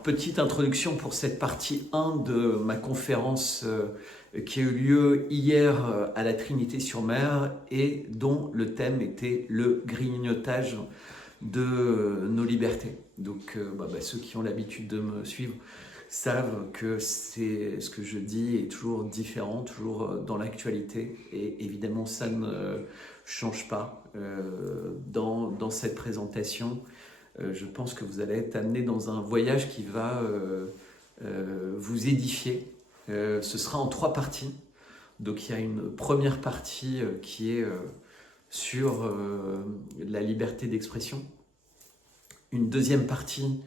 Alors, petite introduction pour cette partie 1 de ma conférence qui a eu lieu hier à la Trinité-sur-Mer et dont le thème était le grignotage de nos libertés. Donc, ceux qui ont l'habitude de me suivre savent que c'est ce que je dis est toujours différent, toujours dans l'actualité. Et évidemment, ça ne change pas dans cette présentation. Je pense que vous allez être amené dans un voyage qui va vous édifier. Ce sera en 3 parties. Donc il y a une première partie qui est sur la liberté d'expression. Une deuxième partie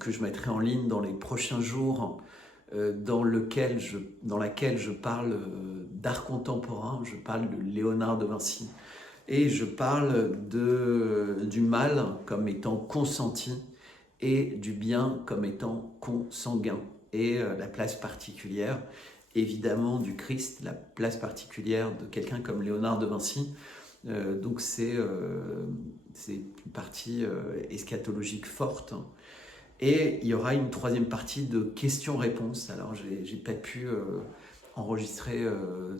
que je mettrai en ligne dans les prochains jours, dans laquelle je parle d'art contemporain, je parle de Léonard de Vinci. Et je parle du mal comme étant consenti et du bien comme étant consanguin. Et la place particulière, évidemment, du Christ, la place particulière de quelqu'un comme Léonard de Vinci. Donc c'est une partie eschatologique forte. Et il y aura une troisième partie de questions-réponses. Alors j'ai pas pu enregistrer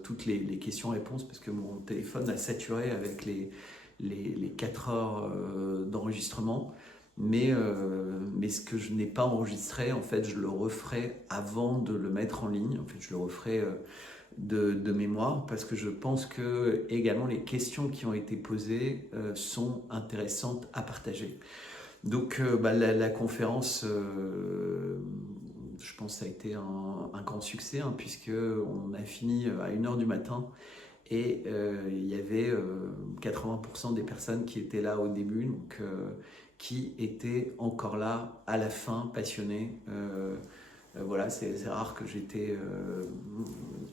toutes les questions-réponses parce que mon téléphone a saturé avec les 4 heures d'enregistrement. Mais ce que je n'ai pas enregistré, en fait, je le referai avant de le mettre en ligne. En fait, je le referai de mémoire parce que je pense que également les questions qui ont été posées sont intéressantes à partager. Donc la conférence, je pense que ça a été un grand succès puisqu'on a fini à 1h du matin et il y avait 80% des personnes qui étaient là au début, donc qui étaient encore là à la fin, passionnées. Voilà, c'est rare que j'ai été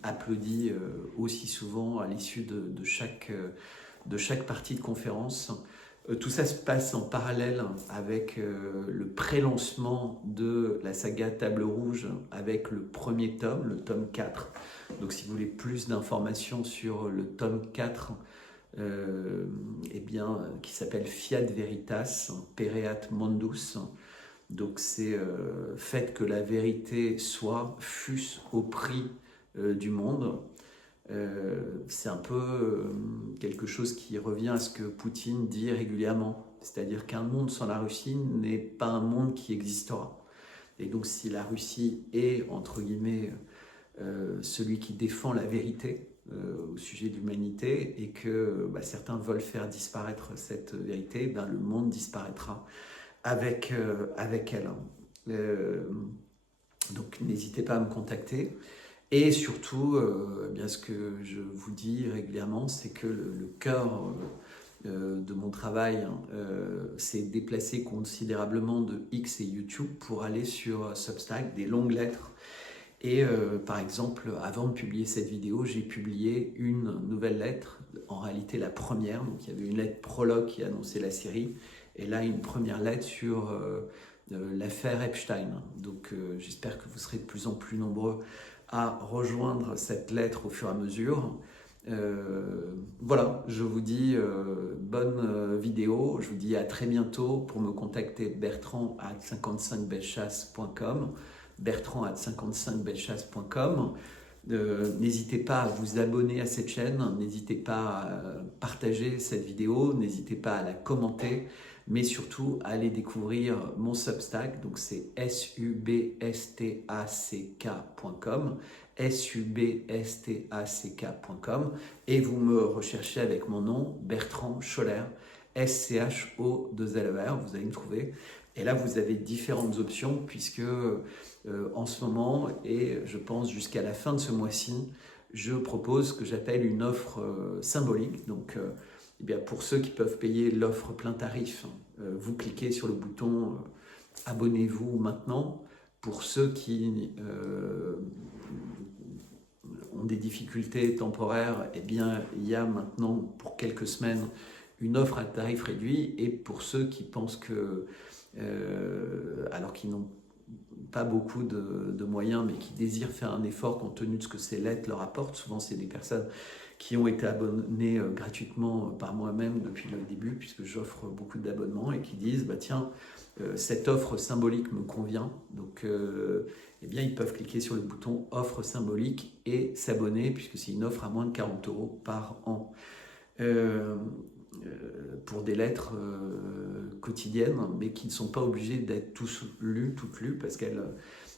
applaudi aussi souvent à l'issue de chaque partie de conférence. Tout ça se passe en parallèle avec le pré-lancement de la saga Table Rouge avec le premier tome, le tome 4. Donc si vous voulez plus d'informations sur le tome 4, qui s'appelle Fiat Veritas, Pereat Mundus. Donc c'est fait que la vérité soit, fût-ce au prix du monde. C'est un peu quelque chose qui revient à ce que Poutine dit régulièrement, c'est-à-dire qu'un monde sans la Russie n'est pas un monde qui existera. Et donc si la Russie est, entre guillemets, celui qui défend la vérité au sujet de l'humanité et que certains veulent faire disparaître cette vérité, le monde disparaîtra avec elle. Donc n'hésitez pas à me contacter. Et surtout, ce que je vous dis régulièrement, c'est que le cœur de mon travail s'est déplacé considérablement de X et YouTube pour aller sur Substack, des longues lettres. Et par exemple, avant de publier cette vidéo, j'ai publié une nouvelle lettre, en réalité la première. Donc il y avait une lettre prologue qui annonçait la série, et là une première lettre sur l'affaire Epstein. Donc j'espère que vous serez de plus en plus nombreux à rejoindre cette lettre au fur et à mesure. Voilà, je vous dis bonne vidéo, je vous dis à très bientôt. Pour me contacter, bertrand@55bellechasse.com, bertrand@55bellechasse.com. N'hésitez pas à vous abonner à cette chaîne, n'hésitez pas à partager cette vidéo, n'hésitez pas à la commenter, mais surtout à aller découvrir mon Substack, donc c'est substack.com, substack.com, et vous me recherchez avec mon nom, Bertrand Scholler, SCHO2LER, vous allez me trouver. Et là, vous avez différentes options puisque en ce moment, et je pense jusqu'à la fin de ce mois-ci, je propose ce que j'appelle une offre symbolique. Donc, pour ceux qui peuvent payer l'offre plein tarif, vous cliquez sur le bouton abonnez-vous maintenant. Pour ceux qui ont des difficultés temporaires, il y a maintenant pour quelques semaines une offre à tarif réduit. Et pour ceux qui pensent que, alors qu'ils n'ont pas beaucoup de moyens, mais qui désirent faire un effort compte tenu de ce que ces lettres leur apportent. Souvent, c'est des personnes qui ont été abonnées gratuitement par moi-même depuis le début, puisque j'offre beaucoup d'abonnements, et qui disent, bah, tiens, cette offre symbolique me convient. Donc, eh bien, ils peuvent cliquer sur le bouton offre symbolique et s'abonner, puisque c'est une offre à moins de 40 € par an. Pour des lettres quotidiennes, mais qui ne sont pas obligées d'être toutes lues, parce qu'elles,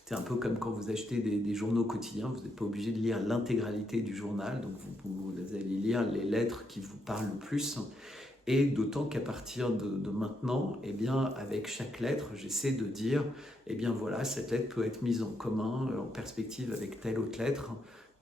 c'est un peu comme quand vous achetez des journaux quotidiens, vous n'êtes pas obligé de lire l'intégralité du journal, donc vous allez lire les lettres qui vous parlent le plus. Et d'autant qu'à partir de maintenant, eh bien, avec chaque lettre, j'essaie de dire, eh bien voilà, cette lettre peut être mise en commun, en perspective avec telle autre lettre,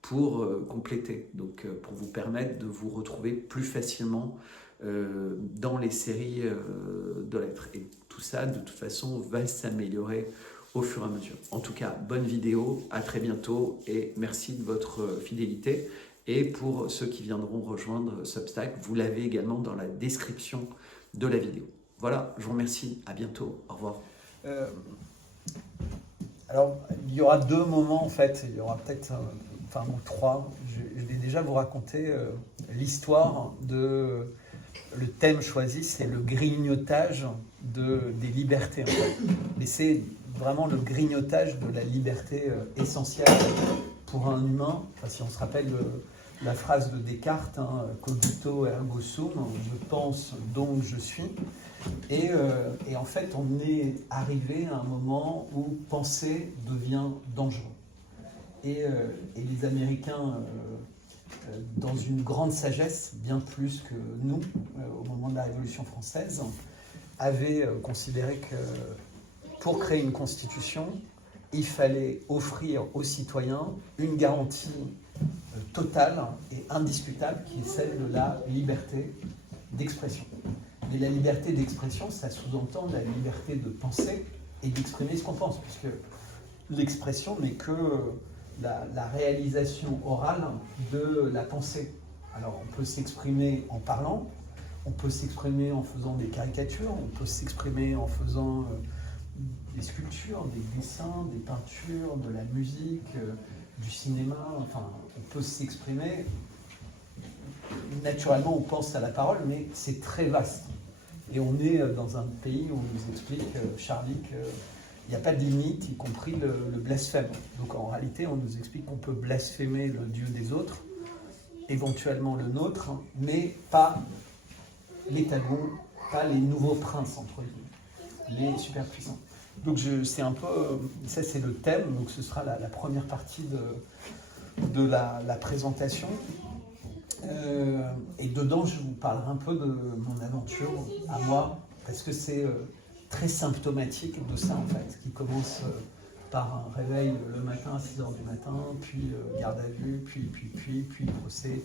pour compléter, donc pour vous permettre de vous retrouver plus facilement dans les séries de lettres. Et tout ça, de toute façon, va s'améliorer au fur et à mesure. En tout cas, bonne vidéo, à très bientôt, et merci de votre fidélité. Et pour ceux qui viendront rejoindre Substack, vous l'avez également dans la description de la vidéo. Voilà, je vous remercie, à bientôt, au revoir. Alors, il y aura deux moments en fait, il y aura peut-être, ou trois. Je vais déjà vous raconter l'histoire de... Le thème choisi, c'est le grignotage des libertés. En fait. Mais c'est vraiment le grignotage de la liberté essentielle pour un humain. Enfin, si on se rappelle la phrase de Descartes, hein, cogito ergo sum, je pense donc je suis. Et en fait, on est arrivé à un moment où penser devient dangereux. Et les Américains, dans une grande sagesse, bien plus que nous, au moment de la Révolution française, avaient considéré que pour créer une constitution, il fallait offrir aux citoyens une garantie totale et indiscutable qui est celle de la liberté d'expression. Mais la liberté d'expression, ça sous-entend la liberté de penser et d'exprimer ce qu'on pense, puisque l'expression n'est que la réalisation orale de la pensée. Alors on peut s'exprimer en parlant, on peut s'exprimer en faisant des caricatures, on peut s'exprimer en faisant des sculptures, des dessins, des peintures, de la musique, du cinéma, enfin on peut s'exprimer. Naturellement on pense à la parole, mais c'est très vaste. Et on est dans un pays où on nous explique, Charlie, qu'il n'y a pas de limite, y compris le blasphème. Donc en réalité, on nous explique qu'on peut blasphémer le Dieu des autres, éventuellement le nôtre, mais pas les talons, pas les nouveaux princes, entre guillemets, les superpuissants. Donc c'est un peu, ça c'est le thème, donc ce sera la première partie de la présentation. Et dedans, je vous parlerai un peu de mon aventure à moi, parce que c'est très symptomatique de ça en fait, qui commence par un réveil le matin à 6h du matin, puis garde à vue, puis procès,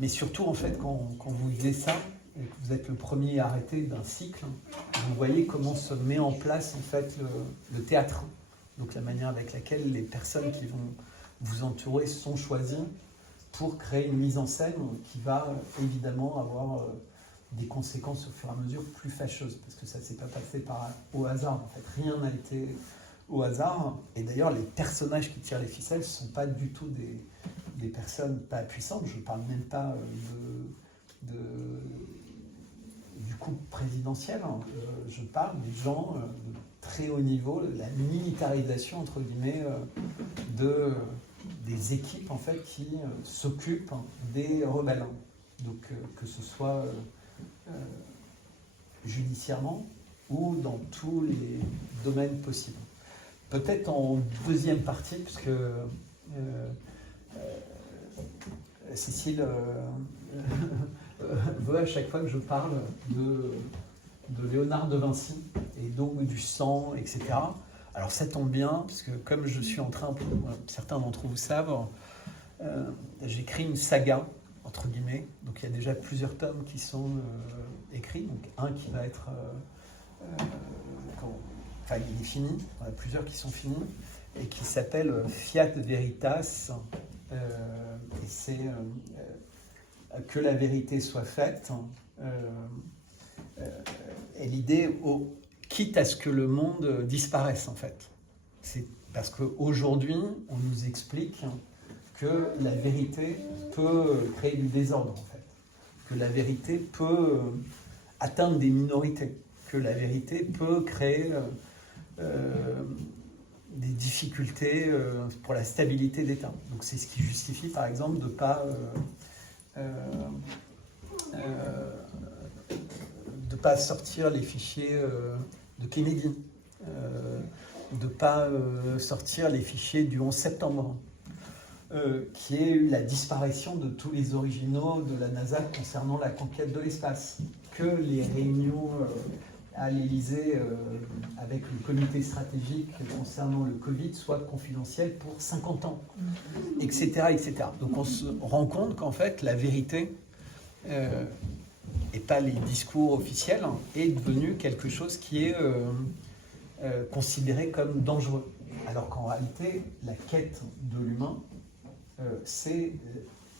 mais surtout en fait quand vous lisez ça et que vous êtes le premier arrêté d'un cycle, vous voyez comment se met en place en fait le théâtre, donc la manière avec laquelle les personnes qui vont vous entourer sont choisies pour créer une mise en scène qui va évidemment avoir des conséquences au fur et à mesure plus fâcheuses, parce que ça ne s'est pas passé au hasard. En fait, rien n'a été au hasard. Et d'ailleurs, les personnages qui tirent les ficelles ne sont pas du tout des personnes pas puissantes. Je ne parle même pas du coup présidentiel. Je parle des gens de très haut niveau, de la militarisation, entre guillemets, des équipes en fait, qui s'occupent des rebelles. Donc, que ce soit judiciairement ou dans tous les domaines possibles. Peut-être en deuxième partie, puisque Cécile veut à chaque fois que je parle de Léonard de Vinci, et donc du sang, etc. Alors ça tombe bien, puisque comme je suis en train, certains d'entre vous savent, j'écris une saga, entre guillemets, donc il y a déjà plusieurs tomes qui sont écrits, donc un qui va être, il est fini, il y en a plusieurs qui sont finis, et qui s'appelle Fiat Veritas, et c'est que la vérité soit faite, et l'idée quitte à ce que le monde disparaisse en fait. C'est parce qu'aujourd'hui, on nous explique que la vérité peut créer du désordre en fait, que la vérité peut atteindre des minorités, que la vérité peut créer des difficultés pour la stabilité d'État. Donc c'est ce qui justifie par exemple de pas sortir les fichiers de Kennedy, de pas sortir les fichiers du 11 septembre, qui est eu la disparition de tous les originaux de la NASA concernant la conquête de l'espace, que les réunions à l'Élysée avec le comité stratégique concernant le Covid soient confidentielles pour 50 ans, etc., etc. Donc on se rend compte qu'en fait la vérité et pas les discours officiels est devenu quelque chose qui est considéré comme dangereux. Alors qu'en réalité, la quête de l'humain, c'est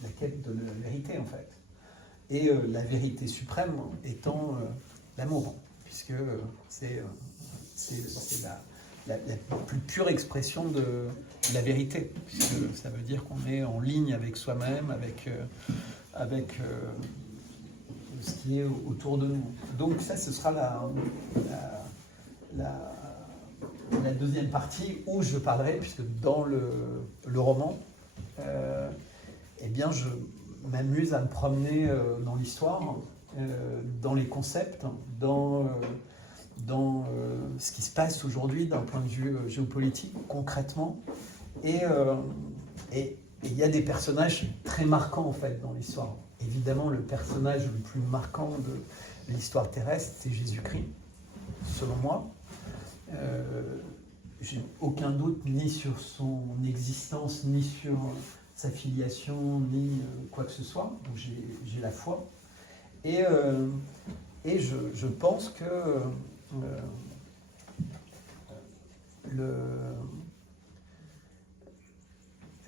la quête de la vérité en fait. Et la vérité suprême étant l'amour, puisque c'est la plus pure expression de la vérité, puisque ça veut dire qu'on est en ligne avec soi-même, avec ce qui est autour de nous. Donc ça, ce sera la deuxième partie où je parlerai, puisque dans le roman, eh bien, je m'amuse à me promener dans l'histoire, dans les concepts, dans ce qui se passe aujourd'hui d'un point de vue géopolitique, concrètement. Et il y a des personnages très marquants en fait dans l'histoire. Évidemment, le personnage le plus marquant de l'histoire terrestre, c'est Jésus-Christ, selon moi. J'ai aucun doute ni sur son existence, ni sur sa filiation, ni quoi que ce soit. Donc j'ai la foi. Et je pense que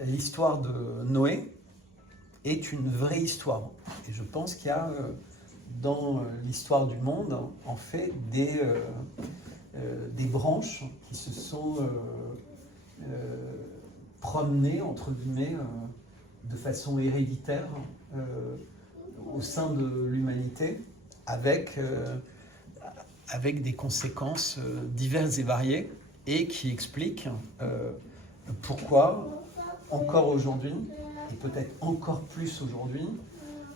l'histoire de Noé est une vraie histoire. Et je pense qu'il y a dans l'histoire du monde, en fait, des branches qui se sont promenées, entre guillemets, de façon héréditaire au sein de l'humanité, avec des conséquences diverses et variées, et qui expliquent pourquoi, encore aujourd'hui, et peut-être encore plus aujourd'hui,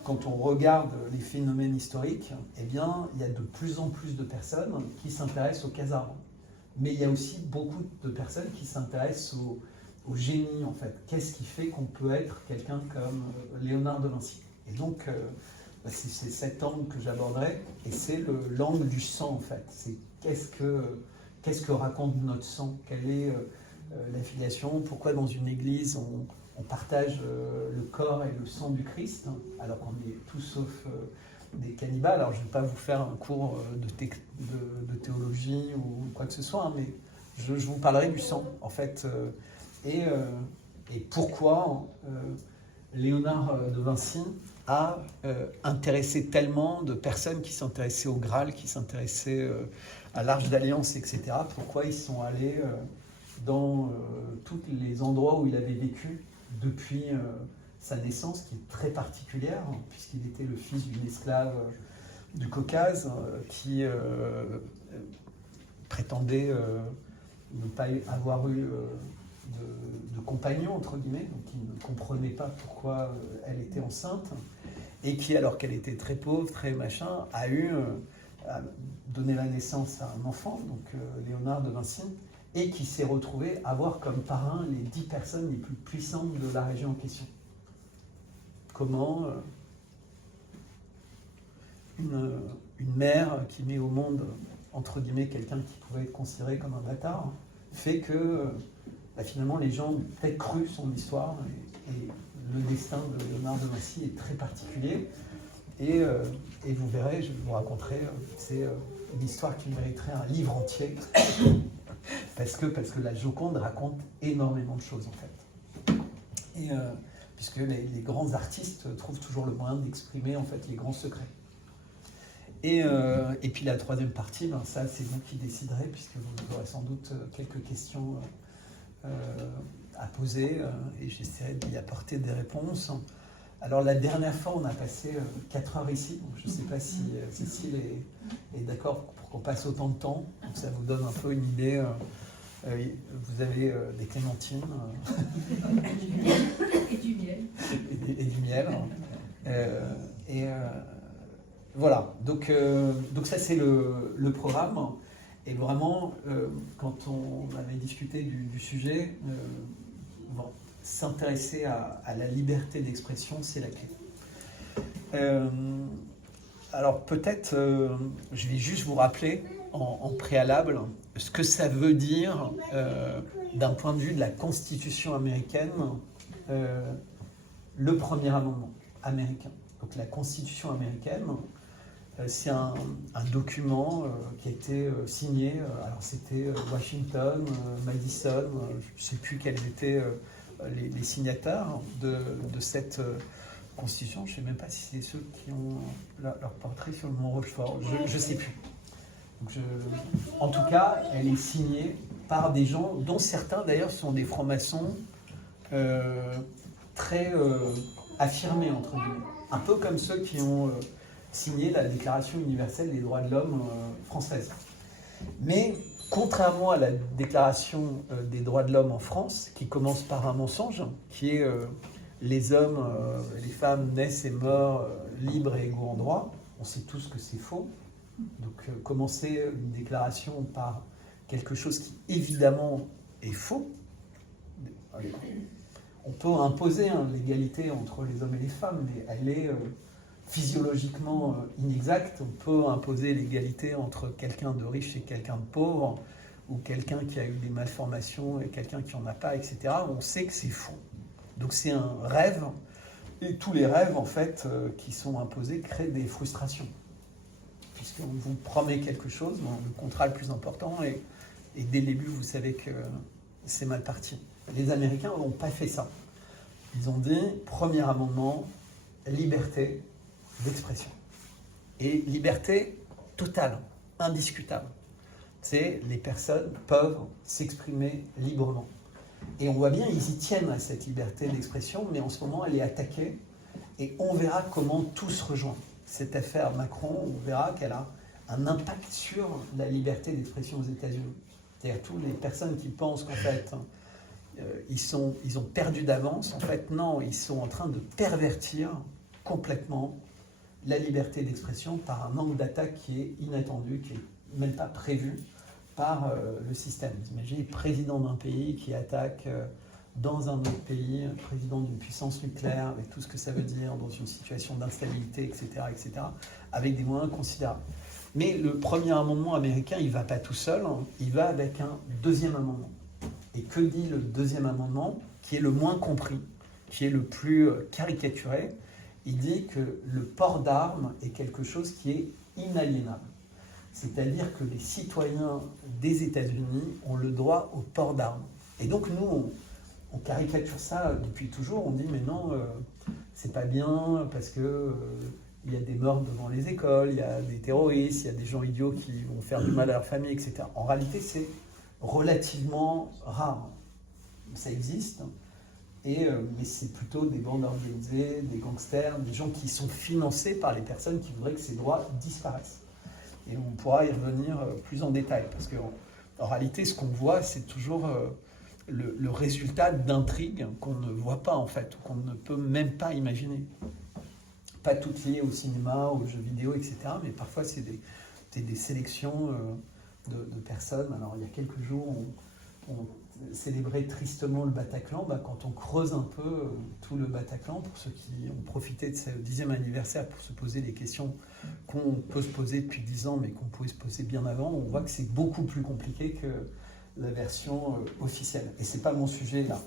quand on regarde les phénomènes historiques, eh bien, il y a de plus en plus de personnes qui s'intéressent au quasar. Mais il y a aussi beaucoup de personnes qui s'intéressent au génie, en fait. Qu'est-ce qui fait qu'on peut être quelqu'un comme Léonard de Vinci? Et donc, c'est cet angle que j'aborderai, et c'est l'angle du sang, en fait. C'est qu'est-ce que raconte notre sang? Quelle est la filiation? Pourquoi dans une église on partage le corps et le sang du Christ, alors qu'on est tout sauf des cannibales? Alors je ne vais pas vous faire un cours de théologie ou quoi que ce soit, hein, mais je vous parlerai du sang, en fait, et pourquoi Léonard de Vinci a intéressé tellement de personnes qui s'intéressaient au Graal, qui s'intéressaient à l'Arche d'Alliance, etc. Pourquoi ils sont allés dans tous les endroits où il avait vécu depuis sa naissance, qui est très particulière, puisqu'il était le fils d'une esclave du Caucase qui prétendait ne pas avoir eu de compagnon, entre guillemets, donc il ne comprenait pas pourquoi elle était enceinte, et qui, alors qu'elle était très pauvre, très machin, a donné la naissance à un enfant, donc Léonard de Vinci, et qui s'est retrouvé avoir comme parrain les 10 personnes les plus puissantes de la région en question. Comment une mère qui met au monde, entre guillemets, quelqu'un qui pouvait être considéré comme un bâtard, fait que finalement les gens ont peut-être cru son histoire, et le destin de Léonard de Vinci est très particulier, et vous verrez, je vous raconterai, c'est une histoire qui mériterait un livre entier, parce que la Joconde raconte énormément de choses en fait. Et puisque les grands artistes trouvent toujours le moyen d'exprimer en fait les grands secrets. Et puis la troisième partie, ben ça c'est vous qui déciderez, puisque vous aurez sans doute quelques questions à poser, et j'essaierai d'y apporter des réponses. Alors la dernière fois, on a passé 4 heures ici, donc je ne sais pas si Cécile est d'accord pour qu'on passe autant de temps, donc ça vous donne un peu une idée. Vous avez des clémentines. Et du miel. Et du miel. Voilà, donc ça c'est le programme. Et vraiment, quand on avait discuté du sujet, s'intéresser à la liberté d'expression, c'est la clé. Alors peut-être, je vais juste vous rappeler en préalable ce que ça veut dire d'un point de vue de la Constitution américaine, le premier amendement américain. Donc la Constitution américaine, c'est un document qui a été signé, alors c'était Washington, Madison, je ne sais plus quels étaient les signataires de cette Constitution. Je ne sais même pas si c'est ceux qui ont leur portrait sur le Mont Rochefort, je ne sais plus. Donc en tout cas, elle est signée par des gens dont certains d'ailleurs sont des francs-maçons très affirmés, entre guillemets. Un peu comme ceux qui ont signé la Déclaration universelle des droits de l'homme française. Mais contrairement à la Déclaration des droits de l'homme en France, qui commence par un mensonge, qui est les hommes, les femmes naissent et meurent libres et égaux en droit, on sait tous que c'est faux. Donc commencer une déclaration par quelque chose qui évidemment est faux. On peut imposer l'égalité entre les hommes et les femmes, mais elle est physiologiquement inexacte. On peut imposer l'égalité entre quelqu'un de riche et quelqu'un de pauvre, ou quelqu'un qui a eu des malformations et quelqu'un qui n'en a pas, etc. On sait que c'est faux. Donc c'est un rêve, et tous les rêves en fait qui sont imposés créent des frustrations. Puisqu'on vous promet quelque chose, le contrat le plus important, et dès le début vous savez que c'est mal parti. Les Américains n'ont pas fait ça. Ils ont dit, premier amendement, liberté d'expression. Et liberté totale, indiscutable. C'est les personnes peuvent s'exprimer librement. Et on voit bien, ils y tiennent à cette liberté d'expression, mais en ce moment, elle est attaquée. Et on verra comment tout se rejoint. Cette affaire Macron, on verra qu'elle a un impact sur la liberté d'expression aux États-Unis. C'est-à-dire toutes les personnes qui pensent qu'en fait, ils ont perdu d'avance. En fait, non, ils sont en train de pervertir complètement la liberté d'expression par un angle d'attaque qui est inattendu, qui n'est même pas prévu par le système. Vous imaginez le président d'un pays qui attaque dans un autre pays, président d'une puissance nucléaire, avec tout ce que ça veut dire, dans une situation d'instabilité, etc., avec des moyens considérables. Mais le premier amendement américain, il ne va pas tout seul, il va avec un deuxième amendement. Et que dit le deuxième amendement, qui est le moins compris, qui est le plus caricaturé? Il dit que le port d'armes est quelque chose qui est inaliénable. C'est-à-dire que les citoyens des États-Unis ont le droit au port d'armes. Et donc nous, on caricature ça depuis toujours, on dit mais non, c'est pas bien parce que il y a des meurtres devant les écoles, il y a des terroristes, il y a des gens idiots qui vont faire du mal à leur famille, etc. En réalité, c'est relativement rare. Ça existe, mais c'est plutôt des bandes organisées, des gangsters, des gens qui sont financés par les personnes qui voudraient que ces droits disparaissent. Et on pourra y revenir plus en détail, parce qu'en réalité, ce qu'on voit, c'est toujours le résultat d'intrigues qu'on ne voit pas, en fait, ou qu'on ne peut même pas imaginer. Pas toutes liées au cinéma, aux jeux vidéo, etc., mais parfois, c'est des sélections de personnes. Alors, il y a quelques jours, on célébrait tristement le Bataclan. Quand on creuse un peu tout le Bataclan, pour ceux qui ont profité de ce 10e anniversaire pour se poser les questions qu'on peut se poser depuis 10 ans, mais qu'on pouvait se poser bien avant, on voit que c'est beaucoup plus compliqué que la version officielle. Et c'est pas mon sujet là.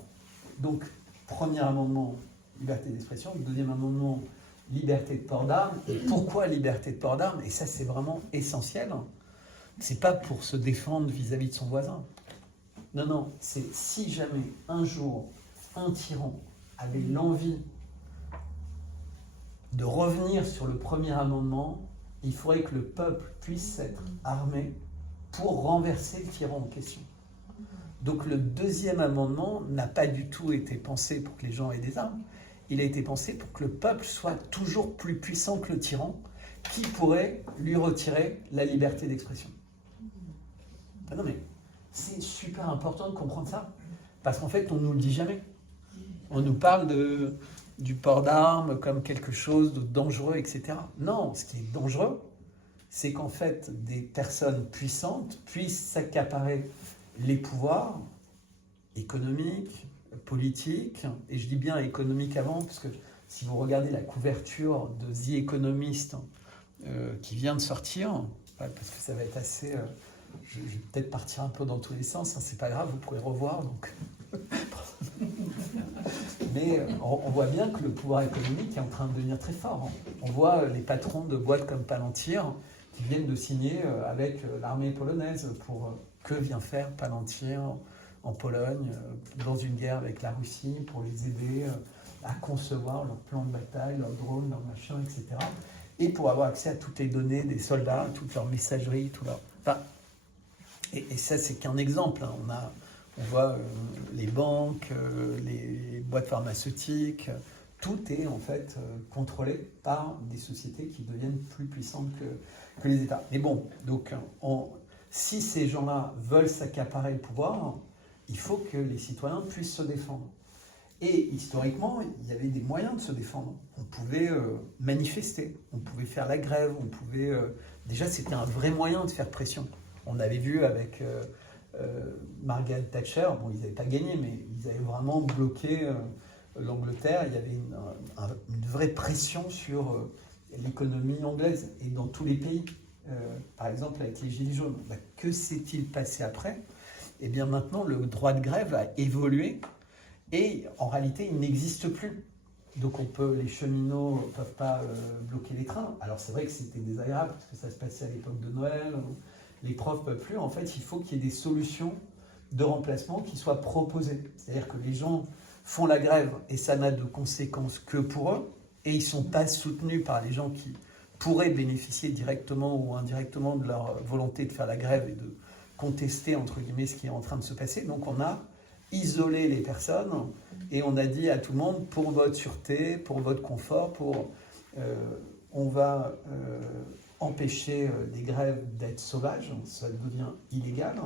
Donc, premier amendement, liberté d'expression. Deuxième amendement, liberté de port d'armes. Et pourquoi liberté de port d'armes? Et ça, c'est vraiment essentiel. C'est pas pour se défendre vis-à-vis de son voisin. Non, non, c'est si jamais un jour un tyran avait l'envie de revenir sur le premier amendement, il faudrait que le peuple puisse être armé pour renverser le tyran en question. Donc le deuxième amendement n'a pas du tout été pensé pour que les gens aient des armes, il a été pensé pour que le peuple soit toujours plus puissant que le tyran, qui pourrait lui retirer la liberté d'expression. Ah non mais c'est super important de comprendre ça, parce qu'en fait on ne nous le dit jamais. On nous parle du port d'armes comme quelque chose de dangereux, etc. Non, ce qui est dangereux, c'est qu'en fait des personnes puissantes puissent s'accaparer les pouvoirs économiques, politiques, et je dis bien économiques avant, parce que si vous regardez la couverture de The Economist qui vient de sortir, parce que ça va être assez... je vais peut-être partir un peu dans tous les sens, hein, c'est pas grave, vous pourrez revoir. Donc. Mais on voit bien que le pouvoir économique est en train de devenir très fort. Hein. On voit les patrons de boîtes comme Palantir qui viennent de signer avec l'armée polonaise pour que vient faire Palantir en Pologne dans une guerre avec la Russie pour les aider à concevoir leur plan de bataille, leurs drones, leurs machins, etc. Et pour avoir accès à toutes les données des soldats, toute leur messagerie, tout leur... Enfin, et ça, c'est qu'un exemple. Hein. On voit les banques, les boîtes pharmaceutiques, tout est en fait contrôlé par des sociétés qui deviennent plus puissantes que les États. Mais bon, donc si ces gens-là veulent s'accaparer le pouvoir, il faut que les citoyens puissent se défendre. Et historiquement, il y avait des moyens de se défendre. On pouvait manifester, on pouvait faire la grève, on pouvait... déjà, c'était un vrai moyen de faire pression. On avait vu avec... Margaret Thatcher, bon, ils n'avaient pas gagné, mais ils avaient vraiment bloqué l'Angleterre. Il y avait une vraie pression sur l'économie anglaise et dans tous les pays. Par exemple, avec les Gilets jaunes. Bah, que s'est-il passé après? Eh bien, maintenant, le droit de grève a évolué et en réalité, il n'existe plus. Donc, les cheminots ne peuvent pas bloquer les trains. Alors, c'est vrai que c'était désagréable parce que ça se passait à l'époque de Noël. Les profs ne peuvent plus. En fait, il faut qu'il y ait des solutions de remplacement qui soient proposées. C'est-à-dire que les gens font la grève et ça n'a de conséquences que pour eux et ils ne sont pas soutenus par les gens qui pourraient bénéficier directement ou indirectement de leur volonté de faire la grève et de contester, entre guillemets, ce qui est en train de se passer. Donc on a isolé les personnes et on a dit à tout le monde, pour votre sûreté, pour votre confort, on va... empêcher les grèves d'être sauvages, ça devient illégal.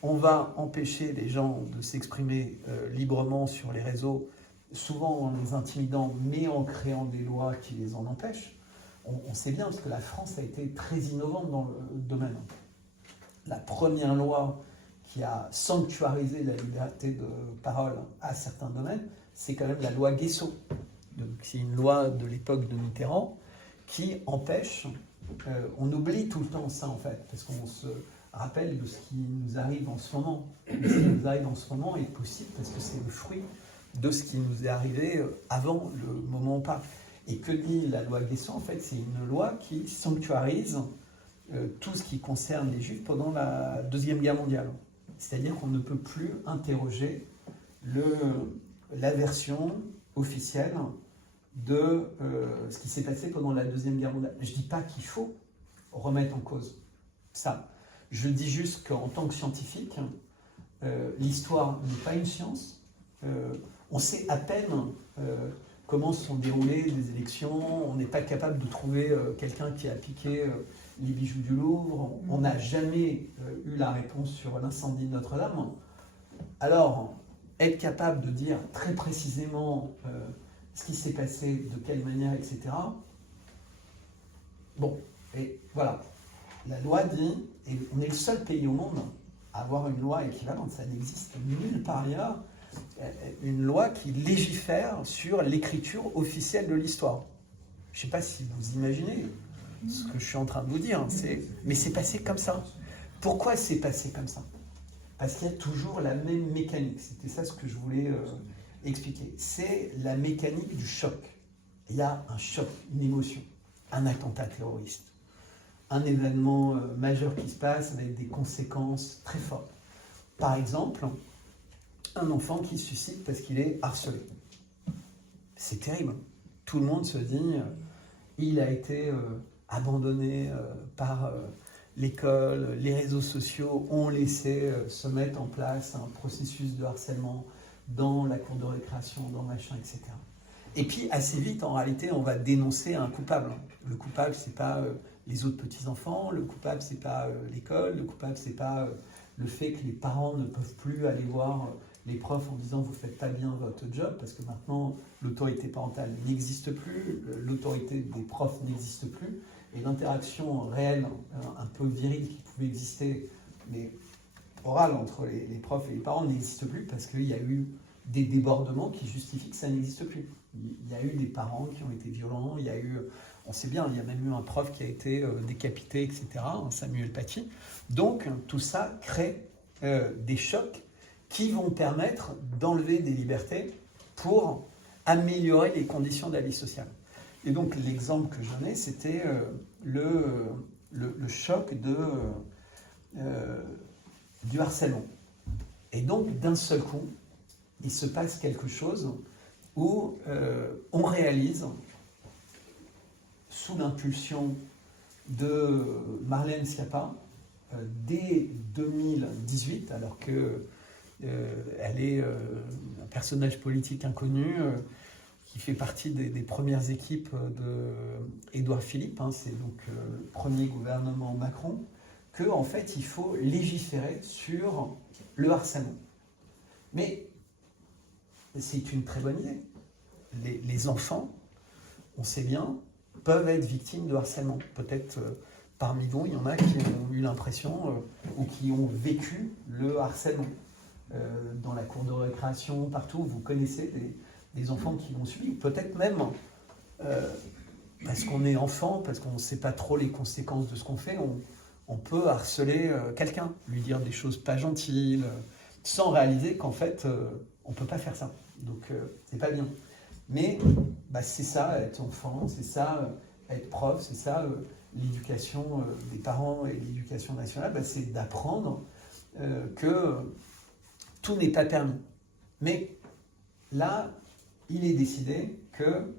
On va empêcher les gens de s'exprimer librement sur les réseaux, souvent en les intimidant, mais en créant des lois qui les en empêchent. On sait bien, parce que la France a été très innovante dans le domaine. La première loi qui a sanctuarisé la liberté de parole à certains domaines, c'est quand même la loi Guessot. C'est une loi de l'époque de Mitterrand qui empêche... on oublie tout le temps ça en fait, parce qu'on se rappelle de ce qui nous arrive en ce moment. Ce qui nous arrive en ce moment est possible parce que c'est le fruit de ce qui nous est arrivé avant le moment où on parle. Et que dit la loi Guessot? En fait, c'est une loi qui sanctuarise tout ce qui concerne les Juifs pendant la Deuxième Guerre mondiale. C'est-à-dire qu'on ne peut plus interroger la version officielle de ce qui s'est passé pendant la Deuxième Guerre mondiale. Je ne dis pas qu'il faut remettre en cause ça. Je dis juste qu'en tant que scientifique, l'histoire n'est pas une science. On sait à peine comment se sont déroulées des élections. On n'est pas capable de trouver quelqu'un qui a piqué les bijoux du Louvre. On n'a jamais eu la réponse sur l'incendie de Notre-Dame. Alors, être capable de dire très précisément... ce qui s'est passé, de quelle manière, etc. Bon, et voilà. La loi dit, et on est le seul pays au monde à avoir une loi équivalente, ça n'existe nulle part ailleurs, une loi qui légifère sur l'écriture officielle de l'histoire. Je ne sais pas si vous imaginez ce que je suis en train de vous dire, mais c'est passé comme ça. Pourquoi c'est passé comme ça? Parce qu'il y a toujours la même mécanique. C'était ça ce que je voulais... expliquer. C'est la mécanique du choc. Il y a un choc, une émotion, un attentat terroriste, un événement majeur qui se passe avec des conséquences très fortes. Par exemple, un enfant qui se suicide parce qu'il est harcelé. C'est terrible. Tout le monde se dit, il a été abandonnés par l'école, les réseaux sociaux ont laissé se mettre en place un processus de harcèlement dans la cour de récréation, dans machin, etc. Et puis, assez vite, en réalité, on va dénoncer un coupable. Le coupable, c'est pas les autres petits-enfants, le coupable, c'est pas l'école, le coupable, c'est pas le fait que les parents ne peuvent plus aller voir les profs en disant vous faites pas bien votre job, parce que maintenant, l'autorité parentale n'existe plus, l'autorité des profs n'existe plus, et l'interaction réelle, un peu virile qui pouvait exister, mais orale entre les profs et les parents n'existe plus parce qu'il y a eu des débordements qui justifient que ça n'existe plus. Il y a eu des parents qui ont été violents, il y a eu, on sait bien, il y a même eu un prof qui a été décapité, etc., Samuel Paty. Donc tout ça crée des chocs qui vont permettre d'enlever des libertés pour améliorer les conditions de la vie sociale. Et donc l'exemple que je donnais, c'était le choc du harcèlement. Et donc d'un seul coup, il se passe quelque chose où on réalise, sous l'impulsion de Marlène Schiappa, dès 2018, alors que elle est un personnage politique inconnu, qui fait partie des premières équipes d'Édouard Philippe, c'est donc le premier gouvernement Macron, qu'en fait il faut légiférer sur le harcèlement. Mais c'est une très bonne idée. Les enfants, on sait bien, peuvent être victimes de harcèlement. Peut-être parmi vous, il y en a qui ont eu l'impression ou qui ont vécu le harcèlement. Dans la cour de récréation, partout, vous connaissez des enfants qui l'ont subi, peut-être même parce qu'on est enfant, parce qu'on ne sait pas trop les conséquences de ce qu'on fait, on peut harceler quelqu'un, lui dire des choses pas gentilles, sans réaliser qu'en fait, on ne peut pas faire ça. Donc, c'est pas bien. Mais c'est ça, être enfant, c'est ça, être prof, c'est ça, l'éducation des parents et l'éducation nationale, c'est d'apprendre que tout n'est pas permis. Mais là, il est décidé que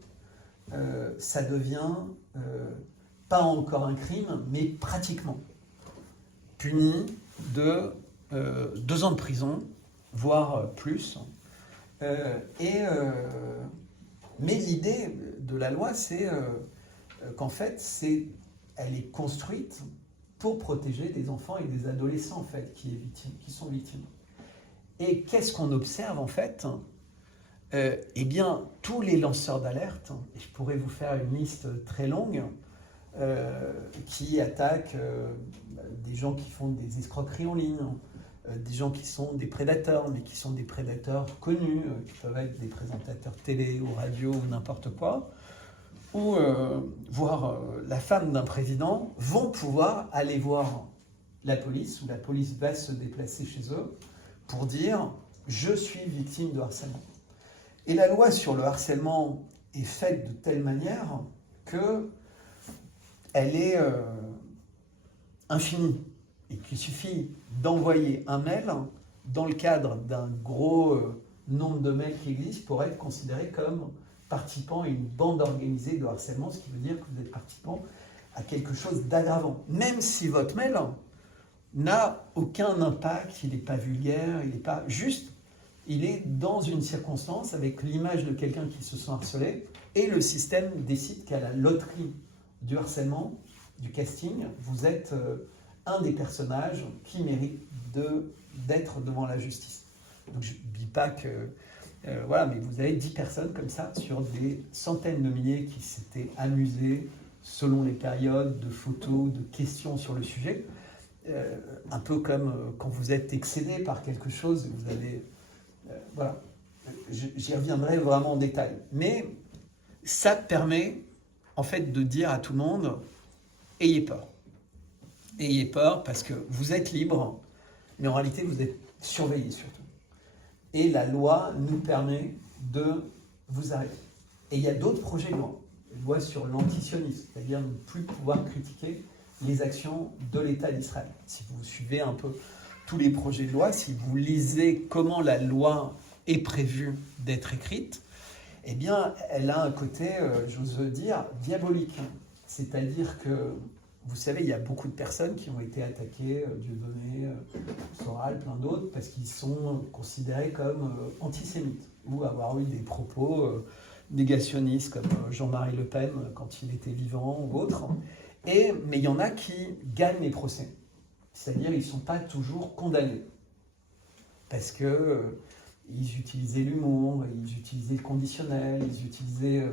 ça devient pas encore un crime, mais pratiquement puni de 2 ans de prison, voire plus. Mais l'idée de la loi, c'est qu'en fait, elle est construite pour protéger des enfants et des adolescents en fait, qui sont victimes. Et qu'est-ce qu'on observe en fait ? Eh bien, tous les lanceurs d'alerte, et je pourrais vous faire une liste très longue, qui attaquent des gens qui font des escroqueries en ligne, des gens qui sont des prédateurs, mais qui sont des prédateurs connus, qui peuvent être des présentateurs télé ou radio ou n'importe quoi, ou voire la femme d'un président, vont pouvoir aller voir la police, ou la police va se déplacer chez eux pour dire « je suis victime de harcèlement ». Et la loi sur le harcèlement est faite de telle manière qu'elle est infinie et qu'il suffit d'envoyer un mail dans le cadre d'un gros nombre de mails qui existent pour être considéré comme participant à une bande organisée de harcèlement, ce qui veut dire que vous êtes participant à quelque chose d'aggravant. Même si votre mail n'a aucun impact, il n'est pas vulgaire, il n'est pas juste, il est dans une circonstance avec l'image de quelqu'un qui se sent harcelé et le système décide qu'à la loterie du harcèlement, du casting, vous êtes un des personnages qui mérite d'être devant la justice. Donc je ne dis pas que... voilà, mais vous avez 10 personnes comme ça sur des centaines de milliers qui s'étaient amusées selon les périodes, de photos, de questions sur le sujet. Un peu comme quand vous êtes excédé par quelque chose, vous avez... voilà, j'y reviendrai vraiment en détail. Mais ça permet en fait de dire à tout le monde, ayez peur. Ayez peur parce que vous êtes libre, mais en réalité vous êtes surveillé surtout. Et la loi nous permet de vous arrêter. Et il y a d'autres projets de loi. Une loi sur l'antisionisme, c'est-à-dire ne plus pouvoir critiquer les actions de l'État d'Israël. Si vous suivez un peu tous les projets de loi, si vous lisez comment la loi est prévue d'être écrite, eh bien, elle a un côté, j'ose dire, diabolique. C'est-à-dire que, vous savez, il y a beaucoup de personnes qui ont été attaquées, Dieudonné, Soral, plein d'autres, parce qu'ils sont considérés comme antisémites, ou avoir eu des propos négationnistes, comme Jean-Marie Le Pen quand il était vivant, ou autre. Mais il y en a qui gagnent les procès. C'est-à-dire qu'ils ne sont pas toujours condamnés. Parce que ils utilisaient l'humour, ils utilisaient le conditionnel, ils utilisaient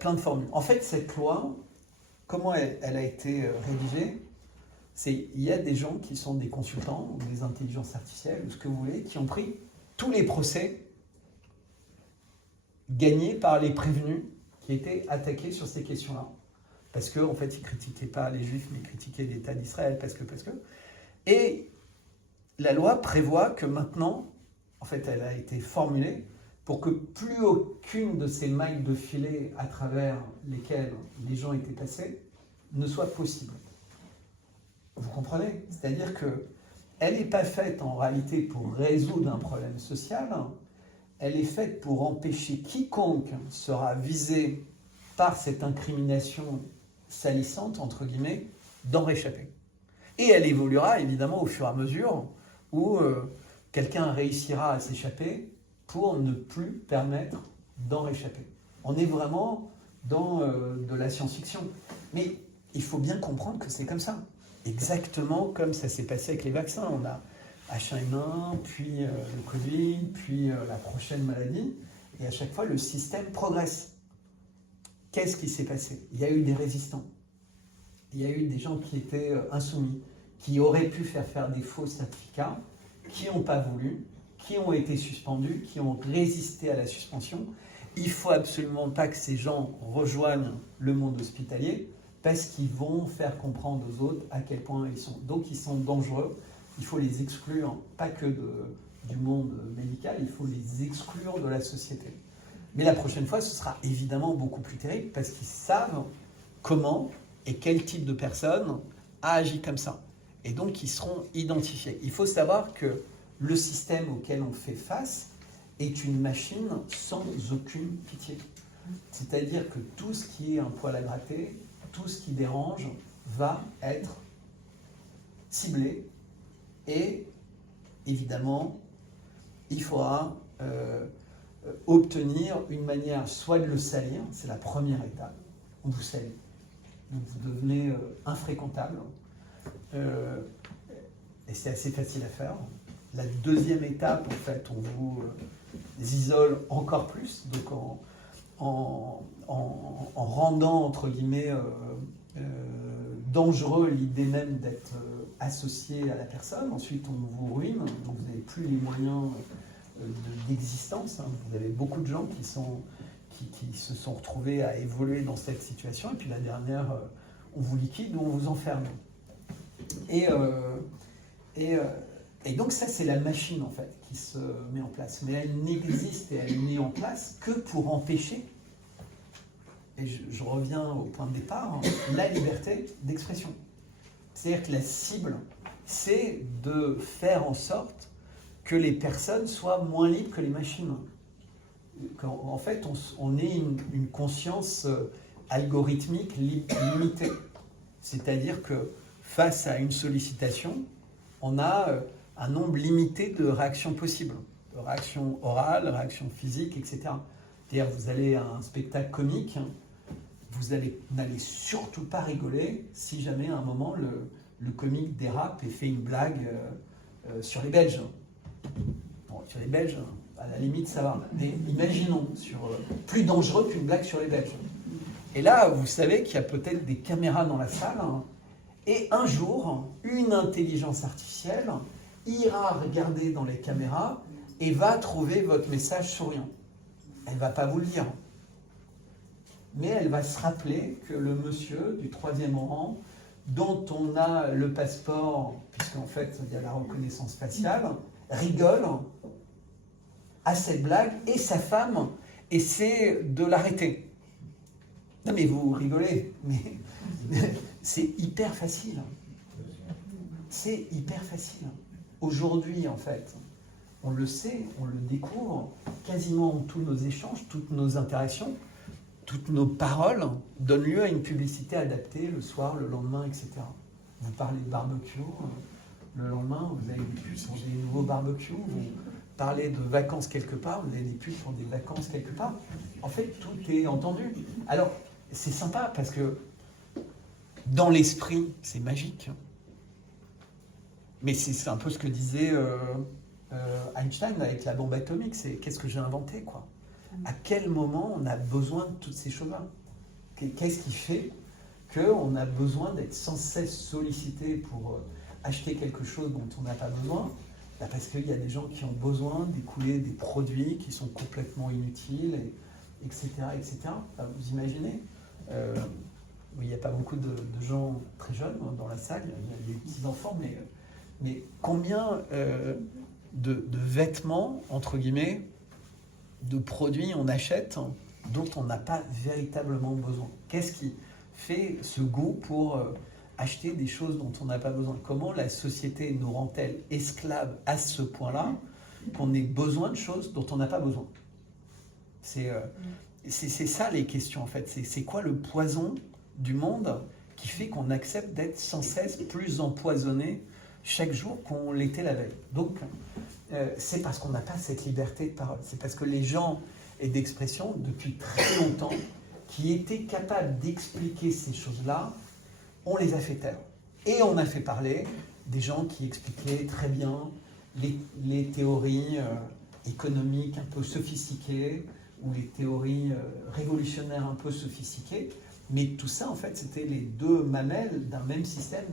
plein de formules. En fait, cette loi, comment elle a été rédigée? Il y a des gens qui sont des consultants, ou des intelligences artificielles, ou ce que vous voulez, qui ont pris tous les procès gagnés par les prévenus qui étaient attaqués sur ces questions-là. Parce qu'en fait, ils ne critiquaient pas les Juifs, mais ils critiquaient l'État d'Israël, parce que. Et la loi prévoit que maintenant, en fait, elle a été formulée pour que plus aucune de ces mailles de filet à travers lesquelles les gens étaient passés ne soit possible. Vous comprenez? C'est-à-dire qu'elle n'est pas faite en réalité pour résoudre un problème social, elle est faite pour empêcher quiconque sera visé par cette incrimination salissante, entre guillemets, d'en réchapper. Et elle évoluera évidemment au fur et à mesure où quelqu'un réussira à s'échapper pour ne plus permettre d'en réchapper. On est vraiment dans de la science-fiction. Mais il faut bien comprendre que c'est comme ça. Exactement comme ça s'est passé avec les vaccins. On a H1N1, puis le Covid, puis la prochaine maladie. Et à chaque fois, le système progresse. Qu'est-ce qui s'est passé? Il y a eu des résistants. Il y a eu des gens qui étaient insoumis, qui auraient pu faire des faux certificats, qui n'ont pas voulu, qui ont été suspendus, qui ont résisté à la suspension. Il ne faut absolument pas que ces gens rejoignent le monde hospitalier parce qu'ils vont faire comprendre aux autres à quel point ils sont. Donc ils sont dangereux. Il faut les exclure, pas que du monde médical, il faut les exclure de la société. Mais la prochaine fois, ce sera évidemment beaucoup plus terrible parce qu'ils savent comment et quel type de personne a agi comme ça. Et donc, ils seront identifiés. Il faut savoir que le système auquel on fait face est une machine sans aucune pitié. C'est-à-dire que tout ce qui est un poil à gratter, tout ce qui dérange, va être ciblé. Et évidemment, il faudra obtenir une manière soit de le salir, c'est la première étape, on vous salit. Donc vous devenez infréquentable. Et c'est assez facile à faire. La deuxième étape, en fait, on vous isole encore plus, donc en rendant, entre guillemets, dangereux l'idée même d'être associé à la personne. Ensuite, on vous ruine, donc vous n'avez plus les moyens d'existence. Vous avez beaucoup de gens qui se sont retrouvés à évoluer dans cette situation. Et puis la dernière, on vous liquide ou on vous enferme. Et donc ça, c'est la machine, en fait, qui se met en place. Mais elle n'existe et elle n'est en place que pour empêcher, et je reviens au point de départ, la liberté d'expression. C'est-à-dire que la cible, c'est de faire en sorte que les personnes soient moins libres que les machines. En fait, on ait une conscience algorithmique limitée. C'est-à-dire que face à une sollicitation, on a un nombre limité de réactions possibles, de réactions orales, réactions physiques, etc. C'est-à-dire vous allez à un spectacle comique, vous n'allez surtout pas rigoler si jamais à un moment le comique dérape et fait une blague sur les Belges. Bon, sur les Belges, à la limite ça va, mais imaginons plus dangereux qu'une blague sur les Belges. Et là, vous savez qu'il y a peut-être des caméras dans la salle, et un jour, une intelligence artificielle ira regarder dans les caméras et va trouver votre message souriant. Elle ne va pas vous le dire. Mais elle va se rappeler que le monsieur du 3e rang, dont on a le passeport, puisqu'en fait il y a la reconnaissance faciale, rigole à cette blague, et sa femme essaie de l'arrêter. Non mais vous rigolez, mais c'est hyper facile. C'est hyper facile. Aujourd'hui, en fait, on le sait, on le découvre, quasiment tous nos échanges, toutes nos interactions, toutes nos paroles donnent lieu à une publicité adaptée le soir, le lendemain, etc. Vous parlez de barbecue, le lendemain, vous avez des pubs sur des nouveaux barbecues, vous parlez de vacances quelque part, vous avez des pubs sur des vacances quelque part. En fait, tout est entendu. Alors, c'est sympa parce que dans l'esprit, c'est magique. Mais c'est un peu ce que disait Einstein avec la bombe atomique, c'est qu'est-ce que j'ai inventé, quoi. À quel moment on a besoin de toutes ces choses-là? Qu'est-ce qui fait qu'on a besoin d'être sans cesse sollicité pour acheter quelque chose dont on n'a pas besoin? Parce qu'il y a des gens qui ont besoin d'écouler des produits qui sont complètement inutiles, etc. etc. Enfin, vous imaginez il n'y a pas beaucoup de gens très jeunes dans la salle, il y a des petits-enfants, mais combien de vêtements, entre guillemets, de produits on achète dont on n'a pas véritablement besoin? Qu'est-ce qui fait ce goût pour acheter des choses dont on n'a pas besoin? Comment la société nous rend-elle esclaves à ce point-là qu'on ait besoin de choses dont on n'a pas besoin? C'est ça les questions en fait. C'est quoi le poison du monde qui fait qu'on accepte d'être sans cesse plus empoisonné chaque jour qu'on l'était la veille? Donc, c'est parce qu'on n'a pas cette liberté de parole. C'est parce que les gens et d'expression, depuis très longtemps, qui étaient capables d'expliquer ces choses-là, on les a fait taire. Et on a fait parler des gens qui expliquaient très bien les théories économiques un peu sophistiquées ou les théories révolutionnaires un peu sophistiquées. Mais tout ça, en fait, c'était les deux mamelles d'un même système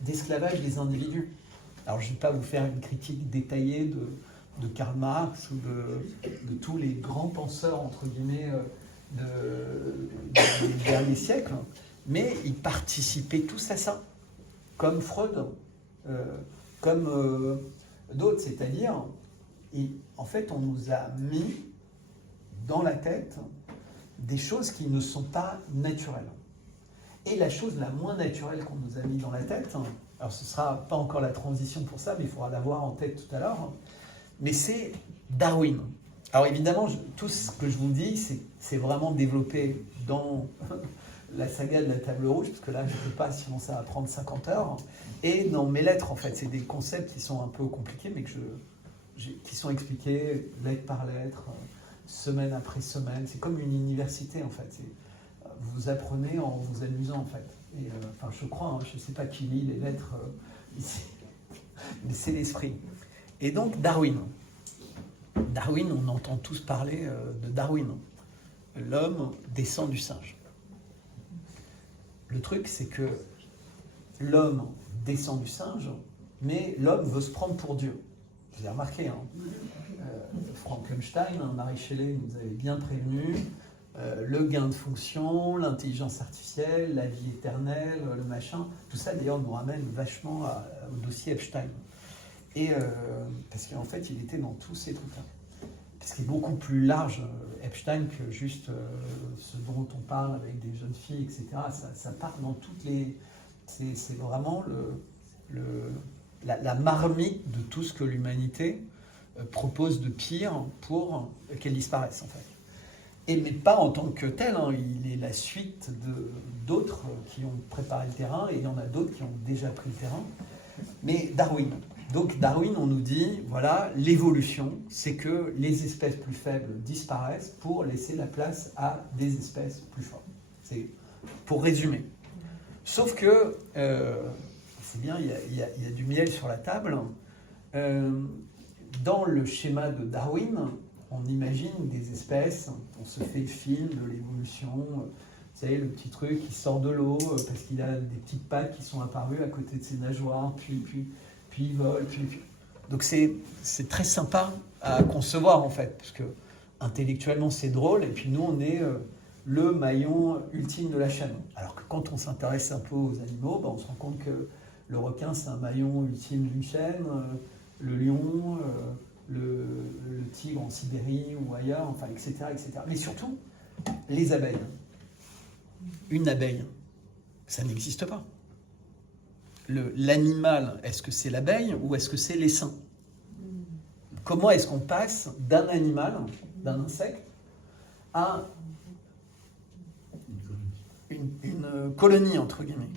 d'esclavage des individus. Alors, je ne vais pas vous faire une critique détaillée de Karl Marx ou de tous les grands penseurs, entre guillemets, des derniers siècles, mais ils participaient tous à ça, comme Freud, comme d'autres. C'est-à-dire, en fait, on nous a mis dans la tête des choses qui ne sont pas naturelles. Et la chose la moins naturelle qu'on nous a mis dans la tête, alors ce ne sera pas encore la transition pour ça, mais il faudra l'avoir en tête tout à l'heure, mais c'est Darwin. Alors évidemment, tout ce que je vous dis, c'est vraiment développé dans la saga de la table rouge, parce que là, je ne peux pas, sinon ça va prendre 50 heures, et dans mes lettres, en fait. C'est des concepts qui sont un peu compliqués, mais qui sont expliqués lettre par lettre, semaine après semaine. C'est comme une université, en fait. Vous apprenez en vous amusant, en fait. Et, enfin, je crois, je ne sais pas qui lit les lettres ici, mais c'est l'esprit. Et donc, Darwin. Darwin, on entend tous parler de Darwin. L'homme descend du singe. Le truc, c'est que l'homme descend du singe, mais l'homme veut se prendre pour Dieu. Vous avez remarqué, Frankenstein, Marie Shelley nous avait bien prévenu, le gain de fonction, l'intelligence artificielle, la vie éternelle, le machin, tout ça d'ailleurs nous ramène vachement au dossier Epstein. Et parce qu'en fait, il était dans tous ces trucs-là. Ce qui est beaucoup plus large, Epstein, que juste ce dont on parle avec des jeunes filles, etc. Ça part dans toutes les... C'est vraiment la marmite de tout ce que l'humanité propose de pire pour qu'elle disparaisse, en fait. Mais pas en tant que tel, il est la suite d'autres qui ont préparé le terrain, et il y en a d'autres qui ont déjà pris le terrain. Mais Darwin. Donc Darwin, on nous dit, voilà, l'évolution, c'est que les espèces plus faibles disparaissent pour laisser la place à des espèces plus fortes. C'est pour résumer. Sauf que, c'est bien, il y a du miel sur la table. Dans le schéma de Darwin, on imagine des espèces, on se fait le film de l'évolution, vous savez, le petit truc qui sort de l'eau parce qu'il a des petites pattes qui sont apparues à côté de ses nageoires, puis il vole, puis... Donc c'est très sympa à concevoir, en fait, parce que intellectuellement c'est drôle, et puis nous on est le maillon ultime de la chaîne. Alors que quand on s'intéresse un peu aux animaux, on se rend compte que le requin c'est un maillon ultime d'une chaîne, le lion, le tigre en Sibérie ou ailleurs, enfin, etc., etc. Mais surtout, les abeilles. Une abeille, ça n'existe pas. L'animal, est-ce que c'est l'abeille ou est-ce que c'est l'essaim? Comment est-ce qu'on passe d'un animal, d'un insecte, à une colonie, entre guillemets.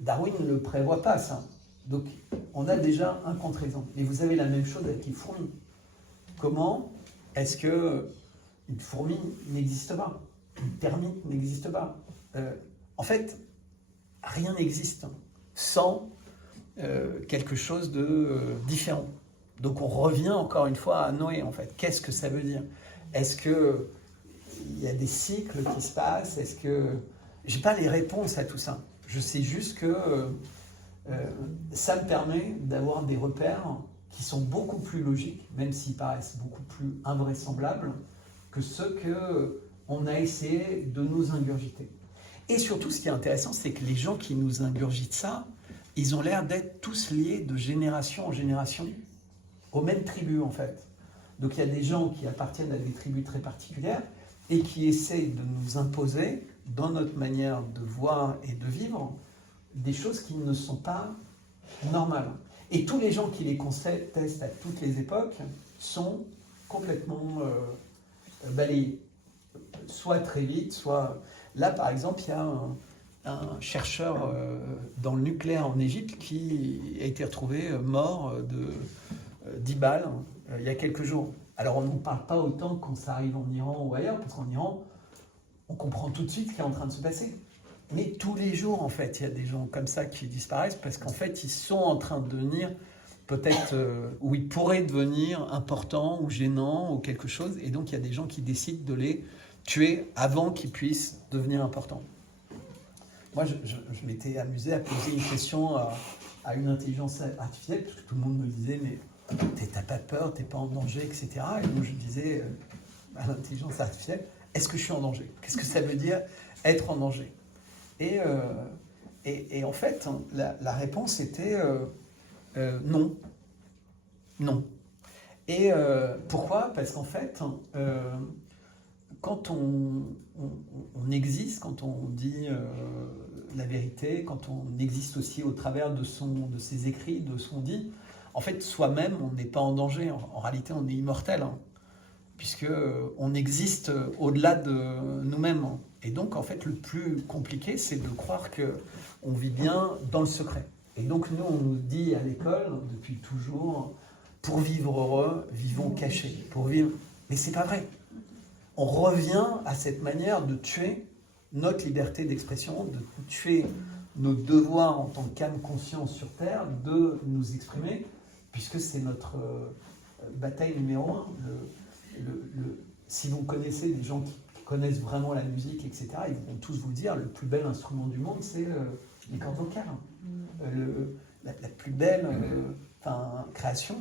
Darwin ne le prévoit pas, ça. Donc, on a déjà un contre-exemple. Et vous avez la même chose avec les fourmis. Comment est-ce qu'une fourmi n'existe pas? Une termite n'existe pas? En fait, rien n'existe sans quelque chose de différent. Donc, on revient encore une fois à Noé, en fait. Qu'est-ce que ça veut dire? Est-ce qu'il y a des cycles qui se passent? Est-ce que... Je n'ai pas les réponses à tout ça. Je sais juste que ça me permet d'avoir des repères qui sont beaucoup plus logiques, même s'ils paraissent beaucoup plus invraisemblables, que ceux qu'on a essayé de nous ingurgiter. Et surtout, ce qui est intéressant, c'est que les gens qui nous ingurgitent ça, ils ont l'air d'être tous liés de génération en génération aux mêmes tribus, en fait. Donc il y a des gens qui appartiennent à des tribus très particulières et qui essaient de nous imposer, dans notre manière de voir et de vivre, des choses qui ne sont pas normales. Et tous les gens qui les contestent à toutes les époques sont complètement balayés. Soit très vite, soit... Là, par exemple, il y a un chercheur dans le nucléaire en Égypte qui a été retrouvé mort de 10 balles il y a quelques jours. Alors, on n'en parle pas autant quand ça arrive en Iran ou ailleurs, parce qu'en Iran, on comprend tout de suite ce qui est en train de se passer. Mais tous les jours, en fait, il y a des gens comme ça qui disparaissent parce qu'en fait, ils sont en train de devenir peut-être, ou ils pourraient devenir importants ou gênants ou quelque chose. Et donc, il y a des gens qui décident de les tuer avant qu'ils puissent devenir importants. Moi, je m'étais amusé à poser une question à une intelligence artificielle, parce que tout le monde me disait, mais t'as pas peur, t'es pas en danger, etc. Et moi, je disais à l'intelligence artificielle, est-ce que je suis en danger? Qu'est-ce que ça veut dire être en danger? Et en fait, la réponse était non. Non. Et pourquoi? Parce qu'en fait, quand on existe, quand on dit la vérité, quand on existe aussi au travers de ses écrits, de son dit, en fait, soi-même, on n'est pas en danger. En réalité, on est immortel, hein, puisqu'on existe au-delà de nous-mêmes. Et donc, en fait, le plus compliqué, c'est de croire qu'on vit bien dans le secret. Et donc, nous, on nous dit à l'école, depuis toujours, pour vivre heureux, vivons cachés. Pour vivre... Mais c'est pas vrai. On revient à cette manière de tuer notre liberté d'expression, de tuer nos devoirs en tant qu'âme conscience sur Terre, de nous exprimer, puisque c'est notre bataille numéro un. Si vous connaissez des gens qui connaissent vraiment la musique, etc., ils vont tous vous dire, le plus bel instrument du monde, c'est les cordes vocales. La plus belle création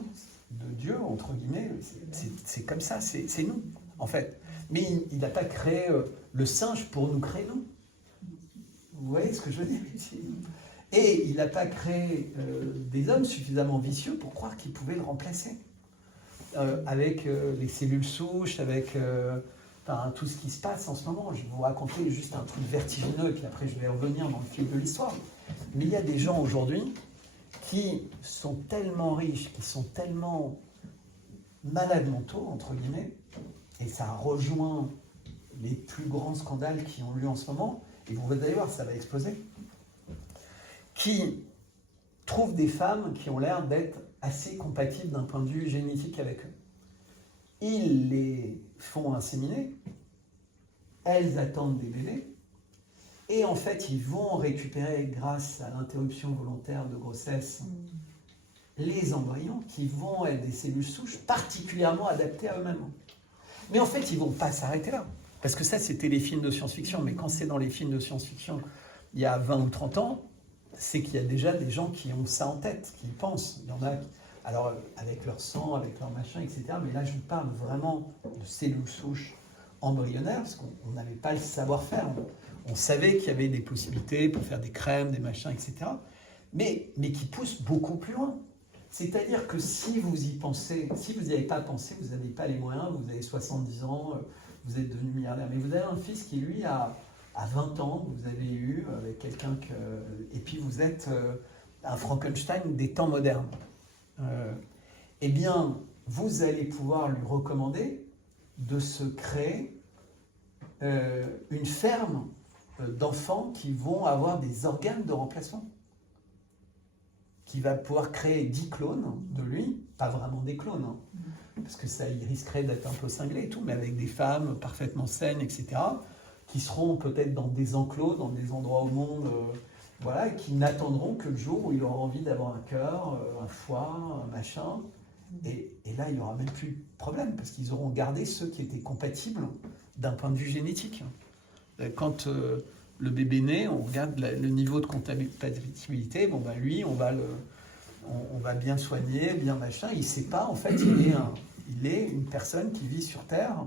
de Dieu, entre guillemets, c'est comme ça, c'est nous, en fait. Mais il n'a pas créé le singe pour nous créer nous. Vous voyez ce que je veux dire? Et il n'a pas créé des hommes suffisamment vicieux pour croire qu'il pouvait le remplacer. Avec les cellules souches, avec tout ce qui se passe en ce moment. Je vais vous raconter juste un truc vertigineux, et puis après je vais revenir dans le fil de l'histoire. Mais il y a des gens aujourd'hui qui sont tellement riches, qui sont tellement malades mentaux, entre guillemets, et ça rejoint les plus grands scandales qui ont lieu en ce moment, et vous allez voir, ça va exploser, qui trouvent des femmes qui ont l'air d'être assez compatibles d'un point de vue génétique avec eux. Ils les font inséminer, elles attendent des bébés, et en fait, ils vont récupérer, grâce à l'interruption volontaire de grossesse, les embryons qui vont être des cellules souches particulièrement adaptées à eux-mêmes. Mais en fait, ils ne vont pas s'arrêter là. Parce que ça, c'était les films de science-fiction. Mais quand c'est dans les films de science-fiction, il y a 20 ou 30 ans, c'est qu'il y a déjà des gens qui ont ça en tête, qui y pensent. Il y en a, alors, avec leur sang, avec leur machin, etc. Mais là, je vous parle vraiment de cellules souches embryonnaires, parce qu'on n'avait pas le savoir-faire. On savait qu'il y avait des possibilités pour faire des crèmes, des machins, etc. Mais qui poussent beaucoup plus loin. C'est-à-dire que si vous y pensez, si vous n'y avez pas pensé, vous n'avez pas les moyens, vous avez 70 ans, vous êtes devenu milliardaire, mais vous avez un fils qui, lui, a 20 ans, vous avez eu avec quelqu'un que... Et puis vous êtes un Frankenstein des temps modernes. Eh bien, vous allez pouvoir lui recommander de se créer une ferme d'enfants qui vont avoir des organes de remplacement, qui va pouvoir créer 10 clones de lui, pas vraiment des clones, hein, parce que ça, il risquerait d'être un peu cinglé et tout, mais avec des femmes parfaitement saines, etc., qui seront peut-être dans des enclos, dans des endroits au monde, voilà, et qui n'attendront que le jour où il aura envie d'avoir un cœur, un foie, un machin, et là, il n'y aura même plus de problème, parce qu'ils auront gardé ceux qui étaient compatibles d'un point de vue génétique. Quand le bébé naît, on regarde le niveau de compatibilité, bon, bah, lui, on va bien soigner, bien machin, il ne sait pas, en fait, il est une personne qui vit sur Terre,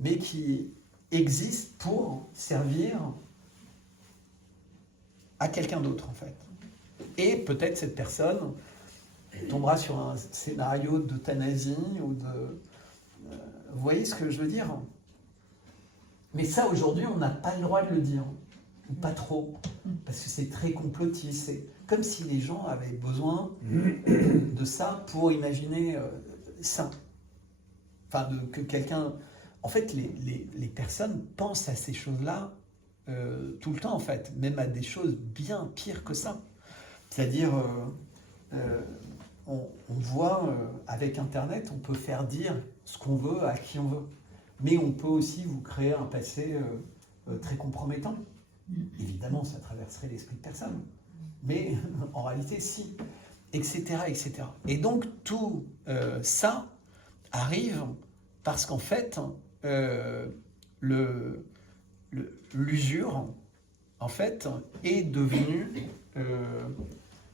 mais qui existe pour servir à quelqu'un d'autre, en fait. Et peut-être cette personne tombera sur un scénario d'euthanasie ou de... vous voyez ce que je veux dire? Mais ça, aujourd'hui, on n'a pas le droit de le dire. Ou pas trop. Parce que c'est très complotiste. C'est comme si les gens avaient besoin de ça pour imaginer ça. Enfin, que quelqu'un... En fait, les personnes pensent à ces choses-là tout le temps, en fait. Même à des choses bien pires que ça. C'est-à-dire... on voit, avec Internet, on peut faire dire ce qu'on veut à qui on veut. Mais on peut aussi vous créer un passé très compromettant. Évidemment, ça traverserait l'esprit de personne. Mais en réalité, si. Etc. etc. Et donc, tout ça arrive parce qu'en fait, l'usure, en fait, est devenue...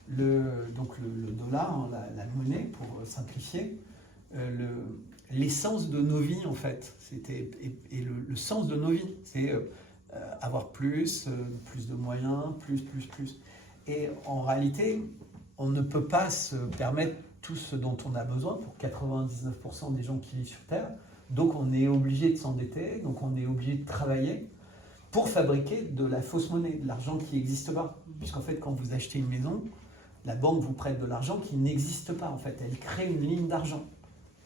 donc le dollar, hein, la monnaie, pour simplifier, l'essence de nos vies, en fait. Et le sens de nos vies, c'est avoir plus de moyens, plus. Et en réalité, on ne peut pas se permettre tout ce dont on a besoin pour 99% des gens qui vivent sur Terre. Donc on est obligé de s'endetter, donc on est obligé de travailler pour fabriquer de la fausse monnaie, de l'argent qui n'existe pas. Puisqu'en fait, quand vous achetez une maison, la banque vous prête de l'argent qui n'existe pas, en fait. Elle crée une ligne d'argent,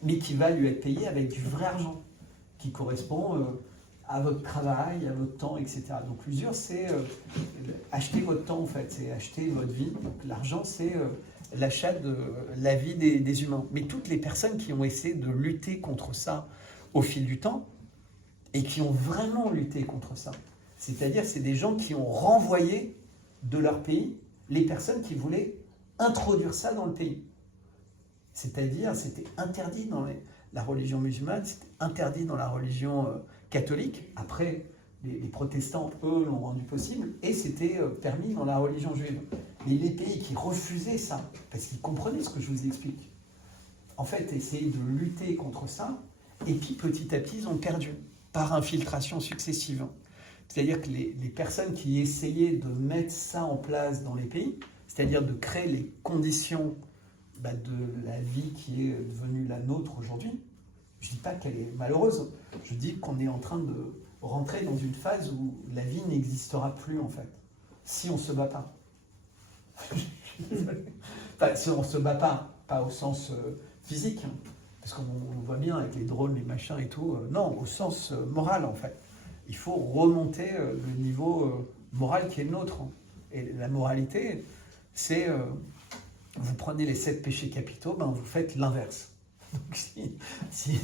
mais qui va lui être payée avec du vrai argent, qui correspond à votre travail, à votre temps, etc. Donc l'usure, c'est acheter votre temps, en fait, c'est acheter votre vie. Donc l'argent, c'est l'achat de la vie des humains. Mais toutes les personnes qui ont essayé de lutter contre ça au fil du temps, et qui ont vraiment lutté contre ça, c'est-à-dire c'est des gens qui ont renvoyé de leur pays les personnes qui voulaient introduire ça dans le pays. C'est-à-dire, c'était interdit dans la religion musulmane, c'était interdit dans la religion catholique. Après, les protestants, eux, l'ont rendu possible, et c'était permis dans la religion juive. Mais les pays qui refusaient ça, parce qu'ils comprenaient ce que je vous explique, en fait, essayaient de lutter contre ça, et puis petit à petit, ils ont perdu, par infiltration successive. C'est-à-dire que les personnes qui essayaient de mettre ça en place dans les pays, c'est-à-dire de créer les conditions de la vie qui est devenue la nôtre aujourd'hui, je ne dis pas qu'elle est malheureuse, je dis qu'on est en train de rentrer dans une phase où la vie n'existera plus, en fait, si on ne se bat pas. Enfin, si on ne se bat pas au sens physique, parce qu'on voit bien avec les drones, les machins et tout, non, au sens moral, en fait. Il faut remonter le niveau moral qui est le nôtre. Et la moralité, c'est, vous prenez les 7 péchés capitaux, vous faites l'inverse. Donc si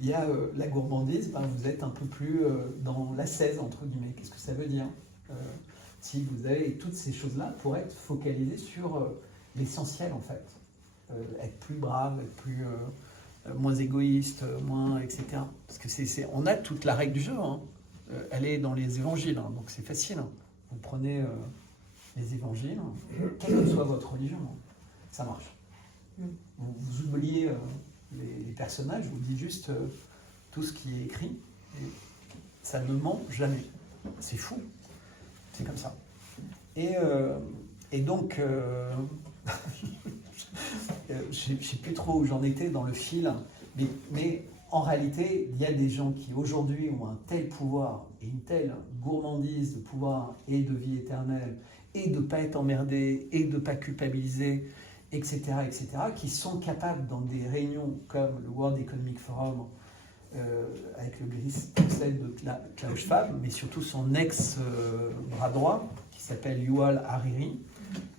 il y a la gourmandise, vous êtes un peu plus dans l'ascèse, entre guillemets. Qu'est-ce que ça veut dire? Si vous avez toutes ces choses-là pour être focalisé sur l'essentiel, en fait. Être plus brave, être plus... moins égoïste, moins... etc. Parce que on a toute la règle du jeu, hein. Elle est dans les évangiles, hein, donc c'est facile. Hein. Vous prenez les évangiles, quelle que soit votre religion, ça marche. Vous oubliez les personnages, vous dites juste tout ce qui est écrit, et ça ne ment jamais. C'est fou, c'est comme ça. Et donc, je ne sais plus trop où j'en étais dans le fil, mais en réalité, il y a des gens qui aujourd'hui ont un tel pouvoir et une telle gourmandise de pouvoir et de vie éternelle et de ne pas être emmerdés et de ne pas culpabiliser, etc., qui sont capables dans des réunions comme le World Economic Forum avec le procès de Klaus Schwab, mais surtout son ex-bras droit, qui s'appelle Yuval Hariri,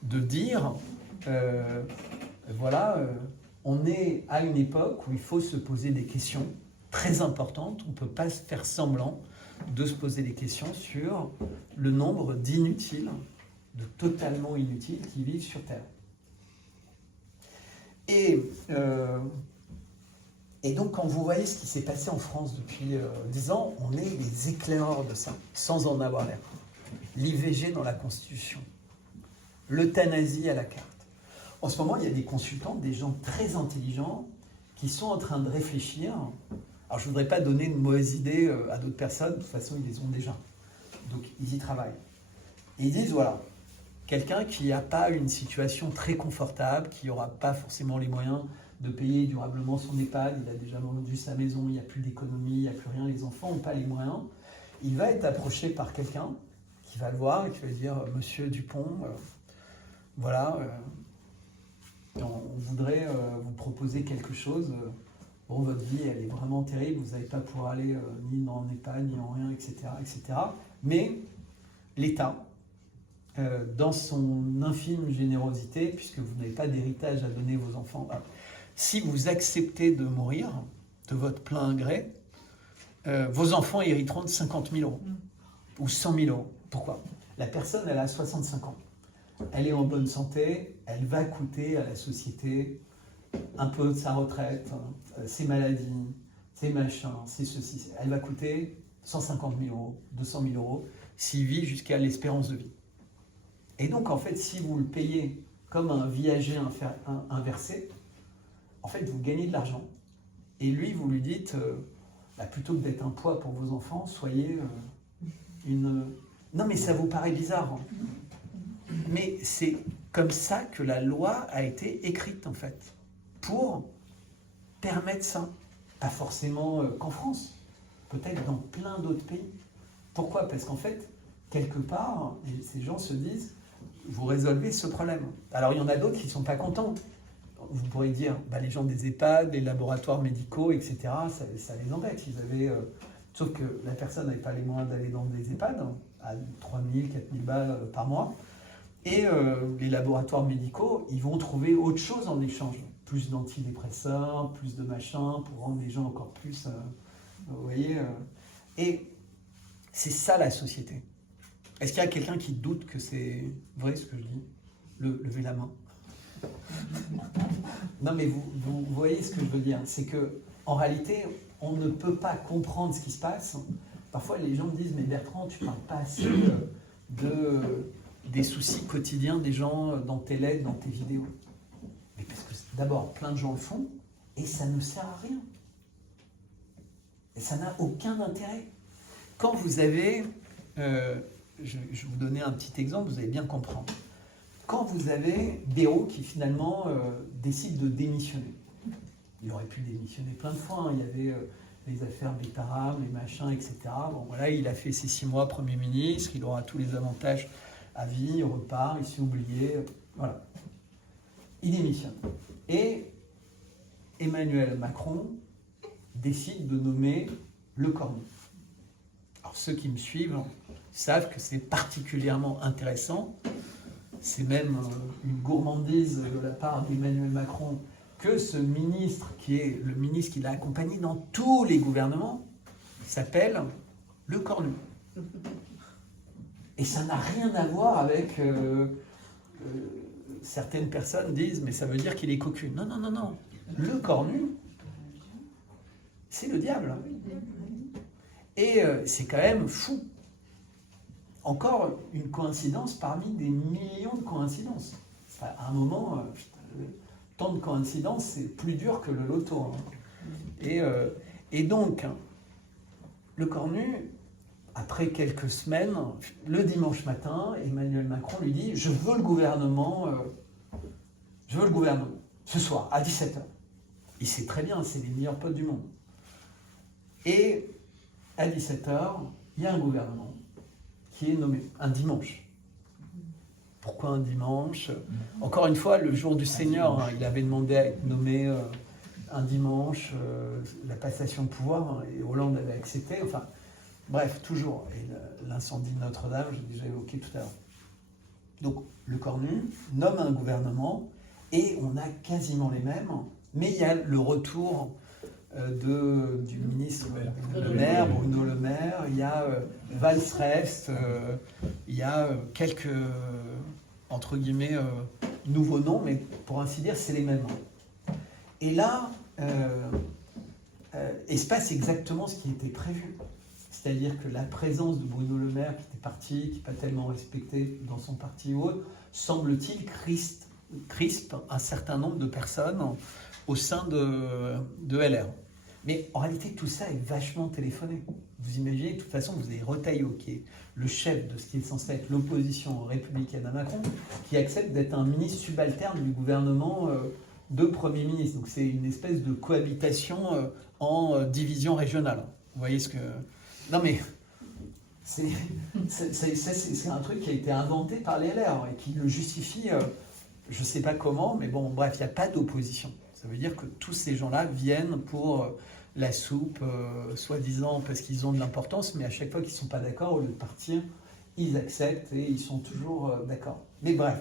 de dire, on est à une époque où il faut se poser des questions très importantes. On ne peut pas se faire semblant de se poser des questions sur le nombre d'inutiles, de totalement inutiles qui vivent sur Terre. Et donc, quand vous voyez ce qui s'est passé en France depuis 10 ans, on est les éclaireurs de ça, sans en avoir l'air. L'IVG dans la Constitution, l'euthanasie à la carte. En ce moment, il y a des consultants, des gens très intelligents, qui sont en train de réfléchir. Alors, je ne voudrais pas donner une mauvaise idée à d'autres personnes, de toute façon, ils les ont déjà. Donc, ils y travaillent. Et ils disent, voilà, quelqu'un qui n'a pas une situation très confortable, qui n'aura pas forcément les moyens de payer durablement son EHPAD, il a déjà vendu sa maison, il n'y a plus d'économie, il n'y a plus rien, les enfants n'ont pas les moyens, il va être approché par quelqu'un qui va le voir et qui va lui dire « Monsieur Dupont, on voudrait vous proposer quelque chose. Bon, votre vie, elle est vraiment terrible, vous n'allez pas pouvoir aller ni en EHPAD, ni en rien, etc. etc. Mais l'État, dans son infime générosité, puisque vous n'avez pas d'héritage à donner à vos enfants, si vous acceptez de mourir de votre plein gré, vos enfants hériteront de 50 000 euros ou 100 000 euros. Pourquoi? La personne, elle a 65 ans. Elle est en bonne santé, elle va coûter à la société un peu de sa retraite, ses maladies, ses machins, ses ceci. Elle va coûter 150 000 euros, 200 000 euros s'il vit jusqu'à l'espérance de vie. Et donc, en fait, si vous le payez comme un viager inversé, en fait, vous gagnez de l'argent. Et lui, vous lui dites, plutôt que d'être un poids pour vos enfants, soyez une... Non, mais ça vous paraît bizarre. Hein. Mais c'est comme ça que la loi a été écrite, en fait, pour permettre ça. Pas forcément qu'en France, peut-être dans plein d'autres pays. Pourquoi? Parce qu'en fait, quelque part, ces gens se disent, vous résolvez ce problème. Alors, il y en a d'autres qui ne sont pas contents. Vous pourrez dire, les gens des EHPAD, les laboratoires médicaux, etc., ça les embête. Sauf que la personne n'avait pas les moyens d'aller dans des EHPAD, à 3 000, 4 000 balles par mois. Et les laboratoires médicaux, ils vont trouver autre chose en échange. Plus d'antidépresseurs, plus de machins, pour rendre les gens encore plus... vous voyez Et c'est ça la société. Est-ce qu'il y a quelqu'un qui doute que c'est vrai ce que je dis? Levez la main. Non, mais vous voyez ce que je veux dire. C'est qu'en réalité, on ne peut pas comprendre ce qui se passe. Parfois, les gens me disent, mais Bertrand, tu ne parles pas assez des soucis quotidiens des gens dans tes lettres, dans tes vidéos. Mais parce que d'abord, plein de gens le font, et ça ne sert à rien. Et ça n'a aucun intérêt. Quand vous avez... je vais vous donner un petit exemple, vous allez bien comprendre. Quand vous avez des héros qui finalement décident de démissionner, il aurait pu démissionner plein de fois, hein. Il y avait les affaires Bétarab, les machins, etc. Bon voilà, il a fait ses 6 mois Premier ministre, il aura tous les avantages à vie, il repart, il s'est oublié, voilà. Il démissionne. Et Emmanuel Macron décide de nommer Le Cornu. Alors ceux qui me suivent savent que c'est particulièrement intéressant. C'est même une gourmandise de la part d'Emmanuel Macron que ce ministre, qui est le ministre qui l'a accompagné dans tous les gouvernements, s'appelle Le Cornu. Et ça n'a rien à voir avec... certaines personnes disent, mais ça veut dire qu'il est cocu. Non, non, non, non. Le Cornu, c'est le diable. Et c'est quand même fou. Encore une coïncidence parmi des millions de coïncidences. À un moment, tant de coïncidences, c'est plus dur que le loto. Hein. Et donc, Le Cornu, après quelques semaines, le dimanche matin, Emmanuel Macron lui dit « Je veux le gouvernement ce soir, à 17h. » Il sait très bien, c'est les meilleurs potes du monde. Et à 17h, il y a un gouvernement qui est nommé un dimanche. Pourquoi un dimanche? Encore une fois, le jour du Seigneur, hein, il avait demandé à être nommé un dimanche, la passation de pouvoir, et Hollande avait accepté, enfin, bref, toujours. Et l'incendie de Notre-Dame, j'ai déjà évoqué tout à l'heure. Donc, le Cornu nomme un gouvernement, et on a quasiment les mêmes, mais il y a le retour du ministre Le Maire, Bruno Le Maire, il y a Valls-Rest, il y a quelques, entre guillemets, nouveaux noms, mais pour ainsi dire, c'est les mêmes. Et là, il se passe exactement ce qui était prévu. C'est-à-dire que la présence de Bruno Le Maire, qui était parti, qui n'est pas tellement respecté dans son parti ou autre, semble-t-il crispe un certain nombre de personnes au sein de LR. Mais en réalité, tout ça est vachement téléphoné. Vous imaginez, de toute façon, vous avez Retailleau, qui est le chef de ce qui est censé être l'opposition républicaine à Macron, qui accepte d'être un ministre subalterne du gouvernement de Premier ministre. Donc c'est une espèce de cohabitation en division régionale. Vous voyez ce que... Non mais... C'est un truc qui a été inventé par les LR et qui le justifie, je ne sais pas comment, mais bon, bref, il n'y a pas d'opposition. Ça veut dire que tous ces gens-là viennent pour la soupe, soi-disant parce qu'ils ont de l'importance, mais à chaque fois qu'ils ne sont pas d'accord, au lieu de partir, ils acceptent et ils sont toujours d'accord. Mais bref,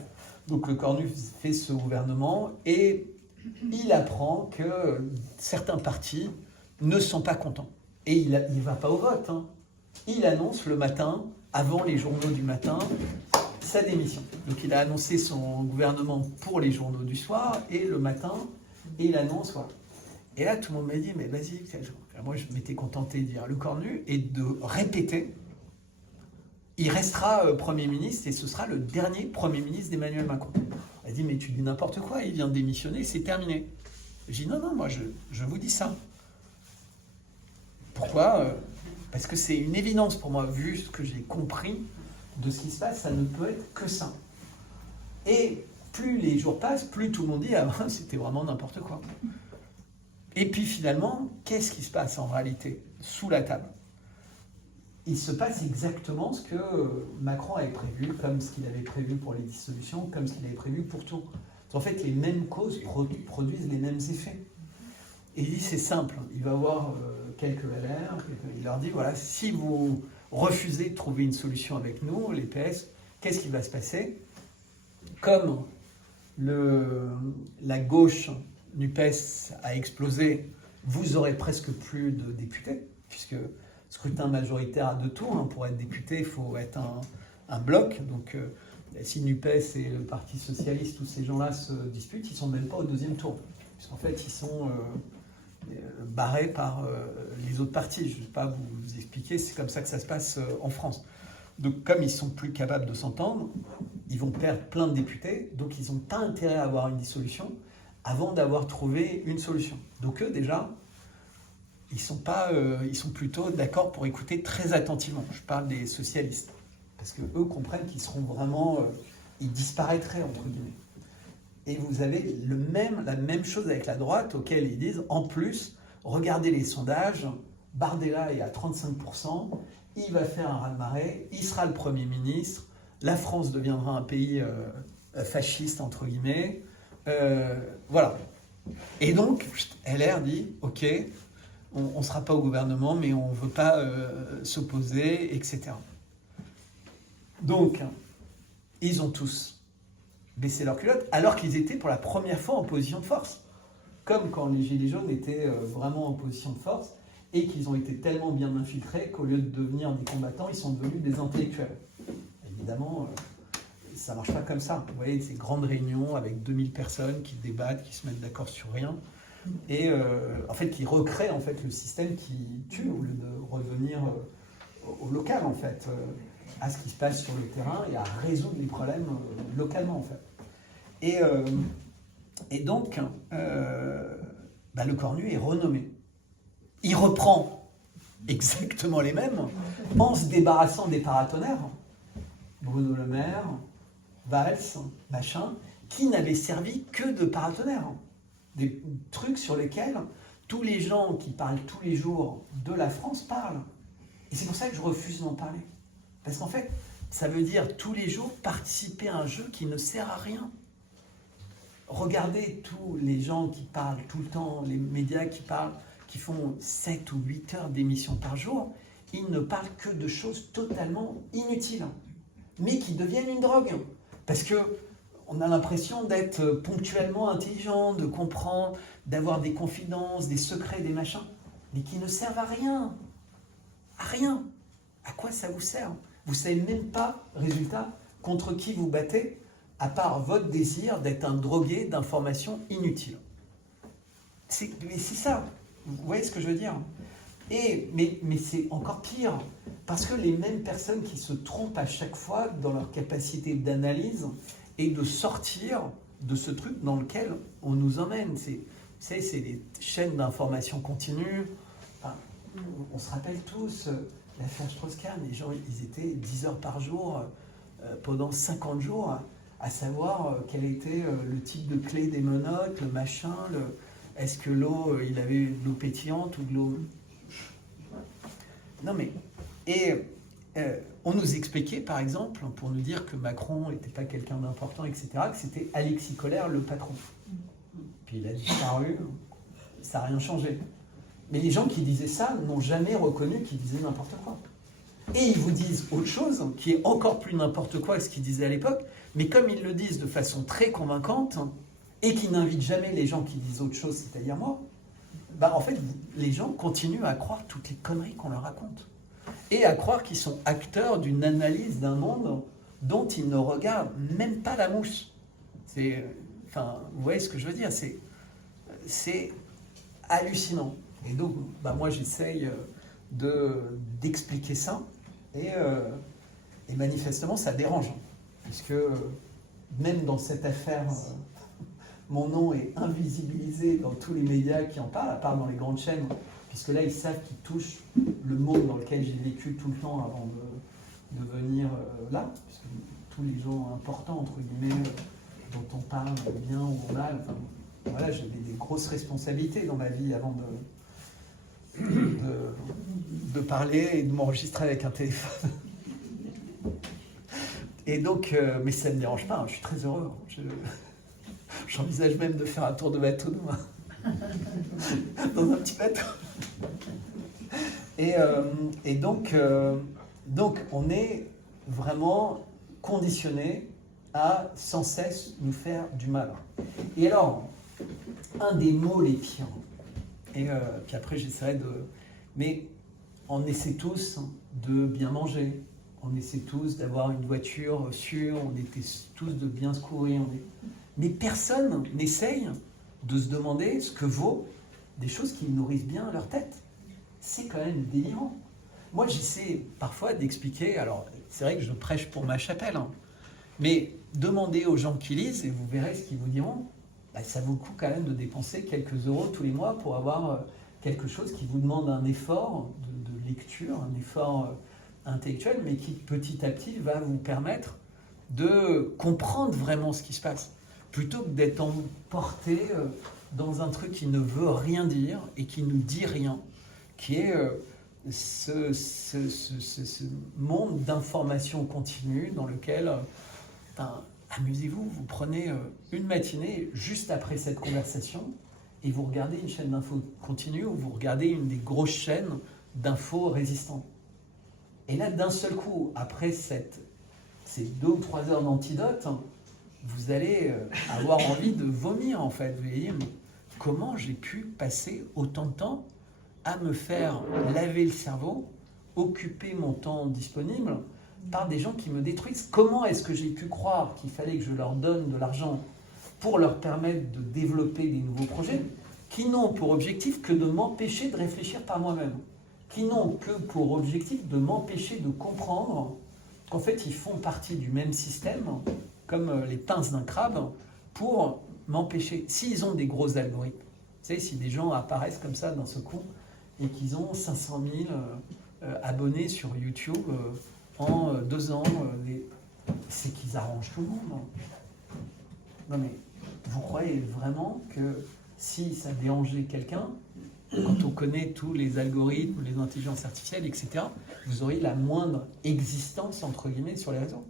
donc le Cornu fait ce gouvernement et il apprend que certains partis ne sont pas contents. Et il ne va pas au vote, hein. Il annonce le matin, avant les journaux du matin, sa démission. Donc il a annoncé son gouvernement pour les journaux du soir, et le matin, et il annonce, voilà. Et là, tout le monde m'a dit, mais vas-y, moi je m'étais contenté de dire le Cornu, et de répéter, il restera Premier ministre, et ce sera le dernier Premier ministre d'Emmanuel Macron. Elle dit, mais tu dis n'importe quoi, il vient de démissionner, c'est terminé. J'ai dit, non, moi je vous dis ça. Pourquoi parce que c'est une évidence pour moi, vu ce que j'ai compris de ce qui se passe, ça ne peut être que ça. Et plus les jours passent, plus tout le monde dit « Ah, c'était vraiment n'importe quoi ». Et puis finalement, qu'est-ce qui se passe en réalité sous la table? Il se passe exactement ce que Macron avait prévu, comme ce qu'il avait prévu pour les dissolutions, comme ce qu'il avait prévu pour tout. En fait, les mêmes causes produisent les mêmes effets. Et il dit, c'est simple, il va voir quelques LR, il leur dit, voilà, si vous refusez de trouver une solution avec nous, les PS, qu'est-ce qui va se passer? Comme la gauche NUPES a explosé, vous aurez presque plus de députés, puisque scrutin majoritaire à 2 tours, hein, pour être député, il faut être un bloc, donc si NUPES et le Parti Socialiste, tous ces gens-là se disputent, ils ne sont même pas au 2e tour, puisqu'en fait, ils sont... barrés par les autres partis. Je ne vais pas vous expliquer, c'est comme ça que ça se passe en France. Donc comme ils ne sont plus capables de s'entendre, ils vont perdre plein de députés, donc ils n'ont pas intérêt à avoir une dissolution avant d'avoir trouvé une solution. Donc eux déjà, ils sont plutôt d'accord pour écouter très attentivement. Je parle des socialistes, parce qu'eux comprennent qu'ils seront vraiment... ils disparaîtraient, entre guillemets. Et vous avez la même chose avec la droite, auquel ils disent, en plus, regardez les sondages, Bardella est à 35%, il va faire un raz-de-marée, il sera le Premier ministre, la France deviendra un pays fasciste, entre guillemets, voilà. Et donc, LR dit, ok, on ne sera pas au gouvernement, mais on ne veut pas s'opposer, etc. Donc, ils ont tous baisser leur culotte, alors qu'ils étaient pour la première fois en position de force. Comme quand les Gilets jaunes étaient vraiment en position de force, et qu'ils ont été tellement bien infiltrés qu'au lieu de devenir des combattants, ils sont devenus des intellectuels. Évidemment, ça ne marche pas comme ça. Vous voyez, ces grandes réunions avec 2000 personnes qui débattent, qui se mettent d'accord sur rien, et en fait, qui recréent en fait, le système qui tue, au lieu de revenir au local, en fait, à ce qui se passe sur le terrain et à résoudre les problèmes localement, en fait. Et donc, le Cornu est renommé. Il reprend exactement les mêmes en se débarrassant des paratonnerres. Bruno Le Maire, Valls, machin, qui n'avaient servi que de paratonnerres. Des trucs sur lesquels tous les gens qui parlent tous les jours de la France parlent. Et c'est pour ça que je refuse d'en parler. Parce qu'en fait, ça veut dire tous les jours participer à un jeu qui ne sert à rien. regardez tous les gens qui parlent tout le temps, les médias qui parlent, qui font 7 ou 8 heures d'émissions par jour, ils ne parlent que de choses totalement inutiles, mais qui deviennent une drogue. Parce que on a l'impression d'être ponctuellement intelligent, de comprendre, d'avoir des confidences, des secrets, des machins, mais qui ne servent à rien. À rien. À quoi ça vous sert? Vous ne savez même pas, résultat, contre qui vous battez, à part votre désir d'être un drogué d'informations inutiles. Mais c'est ça. Vous voyez ce que je veux dire? Mais c'est encore pire, parce que les mêmes personnes qui se trompent à chaque fois dans leur capacité d'analyse et de sortir de ce truc dans lequel on nous emmène. Vous savez, c'est les chaînes d'information continue. Enfin, on se rappelle tous l'affaire Strauss-Kahn. Les gens, ils étaient 10 heures par jour pendant 50 jours à savoir quel était le type de clé des menottes, le machin, est-ce que l'eau, il avait de l'eau pétillante ou de l'eau... Non mais... on nous expliquait, par exemple, pour nous dire que Macron n'était pas quelqu'un d'important, etc., que c'était Alexis Kohler, le patron. Puis il a disparu, ça n'a rien changé. Mais les gens qui disaient ça n'ont jamais reconnu qu'ils disaient n'importe quoi. Et ils vous disent autre chose, qui est encore plus n'importe quoi que ce qu'ils disaient à l'époque, mais comme ils le disent de façon très convaincante, et qui n'invitent jamais les gens qui disent autre chose, c'est-à-dire moi, bah en fait, les gens continuent à croire toutes les conneries qu'on leur raconte. Et à croire qu'ils sont acteurs d'une analyse d'un monde dont ils ne regardent même pas la mousse. Enfin, vous voyez ce que je veux dire, c'est hallucinant. Et donc, bah moi, j'essaye d'expliquer ça, et manifestement, ça dérange, puisque même dans cette affaire, mon nom est invisibilisé dans tous les médias qui en parlent, à part dans les grandes chaînes, puisque là, ils savent qu'ils touchent le monde dans lequel j'ai vécu tout le temps avant de venir là, puisque tous les gens importants, entre guillemets, dont on parle bien ou mal, enfin, voilà, j'ai des grosses responsabilités dans ma vie avant de parler et de m'enregistrer avec un téléphone. Et donc, mais ça ne me dérange pas, hein, je suis très heureux. J'envisage même de faire un tour de bateau demain. Dans un petit bateau. Et donc, on est vraiment conditionné à sans cesse nous faire du mal. Et alors, un des mots les pires, et puis après j'essaierai de... Mais on essaie tous de bien manger, on essaie tous d'avoir une voiture sûre, on essaie tous de bien se courir. Mais personne n'essaye de se demander ce que vaut des choses qui nourrissent bien leur tête. C'est quand même délirant. Moi, j'essaie parfois d'expliquer, alors c'est vrai que je prêche pour ma chapelle, hein, mais demandez aux gens qui lisent et vous verrez ce qu'ils vous diront. Bah, ça vaut le coup quand même de dépenser quelques euros tous les mois pour avoir quelque chose qui vous demande un effort de lecture, un effort intellectuel, mais qui petit à petit va vous permettre de comprendre vraiment ce qui se passe, plutôt que d'être emporté dans un truc qui ne veut rien dire et qui ne dit rien, qui est ce monde d'information continue dans lequel, amusez-vous, vous prenez une matinée juste après cette conversation et vous regardez une chaîne d'infos continue ou vous regardez une des grosses chaînes d'infos résistantes. Et là, d'un seul coup, après ces 2 ou 3 heures d'antidote, vous allez avoir envie de vomir, en fait. Vous voyez, mais comment j'ai pu passer autant de temps à me faire laver le cerveau, occuper mon temps disponible par des gens qui me détruisent? Comment est-ce que j'ai pu croire qu'il fallait que je leur donne de l'argent pour leur permettre de développer des nouveaux projets qui n'ont pour objectif que de m'empêcher de réfléchir par moi-même, qui n'ont que pour objectif de m'empêcher de comprendre qu'en fait ils font partie du même système, comme les pinces d'un crabe, pour m'empêcher. S'ils ont des gros algorithmes, vous savez, si des gens apparaissent comme ça d'un seul coup et qu'ils ont 500 000 abonnés sur YouTube en 2 ans, c'est qu'ils arrangent tout le monde. Non mais, vous croyez vraiment que si ça dérangeait quelqu'un, quand on connaît tous les algorithmes, les intelligences artificielles, etc., vous auriez la moindre existence, entre guillemets, sur les réseaux?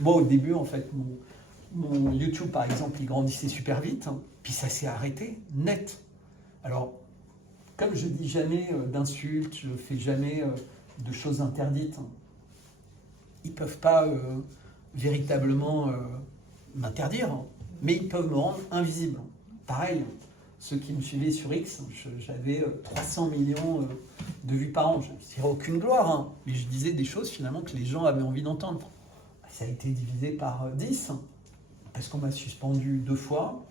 Moi, au début, en fait, mon YouTube, par exemple, il grandissait super vite, hein, puis ça s'est arrêté, net. Alors, comme je dis jamais d'insultes, je fais jamais de choses interdites, hein, ils ne peuvent pas véritablement m'interdire, hein, mais ils peuvent me rendre invisible. Pareil, ceux qui me suivaient sur X, j'avais 300 millions de vues par an. Je ne dirais aucune gloire, hein, mais je disais des choses finalement que les gens avaient envie d'entendre. Ça a été divisé par 10, parce qu'on m'a suspendu 2 fois.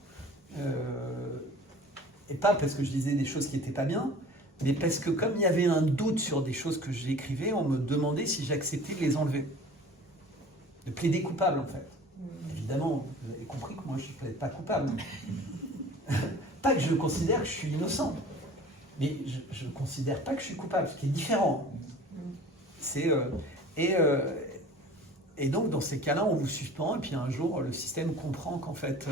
Et pas parce que je disais des choses qui n'étaient pas bien, mais parce que comme il y avait un doute sur des choses que j'écrivais, on me demandait si j'acceptais de les enlever. De plaider coupable, en fait. Évidemment, vous avez compris que moi, je ne plaide pas coupable. Pas que je considère que je suis innocent, mais je ne considère pas que je suis coupable, ce qui est différent. Et donc, dans ces cas-là, on vous suspend, et puis un jour, le système comprend qu'en fait,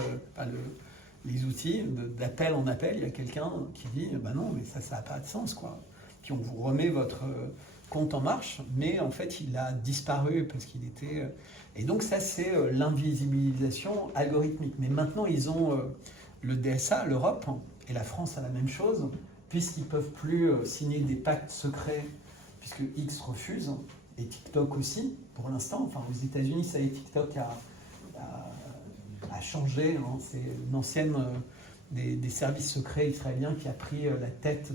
les outils d'appel en appel, il y a quelqu'un qui dit « ben non, mais ça n'a pas de sens, quoi ». Puis on vous remet votre compte en marche, mais en fait, il a disparu parce qu'il était... Et donc ça, c'est l'invisibilisation algorithmique. Mais maintenant, ils ont le DSA, l'Europe, et la France a la même chose, puisqu'ils ne peuvent plus signer des pactes secrets, puisque X refuse, et TikTok aussi, pour l'instant. Enfin, aux États-Unis, ça y est, TikTok a changé. Hein. C'est une ancienne des services secrets israéliens qui a pris la tête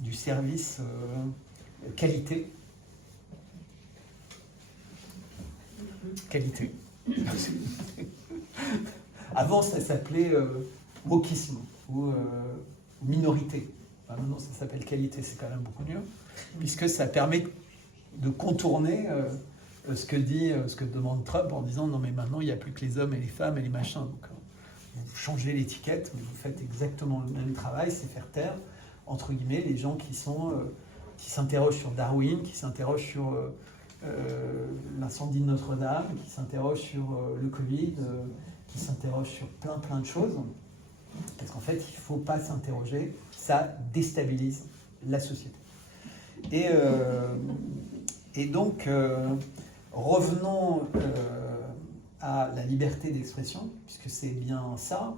du service qualité. Qualité. Avant, ça s'appelait wokisme ou minorité. Enfin, maintenant, ça s'appelle qualité, c'est quand même beaucoup mieux, puisque ça permet de contourner ce que demande Trump en disant non mais maintenant il n'y a plus que les hommes et les femmes et les machins. Donc, vous changez l'étiquette, mais vous faites exactement le même travail, c'est faire taire entre guillemets les gens qui s'interrogent sur Darwin, qui s'interrogent sur l'incendie de Notre-Dame, qui s'interrogent sur le Covid, qui s'interrogent sur plein de choses. Parce qu'en fait, il ne faut pas s'interroger, ça déstabilise la société. Et donc, revenons à la liberté d'expression, puisque c'est bien ça.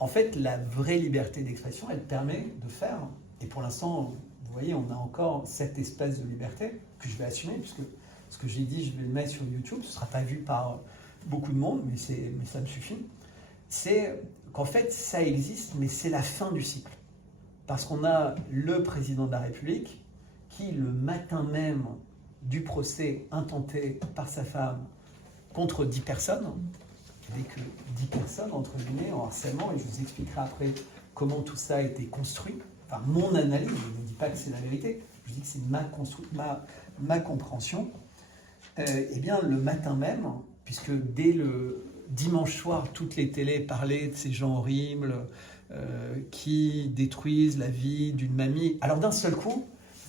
En fait, la vraie liberté d'expression, elle permet de faire, et pour l'instant, vous voyez, on a encore cette espèce de liberté que je vais assumer, puisque ce que j'ai dit, je vais le mettre sur YouTube, ce ne sera pas vu par beaucoup de monde, mais ça me suffit. C'est qu'en fait, ça existe, mais c'est la fin du cycle. Parce qu'on a le président de la République qui, le matin même du procès intenté par sa femme contre 10 personnes, avec 10 personnes, entre guillemets, en harcèlement, et je vous expliquerai après comment tout ça a été construit. Enfin, mon analyse, je ne dis pas que c'est la vérité, je dis que c'est ma compréhension. Eh bien, le matin même, puisque dès le dimanche soir, toutes les télés parlaient de ces gens horribles qui détruisent la vie d'une mamie. Alors d'un seul coup,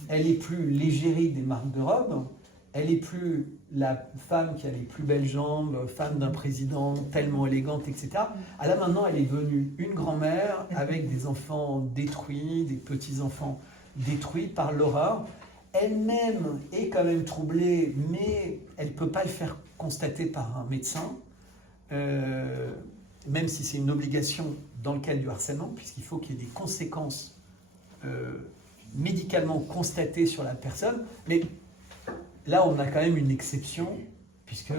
elle est plus l'égérie des marques de robe, elle est plus la femme qui a les plus belles jambes, femme d'un président tellement élégante, etc. Ah là maintenant, elle est devenue une grand-mère avec des enfants détruits, des petits-enfants détruits par l'horreur. Elle-même est quand même troublée, mais elle ne peut pas le faire constater par un médecin, même si c'est une obligation dans le cadre du harcèlement, puisqu'il faut qu'il y ait des conséquences médicalement constatées sur la personne. Mais là, on a quand même une exception, puisque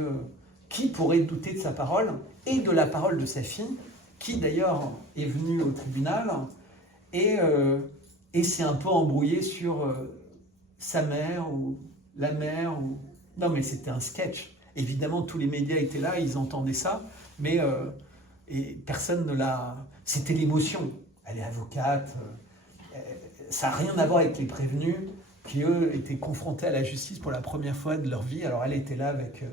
qui pourrait douter de sa parole et de la parole de sa fille, qui d'ailleurs est venue au tribunal et s'est un peu embrouillée sur sa mère ou la mère. Non, mais c'était un sketch. Évidemment, tous les médias étaient là, ils entendaient ça, mais et personne ne l'a... C'était l'émotion. Elle est avocate. Ça n'a rien à voir avec les prévenus qui, eux, étaient confrontés à la justice pour la première fois de leur vie. Alors, elle était là avec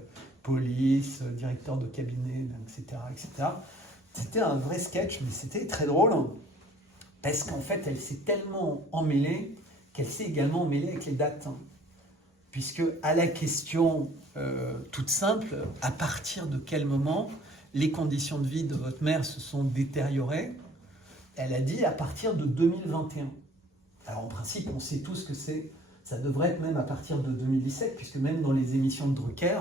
police, directeur de cabinet, etc., etc. C'était un vrai sketch, mais c'était très drôle, parce qu'en fait, elle s'est tellement emmêlée qu'elle s'est également emmêlée avec les dates. Puisque, à la question toute simple, à partir de quel moment les conditions de vie de votre mère se sont détériorées, elle a dit à partir de 2021. Alors en principe, on sait tous que ça devrait être même à partir de 2017, puisque même dans les émissions de Drucker,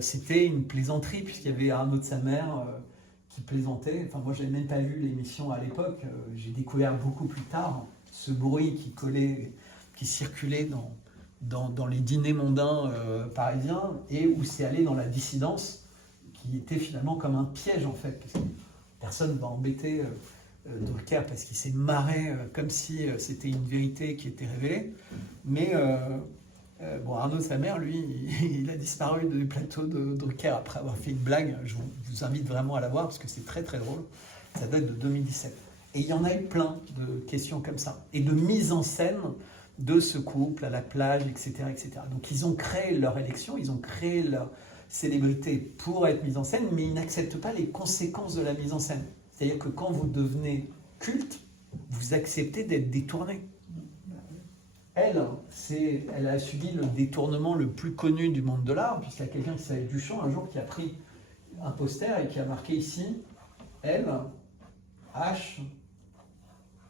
C'était une plaisanterie, puisqu'il y avait Arnaud de sa mère qui plaisantait. Enfin, moi, je n'avais même pas vu l'émission à l'époque. J'ai découvert beaucoup plus tard ce bruit qui circulait dans les dîners mondains parisiens, et où c'est allé dans la dissidence, qui était finalement comme un piège, en fait. Parce que personne ne va embêter Drucker parce qu'il s'est marré comme si c'était une vérité qui était révélée. Mais bon, Arnaud, sa mère, lui, il a disparu du plateau de Drucker après avoir fait une blague. Je vous invite vraiment à la voir parce que c'est très très drôle. Ça date de 2017. Et il y en a eu plein de questions comme ça. Et de mise en scène de ce couple à la plage, etc., etc. Donc ils ont créé leur élection, ils ont créé leur célébrité pour être mise en scène, mais ils n'acceptent pas les conséquences de la mise en scène. C'est-à-dire que quand vous devenez culte, vous acceptez d'être détourné. Elle a subi le détournement le plus connu du monde de l'art, puisqu'il y a quelqu'un qui s'appelle Duchamp un jour qui a pris un poster et qui a marqué ici L, H,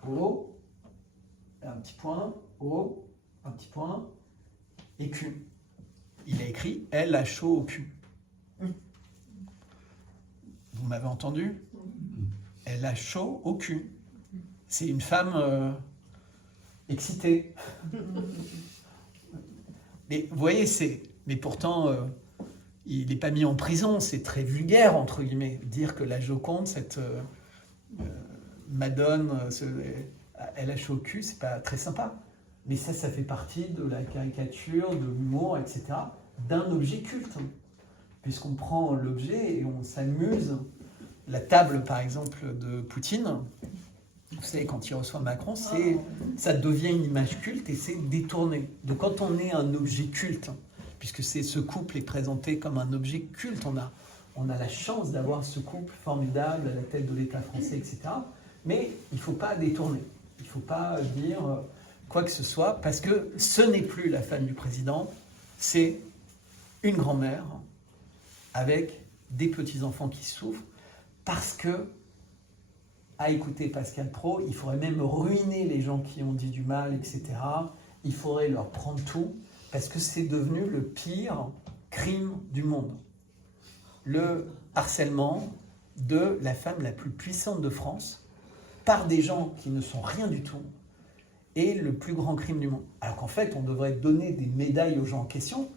O, un petit point, O, un petit point, et Q. Il a écrit L, H, O, Q. Vous m'avez entendu? Elle a chaud au cul. C'est une femme excitée. Mais vous voyez, mais pourtant, il n'est pas mis en prison. C'est très vulgaire, entre guillemets. Dire que la Joconde, cette Madone, elle a chaud au cul, c'est pas très sympa. Mais ça fait partie de la caricature, de l'humour, etc., d'un objet culte. Puisqu'on prend l'objet et on s'amuse. La table, par exemple, de Poutine, vous savez, quand il reçoit Macron, ça devient une image culte et c'est détourné. Donc quand on est un objet culte, puisque ce couple est présenté comme un objet culte, on a la chance d'avoir ce couple formidable à la tête de l'État français, etc. Mais il ne faut pas détourner. Il ne faut pas dire quoi que ce soit, parce que ce n'est plus la femme du président, c'est une grand-mère avec des petits-enfants qui souffrent, parce que, à écouter Pascal Praud, il faudrait même ruiner les gens qui ont dit du mal, etc. Il faudrait leur prendre tout, parce que c'est devenu le pire crime du monde. Le harcèlement de la femme la plus puissante de France, par des gens qui ne sont rien du tout, est le plus grand crime du monde. Alors qu'en fait, on devrait donner des médailles aux gens en question,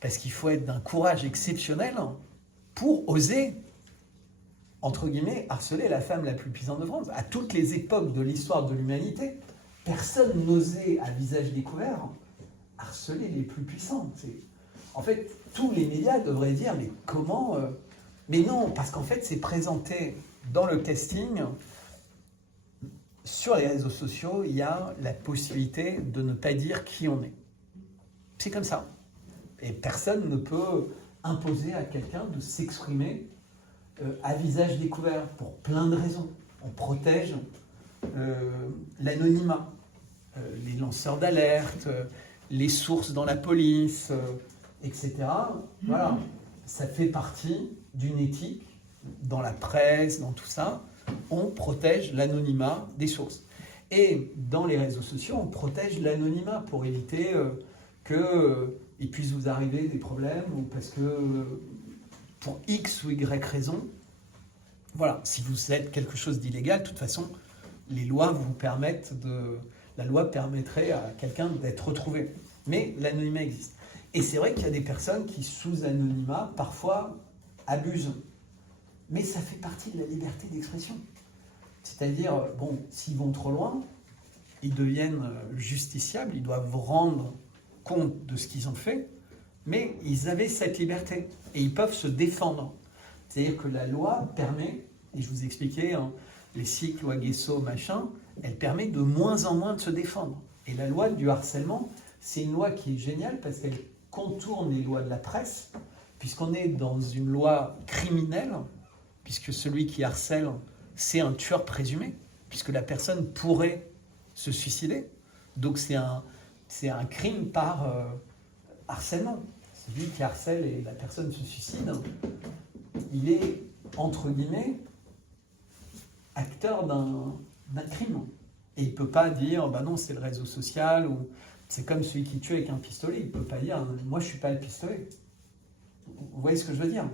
parce qu'il faut être d'un courage exceptionnel pour oser, entre guillemets, harceler la femme la plus puissante de France. À toutes les époques de l'histoire de l'humanité, personne n'osait, à visage découvert, harceler les plus puissants. En fait, tous les médias devraient dire, mais comment Mais non, parce qu'en fait, c'est présenté dans le casting. Sur les réseaux sociaux, il y a la possibilité de ne pas dire qui on est. C'est comme ça. Et personne ne peut imposer à quelqu'un de s'exprimer à visage découvert, pour plein de raisons. On protège l'anonymat, les lanceurs d'alerte, les sources dans la police, etc. Voilà, ça fait partie d'une éthique dans la presse, dans tout ça. On protège l'anonymat des sources. Et dans les réseaux sociaux, on protège l'anonymat pour éviter qu'il puisse vous arriver des problèmes, ou parce que pour X ou Y raison, voilà, si vous êtes quelque chose d'illégal, de toute façon, les lois vous permettent la loi permettrait à quelqu'un d'être retrouvé. Mais l'anonymat existe. Et c'est vrai qu'il y a des personnes qui, sous anonymat, parfois abusent. Mais ça fait partie de la liberté d'expression. C'est-à-dire, bon, s'ils vont trop loin, ils deviennent justiciables, ils doivent rendre compte de ce qu'ils ont fait, mais ils avaient cette liberté et ils peuvent se défendre. C'est-à-dire que la loi permet, et je vous expliquais, les cycles, loi Guesso, machin, elle permet de moins en moins de se défendre. Et la loi du harcèlement, c'est une loi qui est géniale parce qu'elle contourne les lois de la presse, puisqu'on est dans une loi criminelle, puisque celui qui harcèle, c'est un tueur présumé, puisque la personne pourrait se suicider. Donc c'est un crime par harcèlement. Celui qui harcèle et la personne se suicide, il est, entre guillemets, acteur d'un crime. Et il ne peut pas dire, bah non, c'est le réseau social, ou c'est comme celui qui tue avec un pistolet. Il ne peut pas dire, moi je ne suis pas le pistolet. vous voyez ce que je veux dire?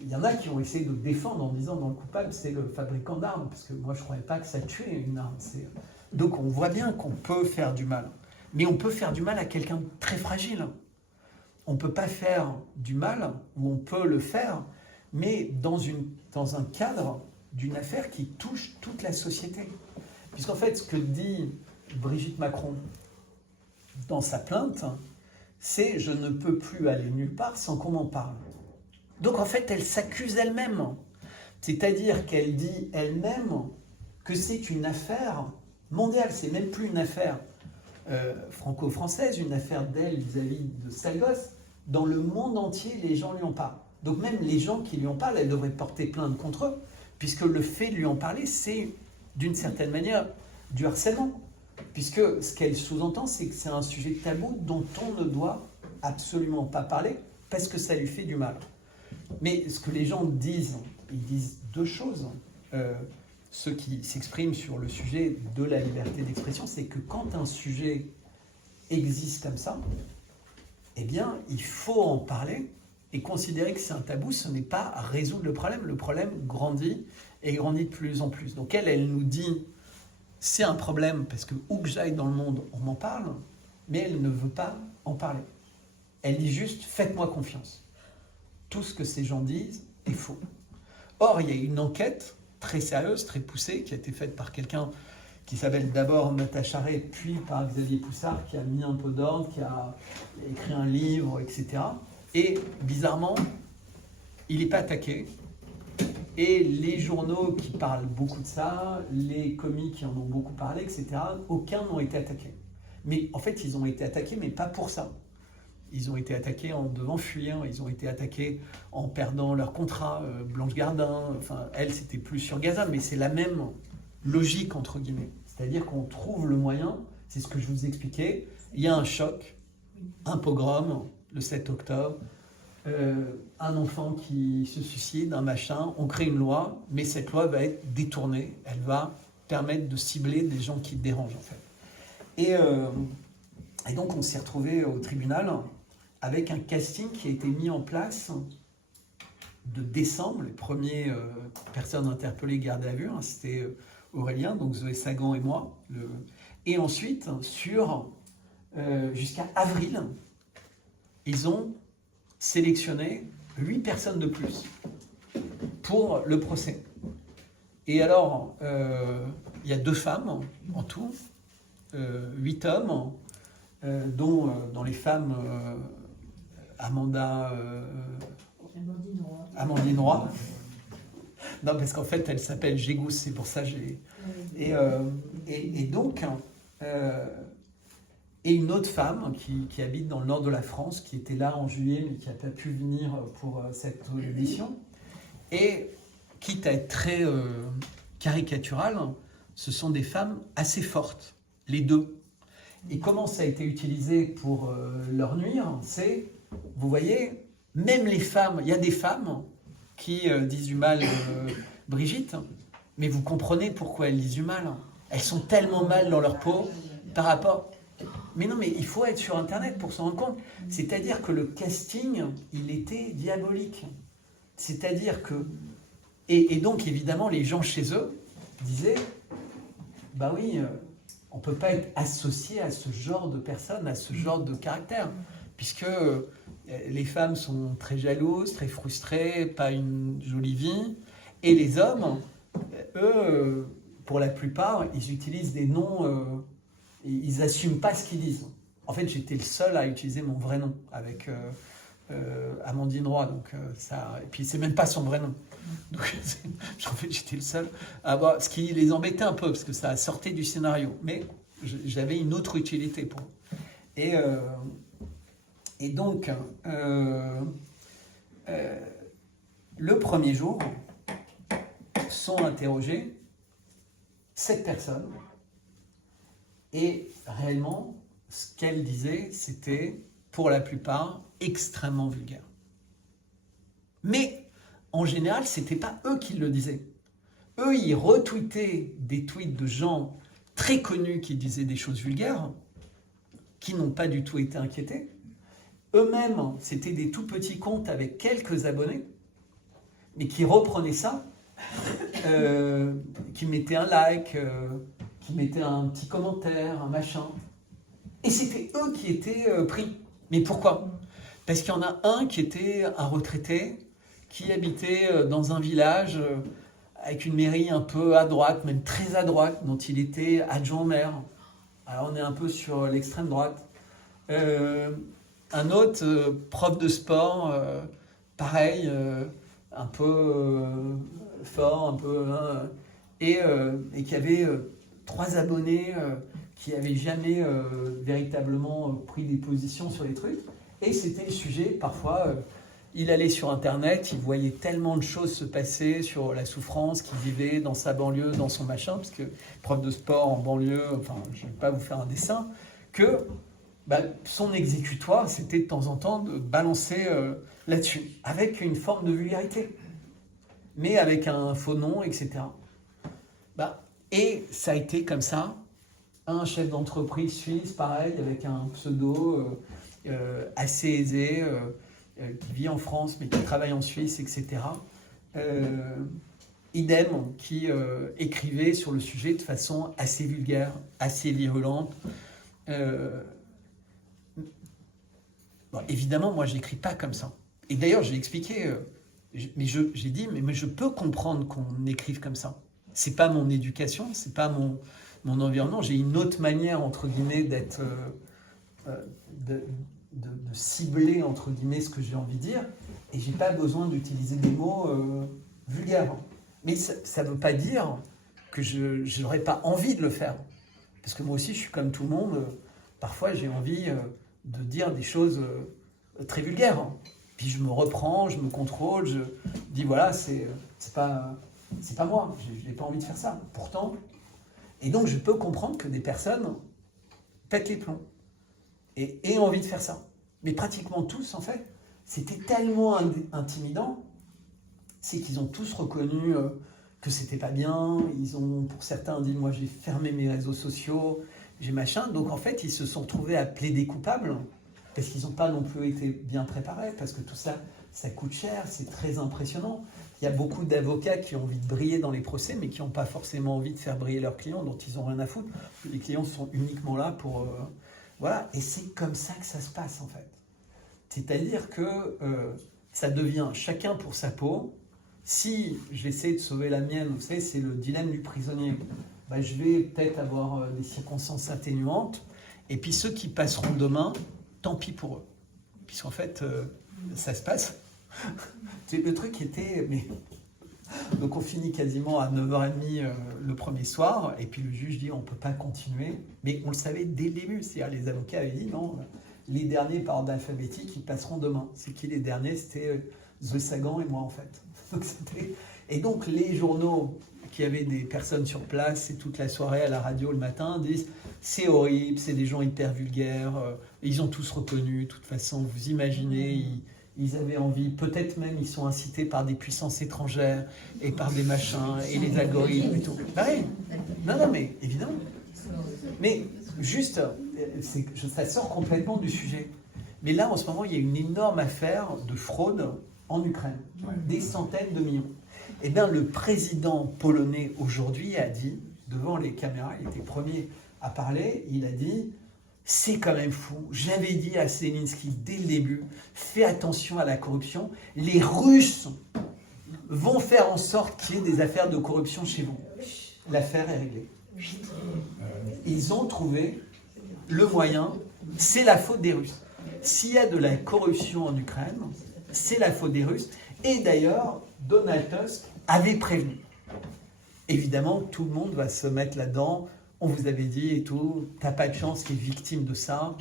Il y en a qui ont essayé de défendre en disant non, le coupable c'est le fabricant d'armes, parce que moi je ne croyais pas que ça tuait une arme. Donc on voit bien qu'on peut faire du mal, mais on peut faire du mal à quelqu'un de très fragile. On ne peut pas faire du mal, ou on peut le faire, mais dans un cadre d'une affaire qui touche toute la société. Puisqu'en fait, ce que dit Brigitte Macron dans sa plainte, c'est « je ne peux plus aller nulle part sans qu'on m'en parle ». Donc en fait, elle s'accuse elle-même. C'est-à-dire qu'elle dit elle-même que c'est une affaire mondiale. C'est même plus une affaire franco-française, une affaire d'elle vis-à-vis de sale gosse. Dans le monde entier, les gens lui en parlent. Donc même les gens qui lui en parlent, elle devrait porter plainte contre eux, puisque le fait de lui en parler, c'est d'une certaine manière du harcèlement. Puisque ce qu'elle sous-entend, c'est que c'est un sujet tabou dont on ne doit absolument pas parler, parce que ça lui fait du mal. Mais ce que les gens disent, ils disent deux choses. Ceux qui s'expriment sur le sujet de la liberté d'expression, c'est que quand un sujet existe comme ça, eh bien, il faut en parler et considérer que c'est un tabou, ce n'est pas résoudre le problème. Le problème grandit et grandit de plus en plus. Donc elle nous dit, c'est un problème parce que où que j'aille dans le monde, on m'en parle, mais elle ne veut pas en parler. Elle dit juste, faites-moi confiance. Tout ce que ces gens disent est faux. Or, il y a une enquête très sérieuse, très poussée, qui a été faite par quelqu'un qui s'appelle d'abord Natacha Ray, puis par Xavier Poussard, qui a mis un peu d'ordre, qui a écrit un livre, etc. Et bizarrement, il n'est pas attaqué. Et les journaux qui parlent beaucoup de ça, les comiques qui en ont beaucoup parlé, etc., aucun n'ont été attaqués. Mais en fait, ils ont été attaqués, mais pas pour ça. Ils ont été attaqués en devant fuir, ils ont été attaqués en perdant leur contrat. Blanche Gardin, enfin, elle, c'était plus sur Gaza, mais c'est la même logique, entre guillemets. C'est-à-dire qu'on trouve le moyen, c'est ce que je vous expliquais, il y a un choc, un pogrom, le 7 octobre, un enfant qui se suicide, un machin, on crée une loi, mais cette loi va être détournée, elle va permettre de cibler des gens qui dérangent, en fait. Et donc, on s'est retrouvé au tribunal avec un casting qui a été mis en place de décembre. Les premières personnes interpellées gardées à vue, hein, c'était Aurélien, donc Zoé Sagan et moi. Et ensuite, jusqu'à avril, ils ont sélectionné 8 personnes de plus pour le procès. Et alors, il y a 2 femmes en tout, 8 hommes, dont dans les femmes Amandine Roy. Non, parce qu'en fait, elle s'appelle Gégousse, c'est pour ça que j'ai... Et donc, et une autre femme qui habite dans le nord de la France, qui était là en juillet, mais qui n'a pas pu venir pour cette édition. Et quitte à être très caricatural, ce sont des femmes assez fortes, les deux. Et comment ça a été utilisé pour leur nuire, c'est, vous voyez, même les femmes, il y a des femmes qui disent du mal Brigitte, mais vous comprenez pourquoi elles disent du mal. Elles sont tellement mal dans leur peau par rapport... Mais non, mais il faut être sur Internet pour s'en rendre compte. C'est-à-dire que le casting, il était diabolique. C'est-à-dire que... Et donc, évidemment, les gens chez eux disaient, bah oui... on ne peut pas être associé à ce genre de personnes, à ce genre de caractère, puisque les femmes sont très jalouses, très frustrées, pas une jolie vie, et les hommes, eux, pour la plupart, ils utilisent des noms, ils n'assument pas ce qu'ils disent. En fait, j'étais le seul à utiliser mon vrai nom, avec Amandine Roy, donc ça, et puis c'est même pas son vrai nom. Donc, en fait, j'étais le seul à avoir, ce qui les embêtait un peu, parce que ça sortait du scénario, mais j'avais une autre utilité pour eux. Et donc, le premier jour, sont interrogées 7 personnes, et réellement, ce qu'elles disaient, c'était, pour la plupart, extrêmement vulgaire. Mais, en général, ce n'était pas eux qui le disaient. Eux, ils retweetaient des tweets de gens très connus qui disaient des choses vulgaires, qui n'ont pas du tout été inquiétés. eux-mêmes, c'était des tout petits comptes avec quelques abonnés, mais qui reprenaient ça, qui mettaient un like, qui mettaient un petit commentaire, un machin. Et c'était eux qui étaient pris. Mais pourquoi? Parce qu'il y en a un qui était un retraité, qui habitait dans un village avec une mairie un peu à droite, même très à droite, dont il était adjoint au maire. Alors on est un peu sur l'extrême droite. Un autre, prof de sport, pareil, un peu fort, un peu... et qui avait 3 abonnés qui n'avaient jamais véritablement pris des positions sur les trucs. Et c'était le sujet, parfois, il allait sur Internet, il voyait tellement de choses se passer sur la souffrance qu'il vivait dans sa banlieue, dans son machin, parce que prof de sport en banlieue, enfin, je ne vais pas vous faire un dessin, que son exécutoire, c'était de temps en temps de balancer là-dessus, avec une forme de vulgarité, mais avec un faux nom, etc. Et ça a été comme ça, un chef d'entreprise suisse, pareil, avec un pseudo assez aisé, qui vit en France, mais qui travaille en Suisse, etc. Idem, qui écrivait sur le sujet de façon assez vulgaire, assez virulente. Bon, évidemment, moi, j'écris pas comme ça. Et d'ailleurs, j'ai expliqué, j'ai dit, mais je peux comprendre qu'on écrive comme ça. C'est pas mon éducation, c'est pas mon environnement. J'ai une autre manière, entre guillemets, d'être, de cibler, entre guillemets, ce que j'ai envie de dire. Et j'ai pas besoin d'utiliser des mots vulgaires. Mais ça veut pas dire que je n'aurais pas envie de le faire. Parce que moi aussi, je suis comme tout le monde. Parfois, j'ai envie de dire des choses très vulgaires. Puis je me reprends, je me contrôle, je dis voilà, c'est pas moi, je n'ai pas envie de faire ça. Pourtant, et donc je peux comprendre que des personnes pètent les plombs et aient envie de faire ça. Mais pratiquement tous, en fait, c'était tellement intimidant, c'est qu'ils ont tous reconnu que c'était pas bien. Ils ont, pour certains, dit moi j'ai fermé mes réseaux sociaux, j'ai machin. Donc en fait, ils se sont retrouvés à plaider coupables parce qu'ils n'ont pas non plus été bien préparés, parce que tout ça, ça coûte cher, c'est très impressionnant. Il y a beaucoup d'avocats qui ont envie de briller dans les procès, mais qui n'ont pas forcément envie de faire briller leurs clients, dont ils n'ont rien à foutre. Les clients sont uniquement là pour... voilà, et c'est comme ça que ça se passe, en fait. C'est-à-dire que ça devient chacun pour sa peau. Si j'essaie de sauver la mienne, vous savez, c'est le dilemme du prisonnier. Je vais peut-être avoir des circonstances atténuantes, et puis ceux qui passeront demain, tant pis pour eux. Puisqu'en fait, ça se passe. Le truc était... Donc on finit quasiment à 9h30 le premier soir, et puis le juge dit on ne peut pas continuer. Mais on le savait dès le début, c'est-à-dire les avocats avaient dit non, les derniers par ordre alphabétique, ils passeront demain. C'est qui les derniers? C'était Zoé Sagan et moi en fait. Et donc les journaux qui avaient des personnes sur place et toute la soirée à la radio le matin disent c'est horrible, c'est des gens hyper vulgaires, ils ont tous reconnu, de toute façon, vous imaginez, ils avaient envie, peut-être même ils sont incités par des puissances étrangères et par des machins et les algorithmes et tout. Oui, non, mais évidemment. Mais juste, ça sort complètement du sujet. Mais là, en ce moment, il y a une énorme affaire de fraude en Ukraine, des centaines de millions. Eh bien, le président polonais aujourd'hui a dit, devant les caméras, il était premier à parler, il a dit « C'est quand même fou, j'avais dit à Zelensky dès le début, fais attention à la corruption, les Russes vont faire en sorte qu'il y ait des affaires de corruption chez vous. L'affaire est réglée. » Ils ont trouvé le moyen, c'est la faute des Russes. S'il y a de la corruption en Ukraine, c'est la faute des Russes. Et d'ailleurs, Donald Tusk avait prévenu. Évidemment, tout le monde va se mettre là-dedans. On vous avait dit et tout, t'as pas de chance qu'il est victime de ça.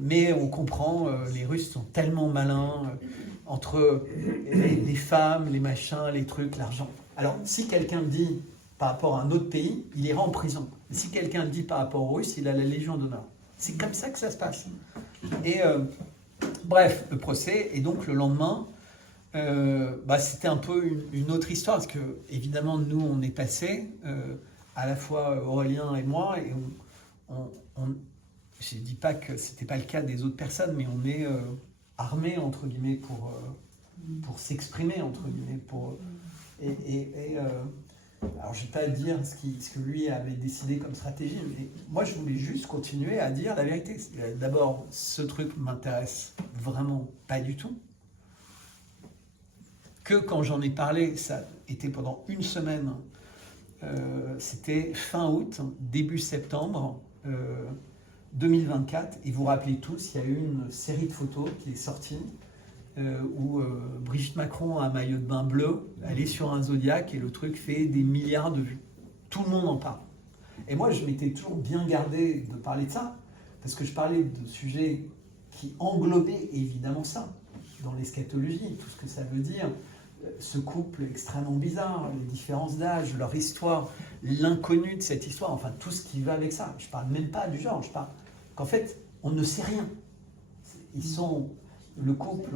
Mais on comprend, les Russes sont tellement malins entre les femmes, les machins, les trucs, l'argent. Alors, si quelqu'un dit par rapport à un autre pays, il ira en prison. Si quelqu'un dit par rapport aux Russes, il a la Légion d'honneur. C'est comme ça que ça se passe. Et bref, le procès, et donc le lendemain, c'était un peu une autre histoire, parce que évidemment, nous, on est passés, à la fois Aurélien et moi, et je ne dis pas que ce n'était pas le cas des autres personnes, mais on est armé, entre guillemets, pour s'exprimer, entre guillemets. Alors, je ne vais pas dire ce que lui avait décidé comme stratégie, mais moi, je voulais juste continuer à dire la vérité. D'abord, ce truc m'intéresse vraiment pas du tout. Que quand j'en ai parlé, ça était pendant une semaine, c'était fin août, début septembre 2024, et vous vous rappelez tous, il y a eu une série de photos qui est sortie où Brigitte Macron a un maillot de bain bleu, elle est sur un Zodiac et le truc fait des milliards de vues. Tout le monde en parle. Et moi, je m'étais toujours bien gardé de parler de ça, parce que je parlais de sujets qui englobaient évidemment ça, dans l'eschatologie, tout ce que ça veut dire, ce couple extrêmement bizarre, les différences d'âge, leur histoire, l'inconnu de cette histoire, enfin tout ce qui va avec ça. Je ne parle même pas du genre, je parle qu'en fait, on ne sait rien. Ils sont le couple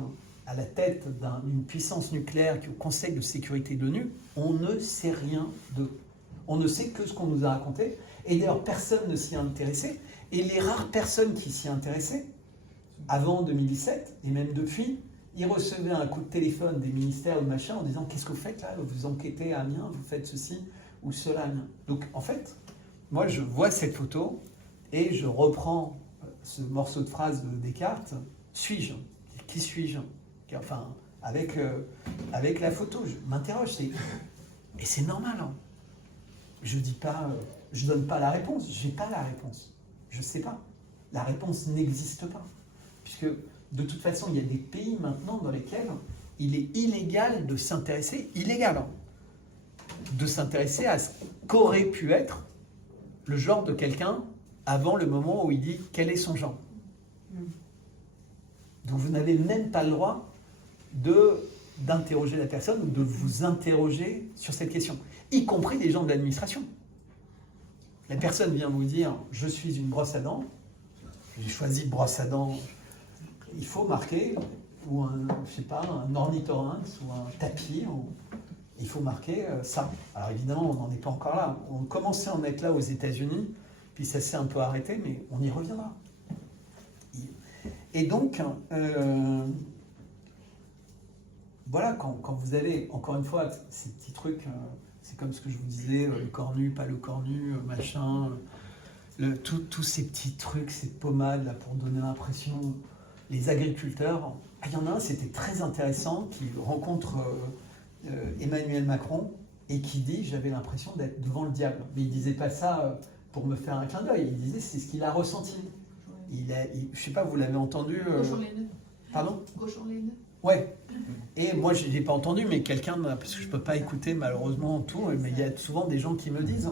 à la tête d'une puissance nucléaire qui est au Conseil de sécurité de l'ONU, on ne sait rien d'eux. On ne sait que ce qu'on nous a raconté, et d'ailleurs personne ne s'y est intéressé, et les rares personnes qui s'y intéressaient, avant 2017, et même depuis, ils recevaient un coup de téléphone des ministères ou machin en disant « Qu'est-ce que vous faites là? Vous enquêtez à Amiens, vous faites ceci ou cela à Amiens. » Donc en fait, moi je vois cette photo et je reprends ce morceau de phrase de Descartes « Suis-je? Qui suis-je » Enfin, avec la photo, je m'interroge. Et c'est normal. Hein. Je dis pas, je donne pas la réponse. J'ai pas la réponse. Je sais pas. La réponse n'existe pas. Puisque de toute façon, il y a des pays maintenant dans lesquels il est illégal de s'intéresser, de s'intéresser à ce qu'aurait pu être le genre de quelqu'un avant le moment où il dit quel est son genre. Donc vous n'avez même pas le droit d'interroger la personne ou de vous interroger sur cette question, y compris des gens de l'administration. La personne vient vous dire « je suis une brosse à dents, j'ai choisi de brosse à dents », il faut marquer, ou un ornithorynque, ou un tapir, il faut marquer ça. Alors évidemment, on n'en est pas encore là. On commençait à en être là aux États-Unis, puis ça s'est un peu arrêté, mais on y reviendra. Et donc, voilà, quand vous avez, encore une fois, ces petits trucs, c'est comme ce que je vous disais, le cornu, pas le cornu, machin, tous ces petits trucs, ces pommades là, pour donner l'impression, les agriculteurs. Il y en a un, c'était très intéressant, qui rencontre Emmanuel Macron et qui dit « j'avais l'impression d'être devant le diable ». Mais il ne disait pas ça pour me faire un clin d'œil, il disait c'est ce qu'il a ressenti. Je ne sais pas, vous l'avez entendu Pardon? Gauche-en-Laine. Ouais. Et moi, je ne l'ai pas entendu, mais quelqu'un, parce que je ne peux pas écouter malheureusement tout, mais il y a souvent des gens qui me disent.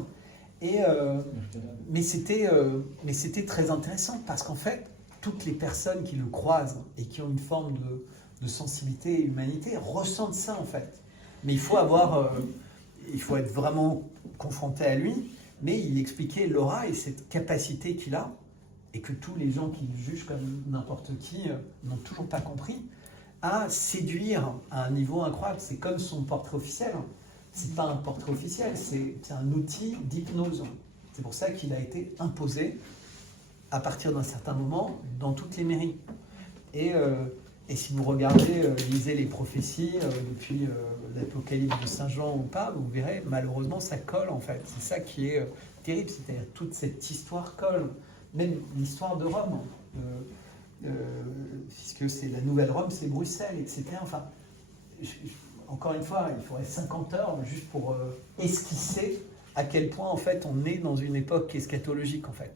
Mais c'était très intéressant parce qu'en fait, toutes les personnes qui le croisent et qui ont une forme de sensibilité et humanité ressentent ça en fait. Mais il faut être vraiment confronté à lui, mais il expliquait l'aura et cette capacité qu'il a, et que tous les gens qui le jugent comme n'importe qui n'ont toujours pas compris, à séduire à un niveau incroyable. C'est comme son portrait officiel. C'est pas un portrait officiel, c'est un outil d'hypnose. C'est pour ça qu'il a été imposé à partir d'un certain moment dans toutes les mairies. Et si vous regardez, lisez les prophéties depuis l'Apocalypse de Saint Jean ou pas, vous verrez, malheureusement, ça colle en fait. C'est ça qui est terrible, c'est-à-dire toute cette histoire colle. Même l'histoire de Rome, puisque c'est la nouvelle Rome, c'est Bruxelles, etc. Enfin, encore une fois, il faudrait 50 heures juste pour esquisser à quel point en fait on est dans une époque eschatologique en fait.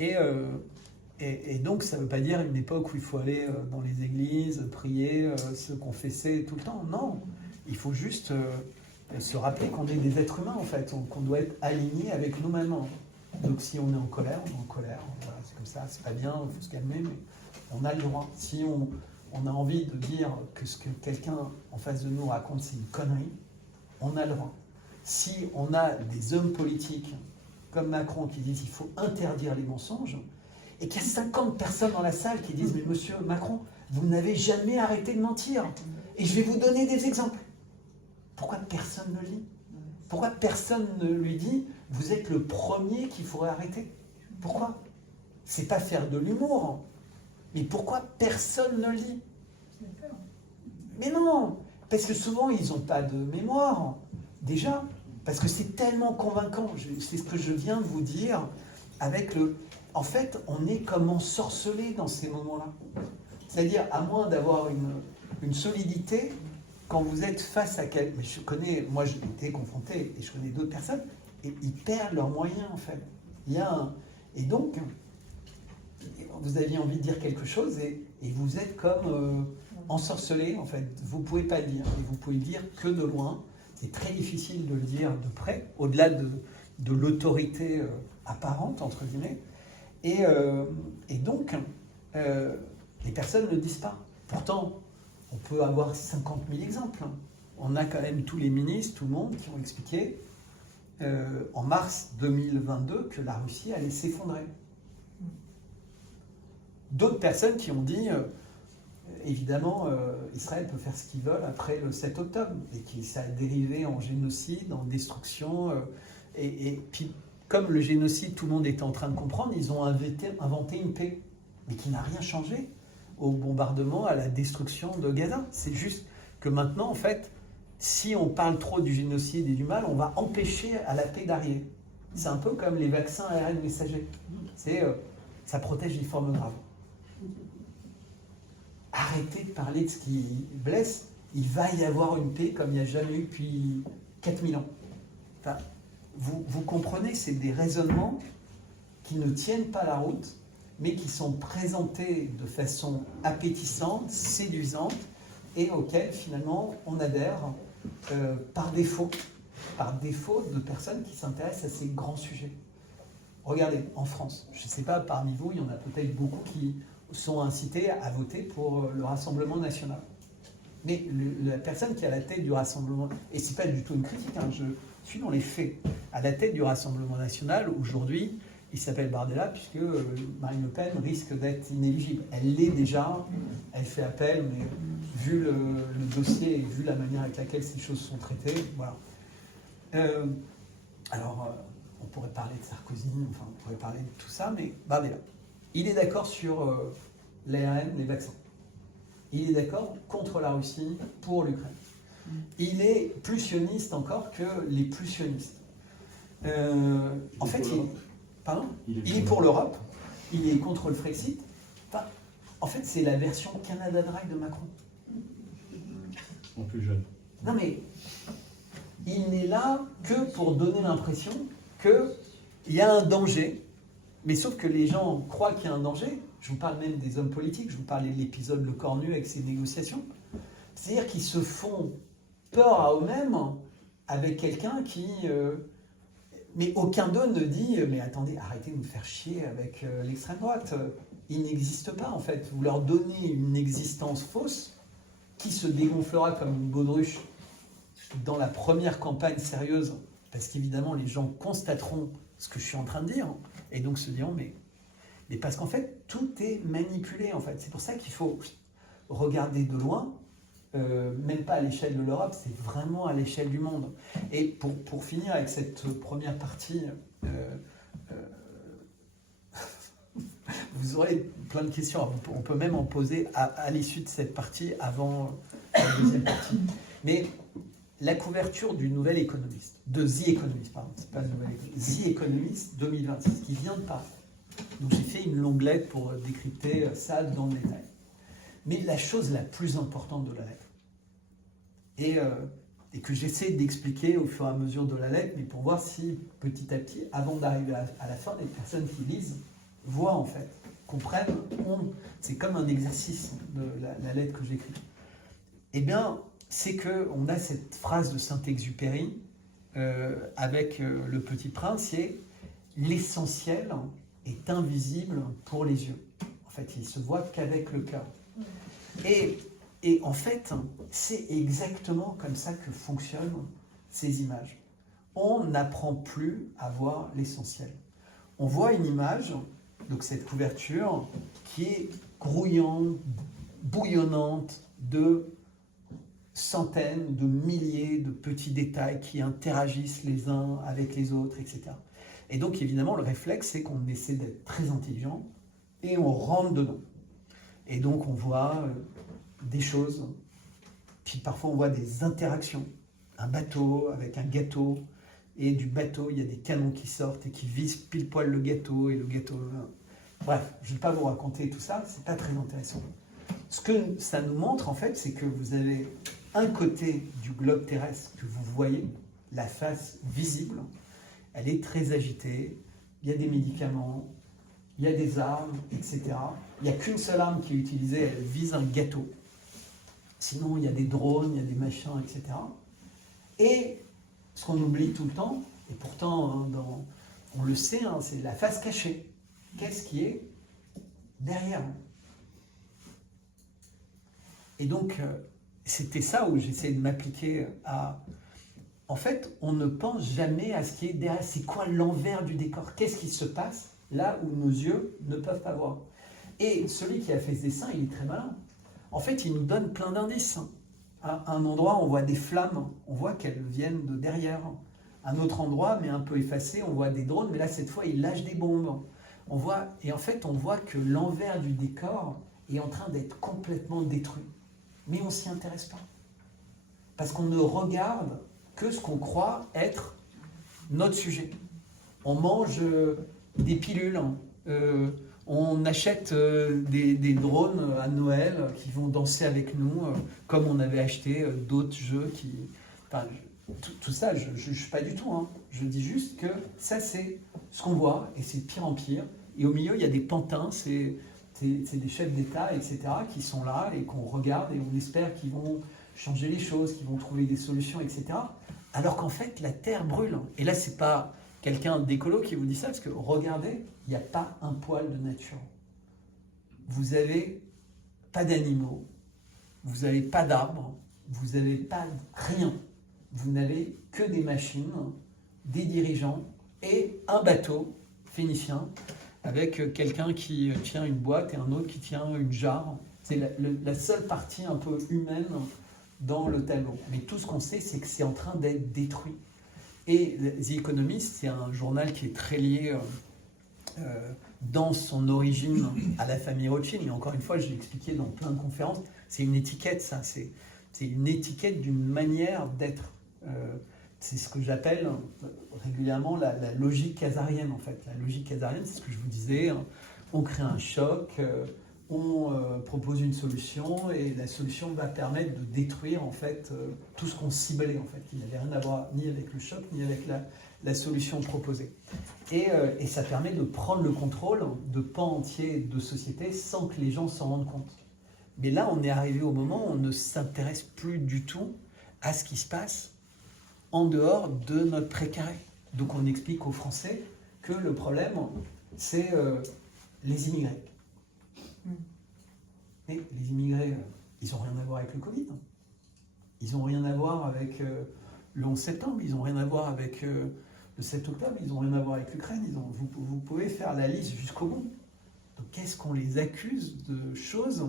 Et donc ça ne veut pas dire une époque où il faut aller dans les églises, prier, se confesser tout le temps. Non, il faut juste se rappeler qu'on est des êtres humains en fait, qu'on doit être aligné avec nous-mêmes. Donc si on est en colère, on est en colère. Voilà, c'est comme ça, c'est pas bien, il faut se calmer, mais on a le droit. Si on a envie de dire que ce que quelqu'un en face de nous raconte, c'est une connerie, on a le droit. Si on a des hommes politiques comme Macron qui disent qu'il faut interdire les mensonges, et qu'il y a 50 personnes dans la salle qui disent « Mais monsieur Macron, vous n'avez jamais arrêté de mentir, et je vais vous donner des exemples ». Pourquoi personne ne le dit? Pourquoi personne ne lui dit « Vous êtes le premier qu'il faudrait arrêter ». Pourquoi? c'est pas faire de l'humour. Mais pourquoi personne ne lit? Mais non, parce que souvent ils n'ont pas de mémoire, déjà, parce que c'est tellement convaincant. C'est ce que je viens de vous dire avec le... En fait, on est comme ensorcelé dans ces moments-là. C'est-à-dire, à moins d'avoir une solidité, quand vous êtes face à quelqu'un... Mais je connais, moi j'ai été confronté, et je connais d'autres personnes, et ils perdent leurs moyens, en fait. Et donc, vous aviez envie de dire quelque chose, et vous êtes comme ensorcelé, en fait. Vous ne pouvez pas le dire, et vous pouvez le dire que de loin. C'est très difficile de le dire de près, au-delà de l'autorité apparente, entre guillemets. Et donc, les personnes ne le disent pas. Pourtant, on peut avoir 50 000 exemples. On a quand même tous les ministres, tout le monde, qui ont expliqué en mars 2022 que la Russie allait s'effondrer. D'autres personnes qui ont dit, évidemment, Israël peut faire ce qu'il veut après le 7 octobre, et que ça a dérivé en génocide, en destruction. Et puis, comme le génocide, tout le monde était en train de comprendre, ils ont inventé une paix, mais qui n'a rien changé au bombardement, à la destruction de Gaza. C'est juste que maintenant, en fait, si on parle trop du génocide et du mal, on va empêcher à la paix d'arriver. C'est un peu comme les vaccins ARN messagers. Ça protège les formes graves. Arrêtez de parler de ce qui blesse. Il va y avoir une paix comme il n'y a jamais eu depuis 4000 ans. Enfin, vous comprenez, c'est des raisonnements qui ne tiennent pas la route, mais qui sont présentés de façon appétissante, séduisante, et auxquels finalement on adhère par défaut de personnes qui s'intéressent à ces grands sujets. Regardez, en France, je ne sais pas, parmi vous, il y en a peut-être beaucoup qui sont incités à voter pour le Rassemblement national. Mais la personne qui est à la tête du Rassemblement, et ce n'est pas du tout une critique, hein, je suis dans les faits, à la tête du Rassemblement national, aujourd'hui, il s'appelle Bardella, puisque Marine Le Pen risque d'être inéligible. Elle l'est déjà, elle fait appel, mais vu le dossier et vu la manière avec laquelle ces choses sont traitées, voilà. Alors, on pourrait parler de Sarkozy, enfin, on pourrait parler de tout ça, mais Bardella, il est d'accord sur l'ARN, les vaccins. Il est d'accord contre la Russie, pour l'Ukraine. Il est plus sioniste encore que les plus sionistes. En fait, il est pour l'Europe, il est contre le Frexit. Enfin, en fait, c'est la version Canada Dry de Macron. En plus jeune. Non mais, il n'est là que pour donner l'impression qu'il y a un danger, mais sauf que les gens croient qu'il y a un danger. Je vous parle même des hommes politiques, je vous parlais de l'épisode Le Cornu avec ses négociations. C'est-à-dire qu'ils se font peur à eux-mêmes avec quelqu'un qui... mais aucun d'eux ne dit « Mais attendez, arrêtez de nous faire chier avec l'extrême droite. » Ils n'existent pas, en fait. Vous leur donnez une existence fausse qui se dégonflera comme une baudruche dans la première campagne sérieuse, parce qu'évidemment, les gens constateront ce que je suis en train de dire, et donc se diront « Mais parce qu'en fait, tout est manipulé, en fait. » C'est pour ça qu'il faut regarder de loin, même pas à l'échelle de l'Europe, c'est vraiment à l'échelle du monde. Et pour finir avec cette première partie, vous aurez plein de questions. On peut même en poser à l'issue de cette partie, avant la deuxième partie. Mais la couverture du Nouvel Économiste, de The Economist, pardon, c'est pas le Nouvel Économiste, The Economist 2026, qui vient de paraître. Donc j'ai fait une longue lettre pour décrypter ça dans le détail. Mais la chose la plus importante de la lettre, et que j'essaie d'expliquer au fur et à mesure de la lettre, mais pour voir si petit à petit, avant d'arriver à la fin, les personnes qui lisent voient en fait, comprennent, c'est comme un exercice de la lettre que j'écris. Eh bien, c'est qu'on a cette phrase de Saint-Exupéry avec Le Petit Prince, c'est « l'essentiel est invisible pour les yeux ». En fait, il se voit qu'avec le cœur. Et en fait, c'est exactement comme ça que fonctionnent ces images. On n'apprend plus à voir l'essentiel. On voit une image, donc cette couverture, qui est grouillante, bouillonnante de centaines, de milliers de petits détails qui interagissent les uns avec les autres, etc. Et donc, évidemment, le réflexe, c'est qu'on essaie d'être très intelligent et on rentre dedans. Et donc on voit des choses, puis parfois on voit des interactions. Un bateau avec un gâteau, et du bateau il y a des canons qui sortent et qui visent pile poil le gâteau, et le gâteau... Bref, je ne vais pas vous raconter tout ça, c'est pas très intéressant. Ce que ça nous montre en fait, c'est que vous avez un côté du globe terrestre que vous voyez, la face visible, elle est très agitée, il y a des médicaments, il y a des armes, etc. Il n'y a qu'une seule arme qui est utilisée, elle vise un gâteau. Sinon, il y a des drones, il y a des machins, etc. Et ce qu'on oublie tout le temps, et pourtant on le sait, hein, c'est la face cachée. Qu'est-ce qui est derrière? Et donc, c'était ça où j'essayais de m'appliquer à... En fait, on ne pense jamais à ce qui est derrière. C'est quoi l'envers du décor? Qu'est-ce qui se passe là où nos yeux ne peuvent pas voir? Et celui qui a fait ce dessin, il est très malin. En fait, il nous donne plein d'indices. À un endroit, on voit des flammes, on voit qu'elles viennent de derrière. Un autre endroit, mais un peu effacé, on voit des drones, mais là, cette fois, il lâche des bombes. On voit, et en fait, on voit que l'envers du décor est en train d'être complètement détruit. Mais on ne s'y intéresse pas. Parce qu'on ne regarde que ce qu'on croit être notre sujet. On mange des pilules, on achète des drones à Noël qui vont danser avec nous, comme on avait acheté d'autres jeux qui... Enfin, tout ça, je ne juge pas du tout. Hein. Je dis juste que ça, c'est ce qu'on voit, et c'est de pire en pire. Et au milieu, il y a des pantins, c'est des chefs d'État, etc., qui sont là et qu'on regarde et on espère qu'ils vont changer les choses, qu'ils vont trouver des solutions, etc. Alors qu'en fait, la Terre brûle. Et là, c'est pas quelqu'un d'écolo qui vous dit ça, parce que regardez, il n'y a pas un poil de nature. Vous n'avez pas d'animaux, vous n'avez pas d'arbres, vous n'avez pas rien. Vous n'avez que des machines, des dirigeants et un bateau phénicien avec quelqu'un qui tient une boîte et un autre qui tient une jarre. C'est la seule partie un peu humaine dans le tableau. Mais tout ce qu'on sait, c'est que c'est en train d'être détruit. Et The Economist, c'est un journal qui est très lié dans son origine à la famille Rothschild. Et encore une fois, je l'ai expliqué dans plein de conférences, c'est une étiquette, ça. C'est une étiquette d'une manière d'être. C'est ce que j'appelle régulièrement la logique khazarienne, en fait. La logique khazarienne, c'est ce que je vous disais. On crée un choc, on propose une solution, et la solution va permettre de détruire, en fait, tout ce qu'on ciblait, en fait, qui n'avait rien à voir ni avec le choc, ni avec la solution proposée. Et ça permet de prendre le contrôle de pans entiers de société sans que les gens s'en rendent compte. Mais là, on est arrivé au moment où on ne s'intéresse plus du tout à ce qui se passe en dehors de notre précaré. Donc on explique aux Français que le problème, c'est les immigrés. Et les immigrés, ils n'ont rien à voir avec le Covid. Ils n'ont rien à voir avec le 11 septembre, ils n'ont rien à voir avec le 7 octobre, ils n'ont rien à voir avec l'Ukraine. Vous pouvez faire la liste jusqu'au bout. Donc qu'est-ce qu'on les accuse de choses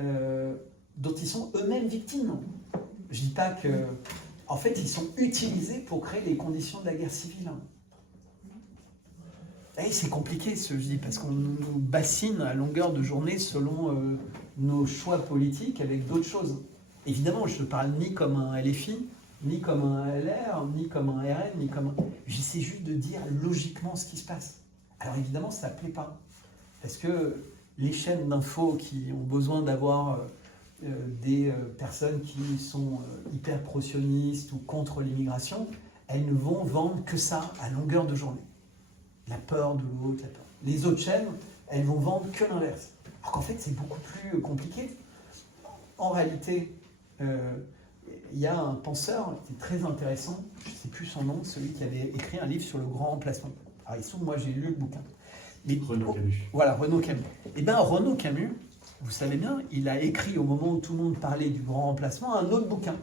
dont ils sont eux-mêmes victimes? Je ne dis pas que... En fait, ils sont utilisés pour créer les conditions de la guerre civile. Et c'est compliqué, ce que je dis, parce qu'on nous bassine à longueur de journée selon nos choix politiques avec d'autres choses. Évidemment, je ne parle ni comme un LFI, ni comme un LR, ni comme un RN, ni comme un... J'essaie juste de dire logiquement ce qui se passe. Alors évidemment, ça ne plaît pas. Parce que les chaînes d'infos qui ont besoin d'avoir... des personnes qui sont hyper pro-sionistes ou contre l'immigration, elles ne vont vendre que ça à longueur de journée. La peur de l'autre, la peur. Les autres chaînes, elles vont vendre que l'inverse. Alors qu'en fait, c'est beaucoup plus compliqué. En réalité, il y a un penseur qui est très intéressant, je ne sais plus son nom, celui qui avait écrit un livre sur le grand remplacement. Alors il se trouve, moi j'ai lu le bouquin. Renaud Camus. Voilà, Renaud Camus. Eh bien, Renaud Camus, vous savez bien, il a écrit au moment où tout le monde parlait du grand remplacement un autre bouquin,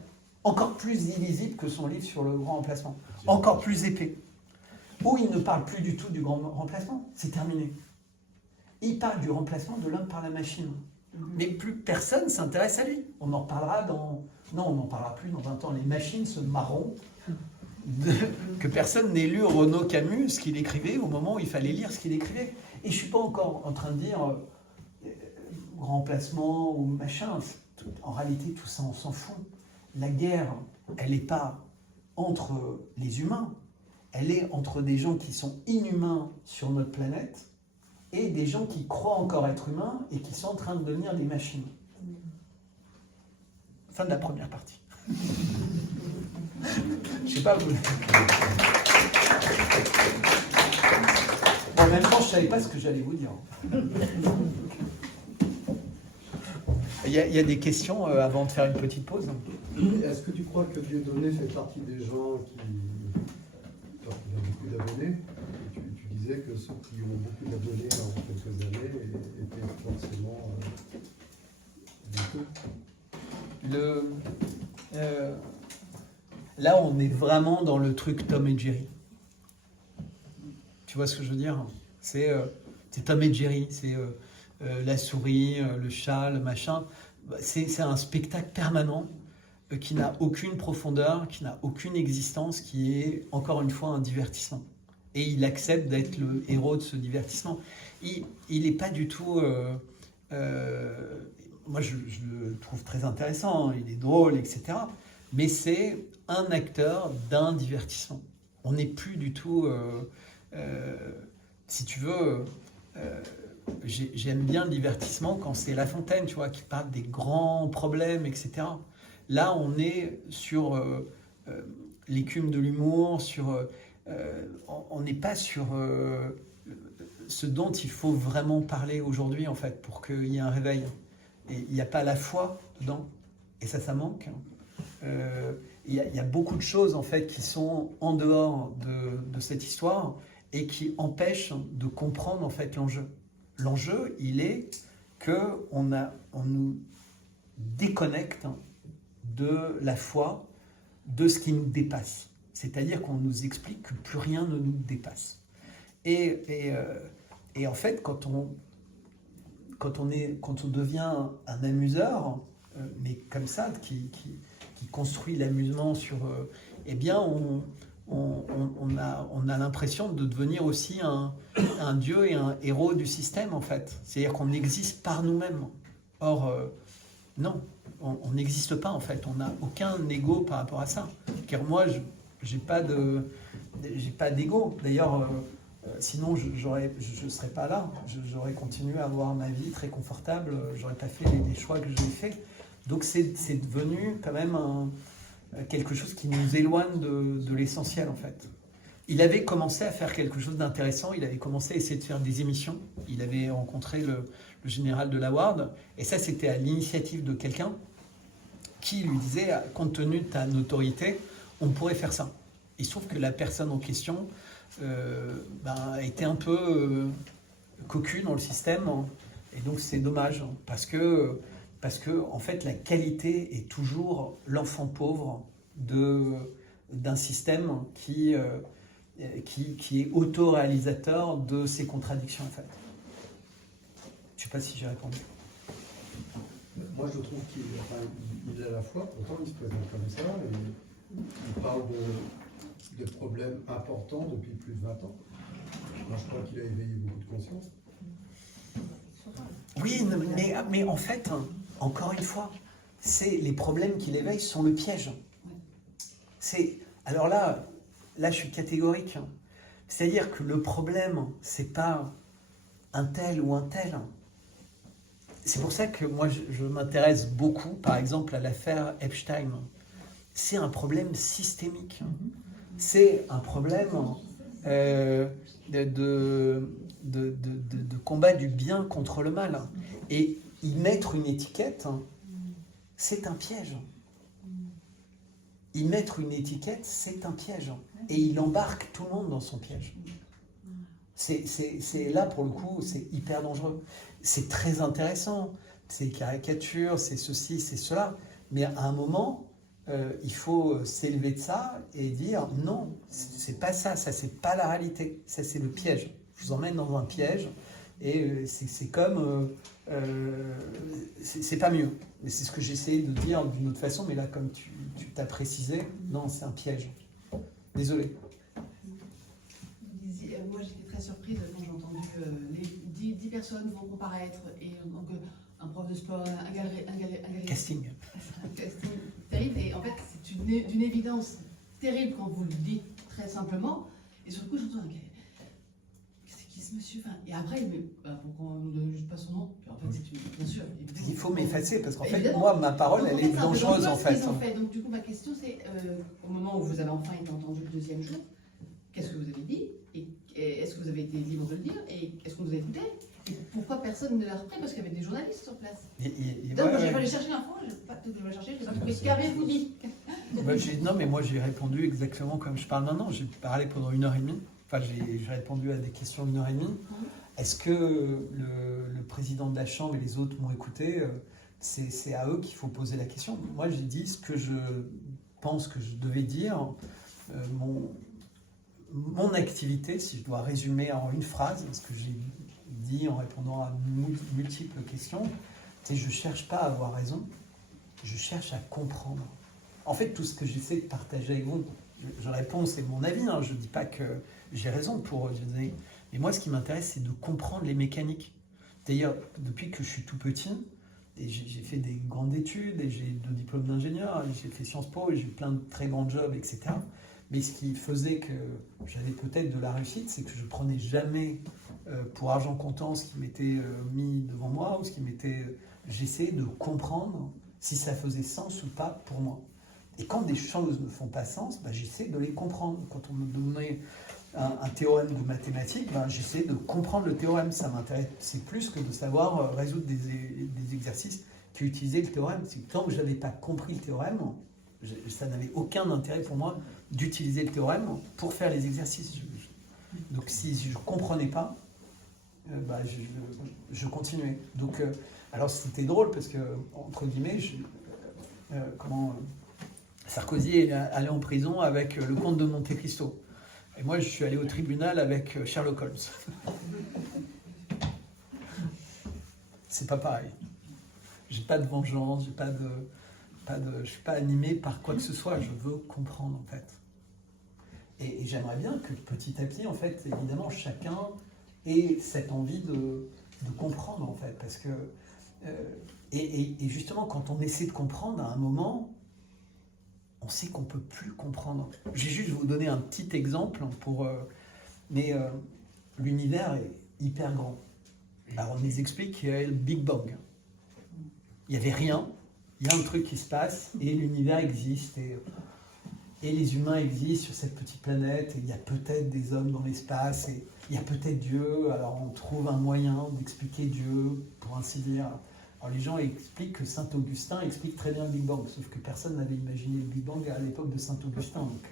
encore plus illisible que son livre sur le grand remplacement, encore plus épais, où il ne parle plus du tout du grand remplacement, c'est terminé. Il parle du remplacement de l'homme par la machine. Mais plus personne ne s'intéresse à lui. On en reparlera dans... Non, on n'en parlera plus dans 20 ans. Les machines se marront. que personne n'ait lu Renaud Camus, ce qu'il écrivait, au moment où il fallait lire ce qu'il écrivait. Et je ne suis pas encore en train de dire remplacement ou machin. En réalité, tout ça, on s'en fout. La guerre, elle n'est pas entre les humains, elle est entre des gens qui sont inhumains sur notre planète et des gens qui croient encore être humains et qui sont en train de devenir des machines. Fin de la première partie. Je sais pas, vous... En même temps, je savais pas ce que j'allais vous dire. Il y a des questions avant de faire une petite pause. Est-ce que tu crois que Dieudonné fait partie des gens qui ont beaucoup d'abonnés? Tu disais que ceux qui ont beaucoup d'abonnés en quelques années étaient forcément Là, on est vraiment dans le truc Tom et Jerry. Tu vois ce que je veux dire? C'est Tom et Jerry, c'est la souris, le chat, le machin. C'est un spectacle permanent qui n'a aucune profondeur, qui n'a aucune existence, qui est, encore une fois, un divertissement. Et il accepte d'être le héros de ce divertissement. Il n'est pas du tout... moi, je le trouve très intéressant, il est drôle, etc. Mais c'est un acteur d'un divertissement. On n'est plus du tout... si tu veux... j'aime bien le divertissement quand c'est La Fontaine, tu vois, qui parle des grands problèmes, etc. Là, on est sur l'écume de l'humour, on n'est pas sur ce dont il faut vraiment parler aujourd'hui, en fait, pour qu'il y ait un réveil. Et il n'y a pas la foi dedans, et ça manque. Il y a beaucoup de choses, en fait, qui sont en dehors de cette histoire et qui empêchent de comprendre, en fait, l'enjeu. L'enjeu, il est qu'on nous déconnecte de la foi, de ce qui nous dépasse. C'est-à-dire qu'on nous explique que plus rien ne nous dépasse. Et en fait, quand on devient un amuseur, mais comme ça, qui construit l'amusement sur... eh bien, on a l'impression de devenir aussi un dieu et un héros du système, en fait. C'est-à-dire qu'on existe par nous-mêmes. Or, non, on n'existe pas, en fait. On n'a aucun ego par rapport à ça. Car moi, je n'ai pas d'ego. D'ailleurs, sinon, je ne serais pas là. J'aurais continué à avoir ma vie très confortable. Je n'aurais pas fait les choix que j'ai faits. Donc, c'est devenu quand même quelque chose qui nous éloigne de l'essentiel, en fait. Il avait commencé à faire quelque chose d'intéressant, il avait commencé à essayer de faire des émissions, il avait rencontré le général de la Ward, et ça c'était à l'initiative de quelqu'un qui lui disait, compte tenu de ta notoriété, on pourrait faire ça. Il se trouve que la personne en question était un peu cocu dans le système, et donc c'est dommage, parce que en fait la qualité est toujours l'enfant pauvre d'un système qui est autoréalisateur de ses contradictions, en fait. Je ne sais pas si j'ai répondu. Moi, je trouve qu'il a la foi, pourtant il se présente comme ça, et il parle de problèmes importants depuis plus de 20 ans. Moi, je crois qu'il a éveillé beaucoup de conscience. Oui, mais en fait, encore une fois, les problèmes qu'il éveille sont le piège. Alors là, je suis catégorique. C'est-à-dire que le problème, c'est pas un tel ou un tel. C'est pour ça que moi, je m'intéresse beaucoup, par exemple, à l'affaire Epstein. C'est un problème systémique. C'est un problème de combat du bien contre le mal. Et y mettre une étiquette, c'est un piège. Y mettre une étiquette, c'est un piège. Et il embarque tout le monde dans son piège. C'est là, pour le coup, c'est hyper dangereux. C'est très intéressant. C'est caricature, c'est ceci, c'est cela. Mais à un moment, il faut s'élever de ça et dire non, c'est pas ça, c'est pas la réalité. Ça, c'est le piège. Je vous emmène dans un piège. Et c'est comme... c'est pas mieux. Mais c'est ce que j'essayais de dire d'une autre façon. Mais là, comme tu t'as précisé, non, c'est un piège. Désolé. Moi, j'étais très surprise quand j'ai entendu les 10 personnes vont comparaître et donc un prof de sport, un galeriste. Casting. Un casting terrible. Et en fait, c'est d'une évidence terrible quand vous le dites très simplement. Et sur le coup, j'entends c'est qui ce monsieur, enfin, et après, il me pourquoi on ne donne juste pas son nom? Puis en fait, c'est bien sûr. Il faut m'effacer parce qu'en fait, Évidemment. moi, ma parole, Donc, elle en fait, est c'est un peu dangereuse dangereux en ce fait. qu'ils ont fait. Donc, du coup, ma question, c'est au moment où vous avez enfin été entendu le deuxième jour, qu'est-ce que vous avez dit? Et est-ce que vous avez été libre de le dire? Et est-ce qu'on vous a écouté? Et pourquoi personne ne l'a repris? Parce qu'il y avait des journalistes sur place. Donc, moi, j'ai pas allé chercher l'info, je n'ai pas tout de chercher, je sais pas ce qu'avez-vous dit. Non, mais moi, j'ai répondu exactement comme je parle maintenant. J'ai parlé pendant 1h30. Enfin, j'ai répondu à des questions 1h30. Est-ce que le président de la Chambre et les autres m'ont écouté? C'est à eux qu'il faut poser la question. Moi, j'ai dit ce que je pense que je devais dire. Mon activité, si je dois résumer en une phrase, ce que j'ai dit en répondant à multiples questions, c'est je ne cherche pas à avoir raison, je cherche à comprendre. En fait, tout ce que j'essaie de partager avec vous, je réponds, c'est mon avis, hein, je ne dis pas que j'ai raison pour dire. Mais moi, ce qui m'intéresse, c'est de comprendre les mécaniques. D'ailleurs, depuis que je suis tout petit, et j'ai fait des grandes études, et j'ai 2 diplômes d'ingénieur, et j'ai fait Sciences Po, et j'ai eu plein de très grands jobs, etc. Mais ce qui faisait que j'avais peut-être de la réussite, c'est que je ne prenais jamais pour argent comptant ce qui m'était mis devant moi, ou ce qui m'était... J'essayais de comprendre si ça faisait sens ou pas pour moi. Et quand des choses ne font pas sens, j'essaie de les comprendre. Quand on me donnait un théorème de mathématiques, j'essaie de comprendre le théorème. Ça m'intéresse, c'est plus que de savoir résoudre des exercices qui utilisaient le théorème. C'est que tant que je n'avais pas compris le théorème, ça n'avait aucun intérêt pour moi d'utiliser le théorème pour faire les exercices. Donc si je ne comprenais pas, je continuais. Donc, alors c'était drôle parce que, entre guillemets, Sarkozy est allé en prison avec le comte de Monte Cristo. Et moi, je suis allé au tribunal avec Sherlock Holmes. C'est pas pareil. J'ai pas de vengeance, je suis pas animé par quoi que ce soit. Je veux comprendre, en fait. Et j'aimerais bien que petit à petit, en fait, évidemment, chacun ait cette envie de comprendre, en fait. Parce que, et justement, quand on essaie de comprendre, à un moment, on sait qu'on ne peut plus comprendre. Je vais juste vous donner un petit exemple, mais l'univers est hyper grand. Alors on nous explique qu'il y a le Big Bang. Il n'y avait rien, il y a un truc qui se passe, et l'univers existe, et les humains existent sur cette petite planète, et il y a peut-être des hommes dans l'espace, et il y a peut-être Dieu, alors on trouve un moyen d'expliquer Dieu, pour ainsi dire. Alors les gens expliquent que Saint Augustin explique très bien le Big Bang, sauf que personne n'avait imaginé le Big Bang à l'époque de Saint Augustin. Donc,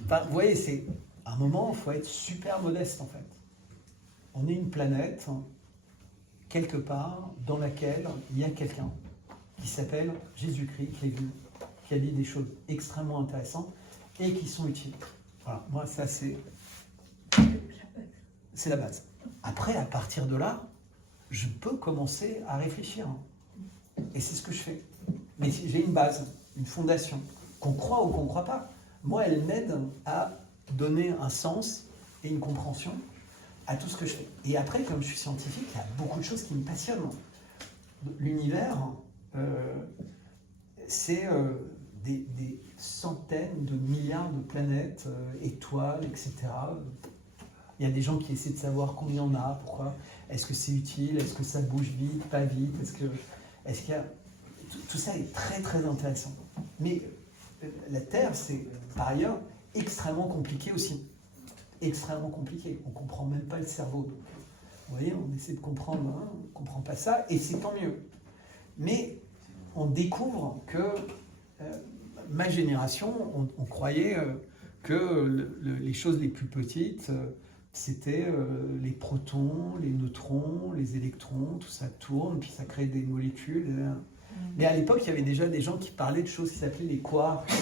vous voyez, c'est à un moment, il faut être super modeste en fait. On est une planète, quelque part, dans laquelle il y a quelqu'un qui s'appelle Jésus-Christ, qui a dit des choses extrêmement intéressantes et qui sont utiles. Voilà, moi ça c'est la base. Après, à partir de là, je peux commencer à réfléchir. Et c'est ce que je fais. Mais si j'ai une base, une fondation, qu'on croit ou qu'on ne croit pas, moi, elle m'aide à donner un sens et une compréhension à tout ce que je fais. Et après, comme je suis scientifique, il y a beaucoup de choses qui me passionnent. L'univers, c'est des centaines de milliards de planètes, étoiles, etc. Il y a des gens qui essaient de savoir combien on a, pourquoi, est-ce que c'est utile, est-ce que ça bouge vite, pas vite, est-ce qu'il y a... Tout ça est très très intéressant. Mais la Terre, c'est par ailleurs extrêmement compliqué aussi. Extrêmement compliqué. On ne comprend même pas le cerveau. Donc, vous voyez, on essaie de comprendre, hein, on ne comprend pas ça, et c'est tant mieux. Mais on découvre que ma génération, on croyait que les choses les plus petites... c'était les protons, les neutrons, les électrons, tout ça tourne, puis ça crée des molécules. Mais à l'époque, il y avait déjà des gens qui parlaient de choses qui s'appelaient les quarks,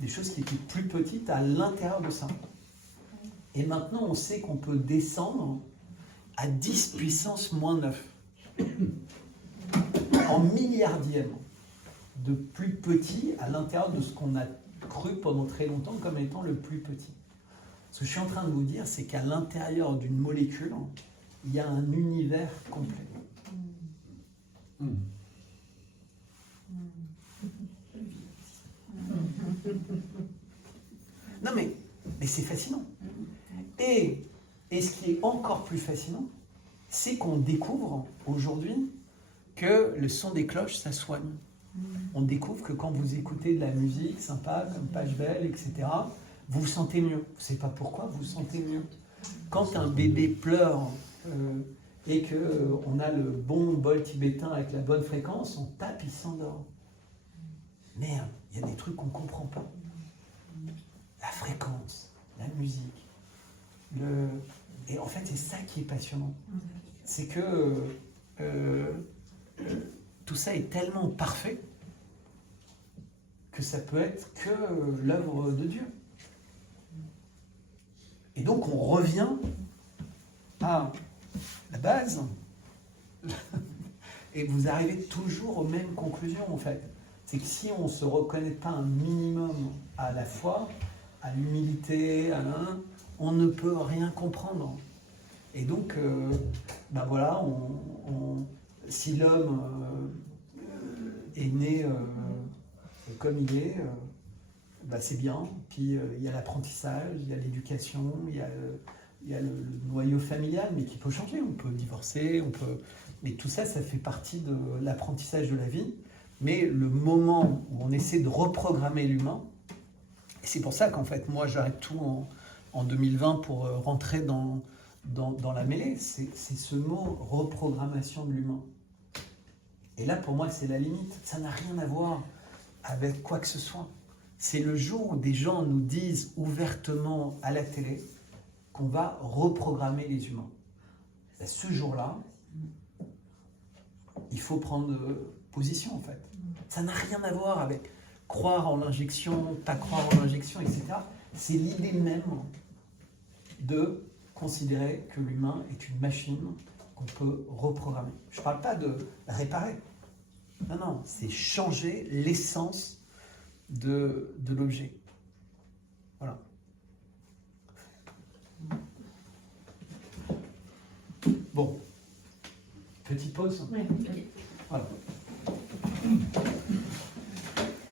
des choses qui étaient plus petites à l'intérieur de ça. Et maintenant, on sait qu'on peut descendre à 10 puissance moins 9. En milliardième de plus petit à l'intérieur de ce qu'on a cru pendant très longtemps comme étant le plus petit. Ce que je suis en train de vous dire, c'est qu'à l'intérieur d'une molécule, il y a un univers complet. Non mais c'est fascinant. Et ce qui est encore plus fascinant, c'est qu'on découvre aujourd'hui que le son des cloches, ça soigne. On découvre que quand vous écoutez de la musique sympa, comme Pachelbel, etc., vous vous sentez mieux. Vous ne savez pas pourquoi, vous vous sentez mieux. Quand un bébé pleure et qu'on a le bon bol tibétain avec la bonne fréquence, on tape, il s'endort. Merde, il y a des trucs qu'on ne comprend pas. La fréquence, la musique. Et en fait, c'est ça qui est passionnant. C'est que tout ça est tellement parfait que ça peut être que l'œuvre de Dieu. Et donc on revient à la base et vous arrivez toujours aux mêmes conclusions en fait. C'est que si on ne se reconnaît pas un minimum à la foi, à l'humilité, on ne peut rien comprendre. Et donc, ben voilà, si l'homme est né comme il est, ben c'est bien. Puis il y a l'apprentissage, il y a l'éducation, il y a le noyau familial, mais qui peut changer. On peut divorcer, mais tout ça, ça fait partie de l'apprentissage de la vie. Mais le moment où on essaie de reprogrammer l'humain, et c'est pour ça qu'en fait, moi, j'arrête tout en 2020 pour rentrer dans la mêlée, c'est ce mot reprogrammation de l'humain. Et là, pour moi, c'est la limite. Ça n'a rien à voir avec quoi que ce soit. C'est le jour où des gens nous disent ouvertement à la télé qu'on va reprogrammer les humains. Et ce jour-là, il faut prendre position, en fait. Ça n'a rien à voir avec croire en l'injection, pas croire en l'injection, etc. C'est l'idée même de considérer que l'humain est une machine qu'on peut reprogrammer. Je ne parle pas de réparer. Non, c'est changer l'essence de l'objet. Voilà. Bon. Petite pause. Ouais, ok. Voilà.